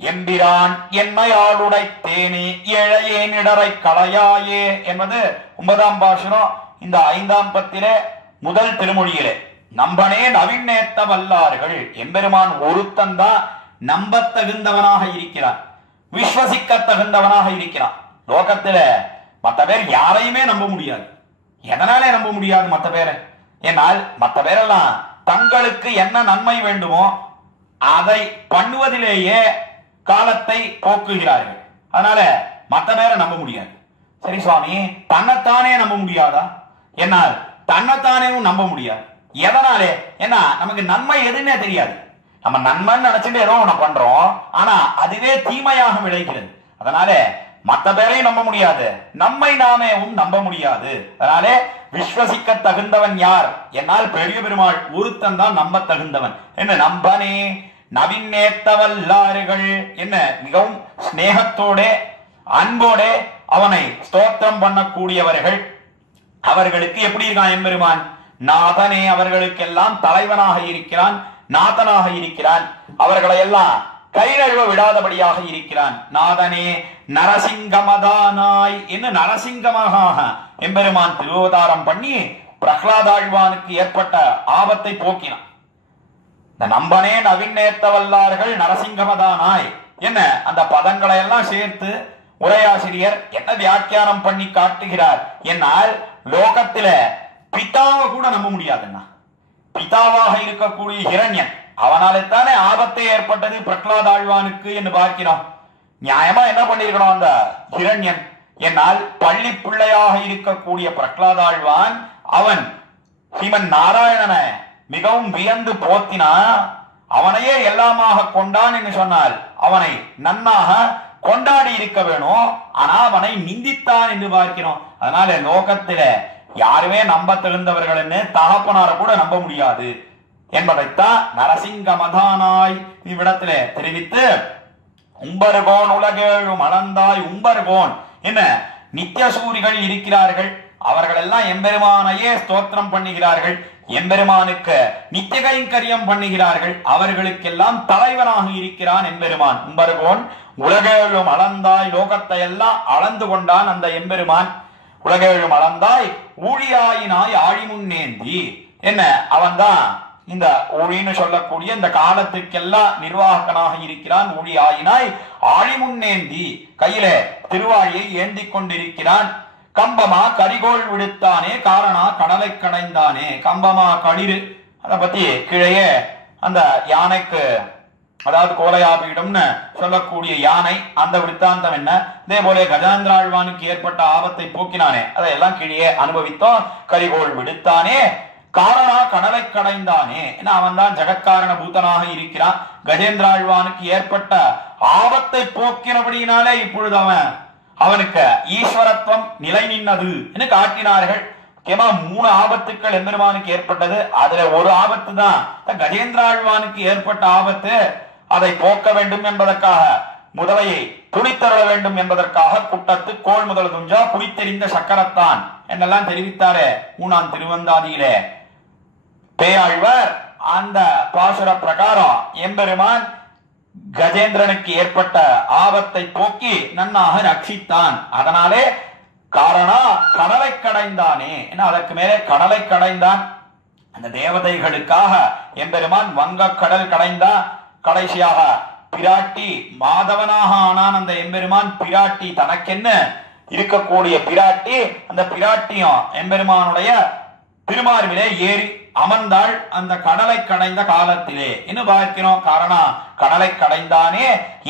எம்பிரான் என்னையாளுடைத்தேனே ஏழையேனிடரை களையாயே என்பது 9ஆம் பாசுரம். இந்த 5ஆம் பத்திலே முதல் திருமொழியிலே நம்பனே நவிநேத்த வல்லார்கள், எம்பெருமான் ஒருத்தன் தான் நம்ப தகுந்தவனாக இருக்கிறான், விஸ்வசிக்க தகுந்தவனாக இருக்கிறான். லோகத்தில மற்ற பேர் யாரையுமே நம்ப முடியாது. எதனாலே நம்ப முடியாது மற்ற பேரை? என்னால் மற்ற பேரெல்லாம் தங்களுக்கு என்ன நன்மை வேண்டுமோ அதை பண்ணுவதிலேயே காலத்தை போக்குகிறார்கள். அதனால மற்ற பேரை நம்ப முடியாது. சரி சுவாமி, தன்னைத்தானே நம்ப முடியாதா? என்னால் தன்னைத்தானேவும் நம்ப முடியாது. எதனாலே? ஏன்னா நமக்கு நன்மை எதுன்னே தெரியாது. நம்ம நன்மைன்னு நினைச்சுட்டு ஏதோ ஒண்ணு பண்றோம், ஆனா அதுவே தீமையாக விளைகிறது. அதனால மற்ற பேரையும் நம்ப முடியாது, நம்மை நாமேவும் நம்ப முடியாது. அதனாலே விஸ்வசிக்க தகுந்தவன் யார்? என்னால் பெரிய பெருமாள் ஒருத்தன் தான் நம்ப தகுந்தவன். என்ன நம்பனே நவிநேத்தவல்லார்கள் என்ன மிகவும் ஸ்நேகத்தோட அன்போட அவனை ஸ்தோத்திரம் பண்ணக்கூடியவர்கள். அவர்களுக்கு எப்படி இருக்கான் எம்பெருமான்? நாதனே, அவர்களுக்கெல்லாம் தலைவனாக இருக்கிறான், நாதனாக இருக்கிறான், அவர்களை எல்லாம் கை நழுவ விடாதபடியாக இருக்கிறான். நாதனே நரசிங்கமதானாய் என்ன நரசிங்கமாக எம்பெருமான் திருவதாரம் பண்ணி பிரஹ்லாதாழ்வானுக்கு ஏற்பட்ட ஆபத்தை போக்கினான். இந்த நம்பனே நவிநேத்தவல்லார்கள் நரசிங்கமதானாய் என்ன அந்த பதங்களை எல்லாம் சேர்த்து உரையாசிரியர் என்ன வியாக்கியானம் பண்ணி காட்டுகிறார்? என்னால் லோகத்தில பிதாவை கூட நம்ப முடியாதுன்னா, பிதாவாக இருக்கக்கூடிய ஹிரண்யன் அவனாலே தானே ஆபத்தை ஏற்பட்டது பிரஹ்லாதாழ்வானுக்கு என்று பார்க்கிறோம். நியாயமா என்ன பண்ணிருக்கணும் அந்த ஹிரண்யன்? என்னால் பள்ளி பிள்ளையாக இருக்கக்கூடிய பிரஹ்லாதாழ்வான் அவன் ஸ்ரீமன் நாராயணனை மிகவும் வியந்து போத்தினா, அவனையே எல்லாமாக கொண்டான் என்று சொன்னால் அவனை நன்னாக கொண்டாடி இருக்க வேணும். ஆனா அவனை நிந்தித்தான் என்று பார்க்கிறோம். அதனால லோகத்தில யாருமே நம்ப தகுந்தவர்கள் தகப்பனார கூட நம்ப முடியாது என்பதைத்தான் நரசிங்க மதானாய் இவ்விடத்திலே தெரிவித்து உம்பர்கோன் உலகேழு மலந்தாய் உம்பர்கோன் என்ன நித்தியசூரிகள் இருக்கிறார்கள். அவர்கள் எல்லாம் எம்பெருமானையே ஸ்தோத்திரம் பண்ணுகிறார்கள், எம்பெருமானுக்கு நித்திய கைங்கரியம் பண்ணுகிறார்கள். அவர்களுக்கெல்லாம் தலைவனாக இருக்கிறான் எம்பெருமான். உம்பர்கோன் உலகேழும் அளந்தாய், லோகத்தை எல்லாம் அளந்து கொண்டான் அந்த எம்பெருமான். உலகேழும் அளந்தாய் ஊழியாயினாய் ஆழி முன்னேந்தி என்ன அவன்தான் இந்த ஊழின்னு சொல்லக்கூடிய இந்த காலத்துக்கெல்லாம் நிர்வாகனாக இருக்கிறான். ஊழியாயினாய் ஆழி முன்னேந்தி கையில திருவாழியை ஏந்தி கொண்டிருக்கிறான். கம்பமா கரிகோள் விடுத்தானே காரணா கடலை கடைந்தானே. கம்பமா களிறு, அதை பத்தி கீழே அந்த யானைக்கு அதாவது கோலையாபீடம்னு சொல்லக்கூடிய யானை அந்த விடுத்தாந்தம் என்ன, இதே போல கஜேந்திராழ்வானுக்கு ஏற்பட்ட ஆபத்தை போக்கினானே அதையெல்லாம் கீழே அனுபவித்தோம். கரிகோள் விடுத்தானே காரணா கடலை கடைந்தானே, ஏன்னா அவன் தான் ஜெகத்காரண பூதனாக இருக்கிறான். கஜேந்திராழ்வானுக்கு ஏற்பட்ட ஆபத்தை போக்கினபடியினாலே இப்பொழுது அவனுக்கு ஈஸ்வரத்துவம் நிலை நின்னது என்று காட்டினார்கள். முக்கியமா 3 ஆபத்துக்கள் எம்பெருமானுக்கு ஏற்பட்டது. அதுல ஒரு ஆபத்து தான் கஜேந்திராழ்வானுக்கு ஏற்பட்ட ஆபத்து. அதை போக்க வேண்டும் என்பதற்காக, முதலையை துணித்தருள வேண்டும் என்பதற்காக குட்டத்து கோள் முதல் துஞ்சா குடித்தெறிந்த சக்கரத்தான் என்றெல்லாம் தெரிவித்தாரே 3ஆம் திருவந்தாதியிலே. பேயாழ்வார் அந்த பாசுர பிரகாரம் எம்பெருமான் கஜேந்திரனுக்கு ஏற்பட்ட ஆபத்தை போக்கி நன்னாக ரட்சித்தான். அதனாலே காரணா கடலை கடைந்தானே, அதற்கு மேலே கடலை கடைந்தான். அந்த தேவதைகளுக்காக எம்பெருமான் வங்க கடல் கடைந்தான். கடைசியாக பிராட்டி மாதவனாக ஆனான் அந்த எம்பெருமான். பிராட்டி தனக்கென்ன இருக்கக்கூடிய பிராட்டி, அந்த பிராட்டியும் எம்பெருமானுடைய திருமார்பிலே ஏறி அமர்ந்தாள் அந்த கடலை கடைந்த காலத்திலே என்று பார்க்கிறோம். காரணா கடலை கடைந்தானே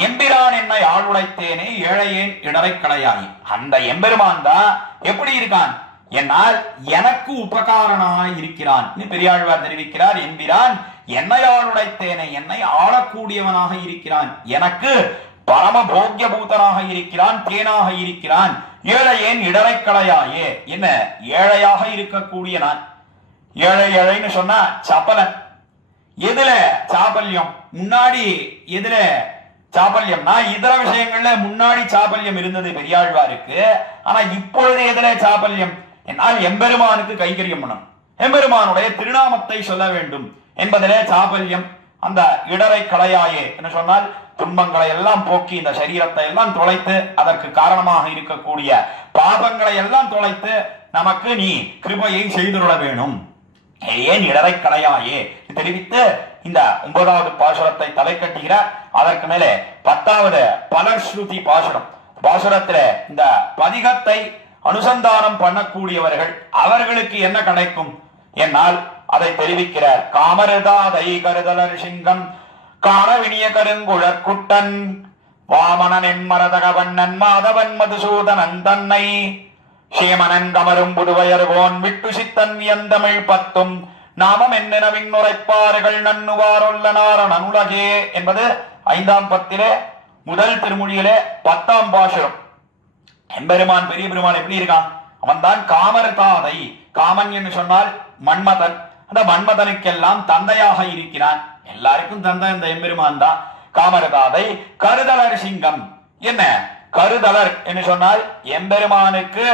எம்பிரான் என்னை ஆளுடைத்தேனே ஏழையேன் இடரை கடையாய். அந்த எம்பெருமான் தான் எப்படி இருக்கான்? என்னால் எனக்கு உபகாரனாய் இருக்கிறான் பெரியாழ்வார் தெரிவிக்கிறார். என்கிறான் என்னையால் உடைத்தேனை, என்னை ஆளக்கூடியவனாக இருக்கிறான், எனக்கு பரம போக்கியபூதனாக இருக்கிறான், தேனாக இருக்கிறான். ஏழையேன் இடரைக்களையாயே, என்ன ஏழையாக இருக்கக்கூடிய நான். ஏழை ஏழைன்னு சொன்னா சபலன். எதுல சாபல்யம்? முன்னாடி எதுல சாபல்யம்னா இதர விஷயங்கள்ல முன்னாடி சாபல்யம் இருந்தது பெரியாழ்வாருக்கு. ஆனா இப்பொழுது எதுல சாபல்யம்? என்னால் எம்பெருமானுக்கு கைங்கரியம் பண்ணணும், எம்பெருமானுடைய திருநாமத்தை சொல்ல வேண்டும் என்பதிலே சாபல்யம். அந்த இடரை களையாயே என்று சொன்னால் துன்பங்களை எல்லாம் போக்கி இந்த சரீரத்தை எல்லாம் தொலைத்து அதற்கு காரணமாக இருக்கக்கூடிய பாபங்களை எல்லாம் தொலைத்து நமக்கு நீ கிருபையை செய்துள்ள வேணும், ஏன் இடரை களையாயே தெரிவித்து இந்த 9வது பாசுரத்தை தலை கட்டுகிறார். அதற்கு மேலே 10வது பலஸ்ருதி பாசுரம். பாசுரத்தில இந்த பதிகத்தை அனுசந்தானம் பண்ணக்கூடியவர்கள் அவர்களுக்கு என்ன கிடைக்கும் என்னால் அதை தெரிவிக்கிறார். காமரதாதை கருதலர் சிங்கம் காணவினிய கருங்குழற் குட்டன் வாமனன் என்மரதகவண்ணன் மாதவன் மதுசூதனன் தன்னை சேமனன் கமரும் புதுவயர்கோன் விட்டு சித்தன் வியந்தமிழ் பத்தும் நாமம் என்னெனவின் உரைப்பார்கள் நன்னுவாரொல்ல நாரணன் உலகே என்பது 5ஆம் பத்திலே முதல் திருமொழியிலே 10ஆம் பாசுரம். எம்பெருமான் பெரிய பெருமான் எப்படி இருக்கான்? அவன் தான் காமரதாதை. காமன் என்று சொன்னால் மன்மதன். அந்த மன்மதனுக்கெல்லாம் தந்தையாக இருக்கிறான். எல்லாருக்கும் தந்தை இந்த எம்பெருமான் தான். காமரதாதை கருதலர் சிங்கம். என்ன கருதலர் என்று சொன்னால் எம்பெருமானுக்கு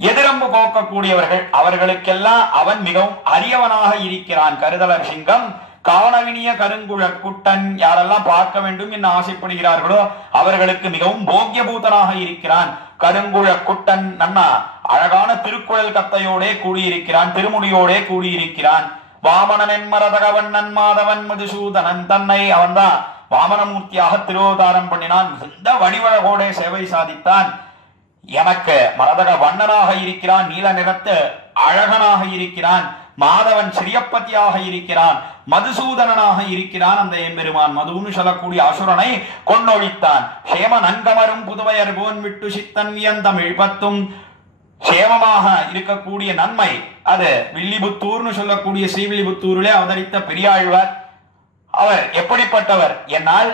எதிரம்பு போக்கக்கூடியவர்கள், அவர்களுக்கெல்லாம் அவன் மிகவும் அரியவனாக இருக்கிறான். கருதலர் சிங்கம் காணவினிய கருங்குழற் குட்டன். யாரெல்லாம் பார்க்க வேண்டும் என்று ஆசைப்படுகிறார்களோ அவர்களுக்கு மிகவும் போக்கியபூதனாக இருக்கிறான். கருங்குழற் குட்டன் நன்னா அழகான திருக்குழல் கத்தையோடே கூடியிருக்கிறான், திருமுடியோடே கூடியிருக்கிறான். வாமனன் என்மரதகவண்ணன் மாதவன் மதுசூதனன் தன்னை. அவன்தான் வாமனமூர்த்தியாக திருவதாரம் பண்ணினான், மிகுந்த வடிவழகோடே சேவை சாதித்தான். எனக்கு மரதக வண்ணனாக இருக்கிறான், நீல நிறத்து அழகனாக இருக்கிறான். மாதவன் சிறியப்பத்தியாக இருக்கிறான், மதுசூதனனாக இருக்கிறான். அந்த எம்பெருமான் மதுன்னு சொல்லக்கூடிய அசுரனை கொன்னொழித்தான். சேம நன்கமரும் புதுவையர்கோன் விட்டு சித்தன் வியந்தமிழ் பத்தும். சேமமாக இருக்கக்கூடிய நன்மை அது வில்லிபுத்தூர்னு சொல்லக்கூடிய ஸ்ரீவில்லிபுத்தூரிலே அவதரித்த பெரியாழ்வார். அவர் எப்படிப்பட்டவர் என்னால்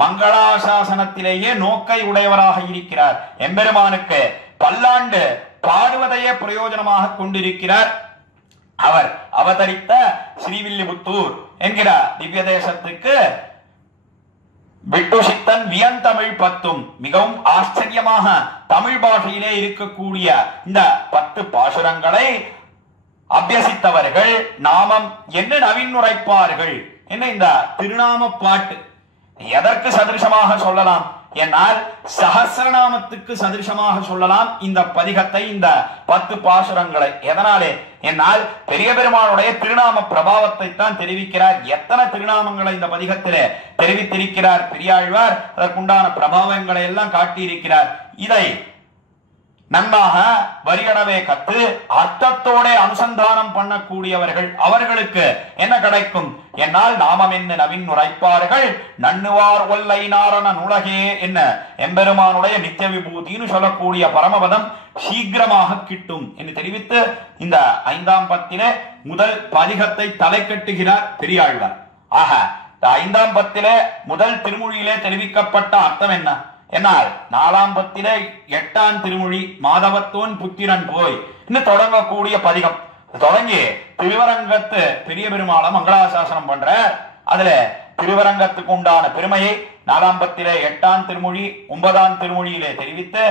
மங்களாசாசனத்திலேயே நோக்கை உடையவராக இருக்கிறார். எம்பெருமானுக்கு பல்லாண்டு பாடுவதையே பிரயோஜனமாக கொண்டிருக்கிறார். அவர் அவதரித்த ஸ்ரீவில்லிபுத்தூர் என்கிற திவ்ய தேசத்துக்கு விட்டு சித்தன் வியந்தமிழ் பத்தும். மிகவும் ஆச்சரியமாக தமிழ் பாஷையிலே இருக்கக்கூடிய இந்த 10 பாசுரங்களை அபியசித்தவர்கள் நாமம் என்ன நவீனுரைப்பார்கள். என்ன இந்த திருநாம பாட்டு எதற்கு சதிருஷமாக சொல்லலாம் என்னால் சஹஸ்ரநாமத்துக்கு சதிருஷமாக சொல்லலாம் இந்த பதிகத்தை, இந்த 10 பாசுரங்களை. எதனாலே என்னால் பெரிய பெருமானுடைய திருநாம பிரபாவத்தை தான் தெரிவிக்கிறார். எத்தனை திருநாமங்களை இந்த பதிகத்திலே தெரிவித்திருக்கிறார் பெரியாழ்வார், அதற்குண்டான பிரபாவங்களை எல்லாம் காட்டியிருக்கிறார். இதை நன்றாக வரிகடவே கத்து அர்த்தத்தோட அனுசந்தானம் பண்ணக்கூடியவர்கள் அவர்களுக்கு என்ன கிடைக்கும் என்னால் நாமம் என்ன நவீன் உரைப்பார்கள் நன்னுவார் ஒல்லை நாரணன் உலகே. என்ன எம்பெருமானுடைய நித்திய விபூதின்னு சொல்லக்கூடிய பரமபதம் சீக்கிரமாக கிட்டும் என்று தெரிவித்து இந்த 5ஆம் பத்திலே முதல் பதிகத்தை தலை கட்டுகிறார் பெரியாழ்வார். ஆக 5ஆம் பத்திலே முதல் திருமொழியிலே தெரிவிக்கப்பட்ட அர்த்தம் என்ன என்னால் 4ஆம் பத்திலே 8ஆம் திருமொழி மாதவத்தோன் புத்திரன் போய் இன்னும் தொடங்கக்கூடிய பதிகம் தொடங்கி திருவரங்கத்து பெரிய பெருமாளை மங்களாசாசனம் பண்ற. அதுல திருவரங்கத்துக்கு உண்டான பெருமையை 4ஆம் பத்திலே 8ஆம் திருமொழி 9ஆம் திருமொழியிலே தெரிவித்து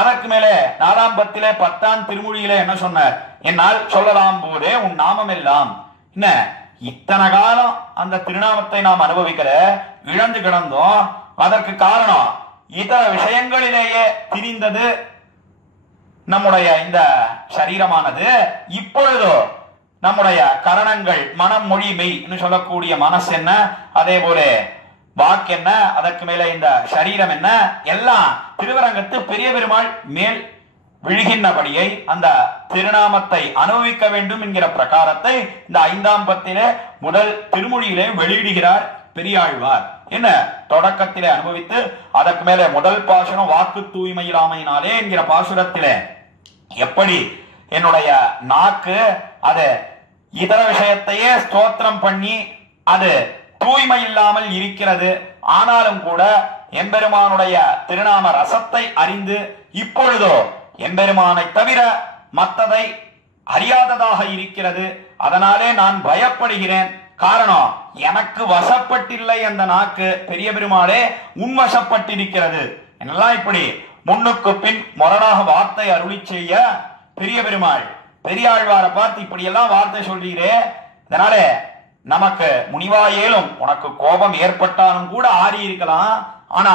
அதற்கு மேலே 4ஆம் பத்திலே 10ஆம் திருமொழியிலே என்ன சொன்னார் என்னால் சொல்லலாம் போதே உன் நாமம் எல்லாம். என்ன இத்தனை காலம் அந்த திருநாமத்தை நாம் அனுபவிக்கிற இழந்து கிடந்தோம். அதற்கு காரணம் இதர விஷயங்களிலேயே திரிந்தது நம்முடைய இந்த சரீரமானது. இப்பொழுதோ நம்முடைய கரணங்கள் மனம் மொழி மெய் சொல்லக்கூடிய மனசு என்ன, அதே போல வாக்கு என்ன, அதற்கு மேல இந்த சரீரம் என்ன, எல்லாம் திருவரங்கத்து பெரிய பெருமாள் மேல் விழுகின்றபடியை அந்த திருநாமத்தை அனுபவிக்க வேண்டும் என்கிற பிரகாரத்தை இந்த 5ஆம் பத்திலே முதல் திருமொழியிலே வெளியிடுகிறார் பெரியாழ்வார். என்ன தொடக்கத்திலே அனுபவித்து அதற்கு மேலே முதல் பாசுரம் வாக்கு தூய்மையிலாமையினாலே என்கிற பாசுரத்திலே எப்படி என்னுடைய நாக்கு அது இதர விஷயத்தையே ஸ்தோத்திரம் பண்ணி அது தூய்மை இல்லாமல் இருக்கிறது, ஆனாலும் கூட எம்பெருமானுடைய திருநாம ரசத்தை அறிந்து இப்பொழுதோ எம்பெருமானை தவிர மற்றதை அறியாததாக இருக்கிறது. அதனாலே நான் பயப்படுகிறேன். காரணம், எனக்கு வசப்பட்டில்லை அந்த நாக்கு, பெரிய பெருமாளே உன் வசப்பட்டிருக்கிறது. என்னெல்லாம் இப்படி முன்னுக்கு பின் முரணாக வார்த்தை அருளி செய்ய பெரிய பெருமாள் பெரியாழ்வாரை பார்த்து இப்படி எல்லாம் வார்த்தை சொல்றீரே, இதனால நமக்கு முனிவாயேலும் உனக்கு கோபம் ஏற்பட்டாலும் கூட ஆறி இருக்கலாம், ஆனா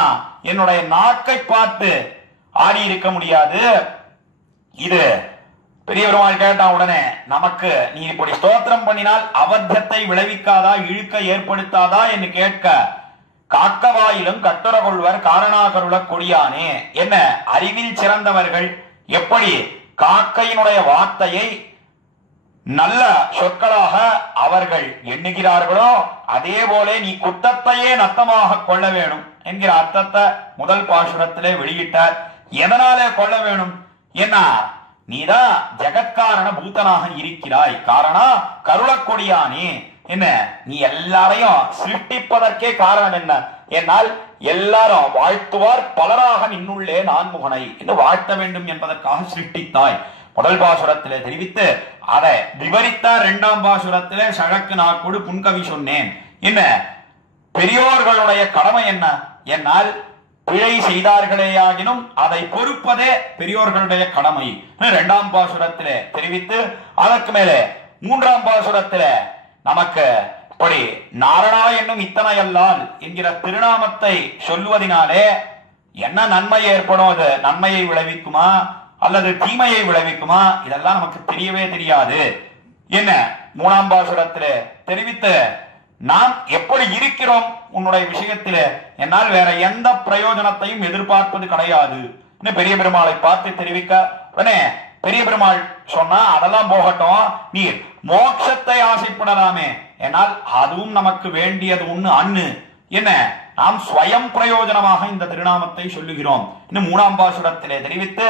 என்னுடைய நாக்கை பார்த்து ஆறி இருக்க முடியாது. இது பெரிய பெருமாள் கேட்டா உடனே, நமக்கு நீ இப்படி ஸ்தோத்திரம் பண்ணினால் அபத்தத்தை விளைவிக்காதா, இழுக்க ஏற்படுத்தாதா என்று கேட்க, காக்கவாயிலும் கட்டுர கொள்வர் காரணாகருள கொடியானே, என்ன அறிவில் சிறந்தவர்கள் எப்படி காக்கையினுடைய வார்த்தையை நல்ல சொற்களாக அவர்கள் எண்ணுகிறார்களோ அதே போல நீ குற்றத்தையே நத்தமாக கொள்ள வேணும் என்கிற அர்த்தத்தை முதல் பாசுரத்திலே வெளியிட்டார். எதனாலே கொள்ள வேணும்? என்ன, நீதான் ஜெகத்காரண பூத்தனாக இருக்கிறாய், காரணா கருளக்கொடியானே, என்ன நீ எல்லாரையும் சிருஷ்டிப்பதற்கே காரணம் என்ன? என்னால் எல்லாரும் வாழ்த்துவார் பலராக நின்னுள்ளே நான் முகனை என்று வாழ்த்த வேண்டும் என்பதற்காக சிருஷ்டித்தாய். முதல் பாசுரத்திலே தெரிவித்து அதை விவரித்தார். இரண்டாம் பாசுரத்திலே சழக்கு நாக்குடு புன்கவி சொன்னேன். என்ன பெரியோர்களுடைய கடமை என்ன? என்னால் பிழை செய்தார்களேயாகினும் அதை பொறுப்பதே பெரியோர்களுடைய கடமை இரண்டாம் பாசுரத்திலே தெரிவித்து, அதற்கு மேலே மூன்றாம் பாசுரத்திலே நமக்கு இப்படி நாரணா என்னும் இத்தனையல்லால் என்கிற திருநாமத்தை சொல்லுவதனாலே என்ன நன்மை ஏற்படும்? அது நன்மையை விளைவிக்குமா அல்லது தீமையை விளைவிக்குமா? இதெல்லாம் நமக்கு தெரியவே தெரியாது. என்ன மூணாம் பாசுரத்திலே தெரிவித்து, நாம் எப்படி இருக்கிறோம் உன்னுடைய விஷயத்திலே, என்னால் வேற எந்த பிரயோஜனத்தையும் எதிர்பார்ப்பது கிடையாது பெரிய பெருமாளை பார்த்து தெரிவிக்க, உடனே பெரிய பெருமாள் சொன்னா அதெல்லாம் போகட்டும், நீர் மோட்சத்தை ஆசைப்படலாமே, என்னால் அதுவும் நமக்கு வேண்டியது ஒண்ணு அண்ணு. என்ன நாம் ஸ்வயம் பிரயோஜனமாக இந்த திருநாமத்தை சொல்லுகிறோம். இன்னும் மூணாம் பாசுரத்திலே தெரிவித்து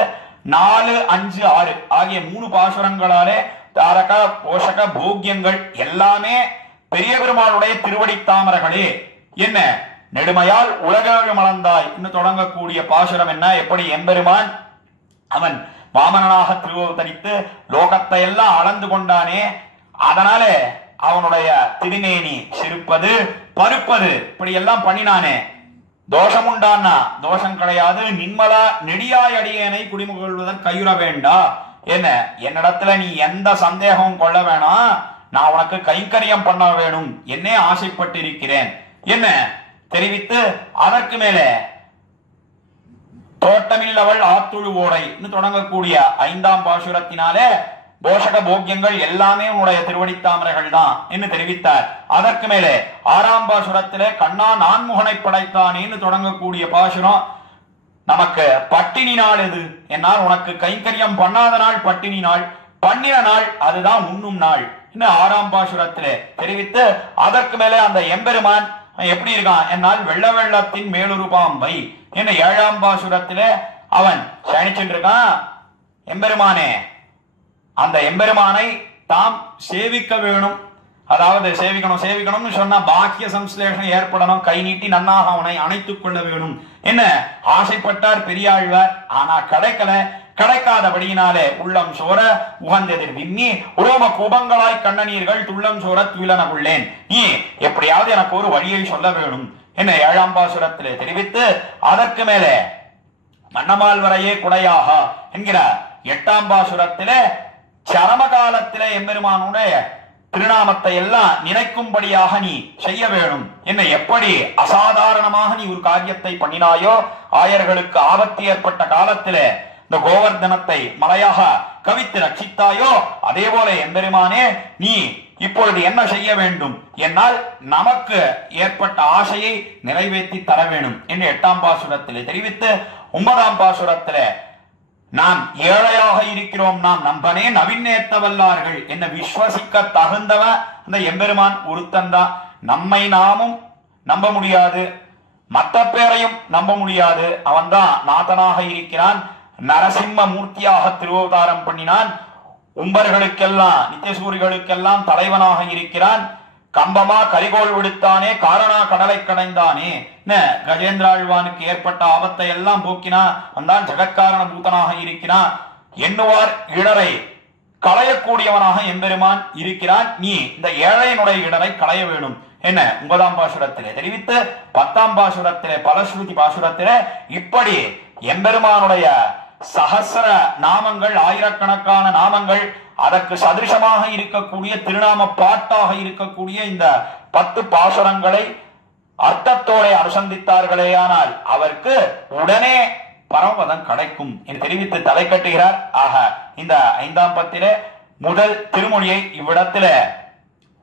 4, 5, 6 ஆகிய 3 பாசுரங்களாலே தாரக போஷக போக்கியங்கள் எல்லாமே பெரிய பெருமாளுடைய திருவடி தாமரைகளே. என்ன நெடுமையால் உலகேழு மலர்ந்தாய் இன்னும் தொடங்கக்கூடிய பாசுரம் என்ன? எப்படி எம்பெருமான் அவன் வாமனனாக திருவதரித்து லோகத்தை எல்லாம் அளந்து கொண்டானே, அதனால அவனுடைய திருமேனி சிரிப்பது பருப்பது இப்படி எல்லாம் பண்ணினானே, தோஷம் உண்டானா? தோஷம் கிடையாது. நின்மலா நெடியாய் அடியேனை குடிமுகழ்வதன் கையுற வேண்டா. என்ன என்னிடத்துல நீ எந்த சந்தேகமும் கொள்ள வேணாம், நான் உனக்கு கைங்கரியம் பண்ண வேணும் என்னே ஆசைப்பட்டிருக்கிறேன் என்ன தெரிவித்து, அதற்கு மேலே தோட்டமில்லவள் ஆத்துழு ஓடை தொடங்கக்கூடிய 5ஆம் பாசுரத்தினாலே போஷக போக்கியங்கள் எல்லாமே உன்னுடைய திருவடி தாமரைகள் தான் என்று தெரிவித்தார். அதற்கு மேலே 6ஆம் பாசுரத்திலே கண்ணா நான்முகனை படைத்தானேன்னு தொடங்கக்கூடிய பாசுரம் நமக்கு பட்டினி நாள் எது? என்னால் உனக்கு கைங்கரியம் பண்ணாத நாள் பட்டினி நாள், பண்ணின நாள் அதுதான் உண்ணும் நாள் என்று 6ஆம் பாசுரத்திலே தெரிவித்து, அதற்கு மேலே அந்த எம்பெருமான் எப்படி இருக்கான்? என்னால் வெள்ள வெள்ளத்தின் மேலொரு பாம்பை என்ன 7ஆம் பாசுரத்திலே அவன் சயனிச்சுருக்கான். எம்பெருமானே, அந்த எம்பெருமானை தாம் சேவிக்க வேணும். அதாவது சேவிக்கணும்னு சொன்னா பாக்கிய சம்ஸ்லேஷம் ஏற்படணும், கை நீட்டி நன்னாக அவனை அணைத்துக் கொள்ள வேணும் என்ன ஆசைப்பட்டார் பெரியாழ்வார். ஆனா கிடைக்காதபடியினாலே உள்ளம் சோர உகந்தெதிர் விம்மி உரோம கூபங்களாய் கண்ணநீர்கள் துள்ளம் சோர துயிலனகுள்ளேன், நீ எப்படியாவது எனக்கு ஒரு வழியை சொல்ல வேணும் என்ன 7ஆம் பாசுரத்திலே தெரிவித்து, அதற்கு மேலே மன்னமால் வரையே குடையாக என்கிற 8ஆம் பாசுரத்திலே சரம காலத்திலே எம்பெருமானுடைய திருநாமத்தை எல்லாம் நினைக்கும்படியாக நீ செய்ய வேணும் என்ன. எப்படி அசாதாரணமாக நீ ஒரு காரியத்தை பண்ணினாயோ, ஆயர்களுக்கு ஆபத்து ஏற்பட்ட காலத்திலே இந்த கோவர்தனத்தை மலையாக கவித்து ரட்சித்தாயோ, அதே போல எம்பெருமானே நீ இப்பொழுது என்ன செய்ய வேண்டும்? என்னால் நமக்கு ஏற்பட்ட ஆசையை நிறைவேற்றி தர வேணும் என்று 8ஆம் பாசுரத்திலே தெரிவித்து, 9ஆம் பாசுரத்திலே நாம் ஏழையாக இருக்கிறோம், நாம் நம்பனே நவின்னேத்த வல்லார்கள் என்ன விஸ்வசிக்க தகுந்தவ அந்த எம்பெருமான் ஒருத்தந்தான். நம்மை நாமும் நம்ப முடியாது, மற்ற பேரையும் நம்ப முடியாது. அவன்தான் நாதனாக இருக்கிறான். நரசிம்ம மூர்த்தியாக திருவதாரம் பண்ணினான். உம்பர்களுக்கெல்லாம் நித்தியசூரிகளுக்கெல்லாம் தலைவனாக இருக்கிறான். கம்பமா கரிகோள் விடுத்தானே, காரணா கடலை கடைந்தானே, கஜேந்திராழ்வானுக்கு ஏற்பட்ட ஆபத்தை எல்லாம் போக்கினா வந்தான். ஜெகத்காரண பூதனாக இருக்கிறான். எண்ணுவார் இடரை களையக்கூடியவனாக எம்பெருமான் இருக்கிறான். நீ இந்த ஏழையினுடைய இடரை களைய வேணும் என்ன 9ஆம் பாசுரத்திலே தெரிவித்து 10ஆம் பாசுரத்திலே பலஸ்ருதி பாசுரத்திலே இப்படி எம்பெருமானுடைய சகஸ்ர நாமங்கள், ஆயிரக்கணக்கான நாமங்கள், அதற்கு சதிருஷமாக இருக்கக்கூடிய திருநாம பாட்டாக இருக்கக்கூடிய இந்த 10 பாசுரங்களை அர்த்தத்தோட அனுசந்தித்தார்களேயானால் அவருக்கு உடனே பரமபதம் கிடைக்கும் என்று தெரிவித்து தலை கட்டுகிறார். ஆக இந்த 5ஆம் பத்திலே முதல் திருமொழியை இவ்விடத்திலே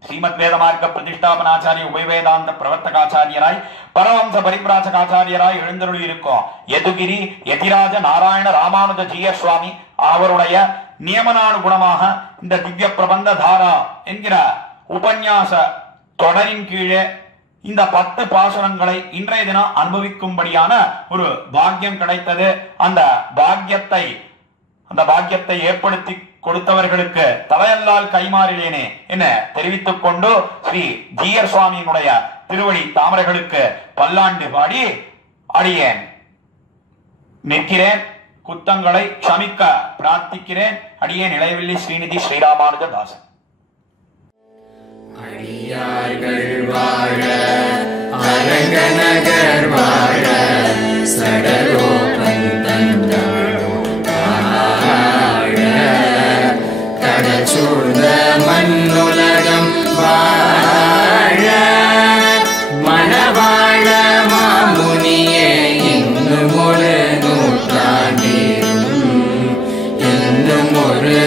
ஸ்ரீமத் வேதமார்க்க பிரதிஷ்டாபனாச்சாரிய உபவேதாந்த பிரவர்த்தகாச்சாரியராய் பரவம்ச பரிபிராசகாச்சாரியராய் எழுந்தருளி இருக்கும் யதுகிரி யதிராஜ நாராயண ராமானுஜ ஜீய சுவாமி அவருடைய நியமனானுகுணமாக இந்த திவ்ய பிரபந்த தாரா என்கிற உபன்யாச தொடரின் கீழே இந்த 10 பாசுரங்களை இன்றைய தினம் அனுபவிக்கும்படியான ஒரு பாக்கியம் கிடைத்தது. அந்த பாக்கியத்தை ஏற்படுத்தி கொடுத்தவர்களுக்கு தலையல்லால் கைமாறிலேனே என தெரிவித்துக் கொண்டு ஸ்ரீ ஜீயர் சுவாமியினுடைய திருவடி தாமரைகளுக்கு பல்லாண்டு பாடி அடியேன் நிற்கிறேன். குத்தங்களை க்ஷமிக்க பிரார்த்திக்கிறேன். அடியேன் இளையவில்லி ஸ்ரீநிதி ஸ்ரீராமானுஜ தாசன். அடியார்கள் வாழ அரங்கநகர் வாழ சடலோபன் தந்தமிழ் கடல் சூழ்ந்த மண்ணுலகம் வாழ மணவாழ மாமுனியே இன்னும் ஒரு நூற்றாண்டிலும் இன்னும் ஒரு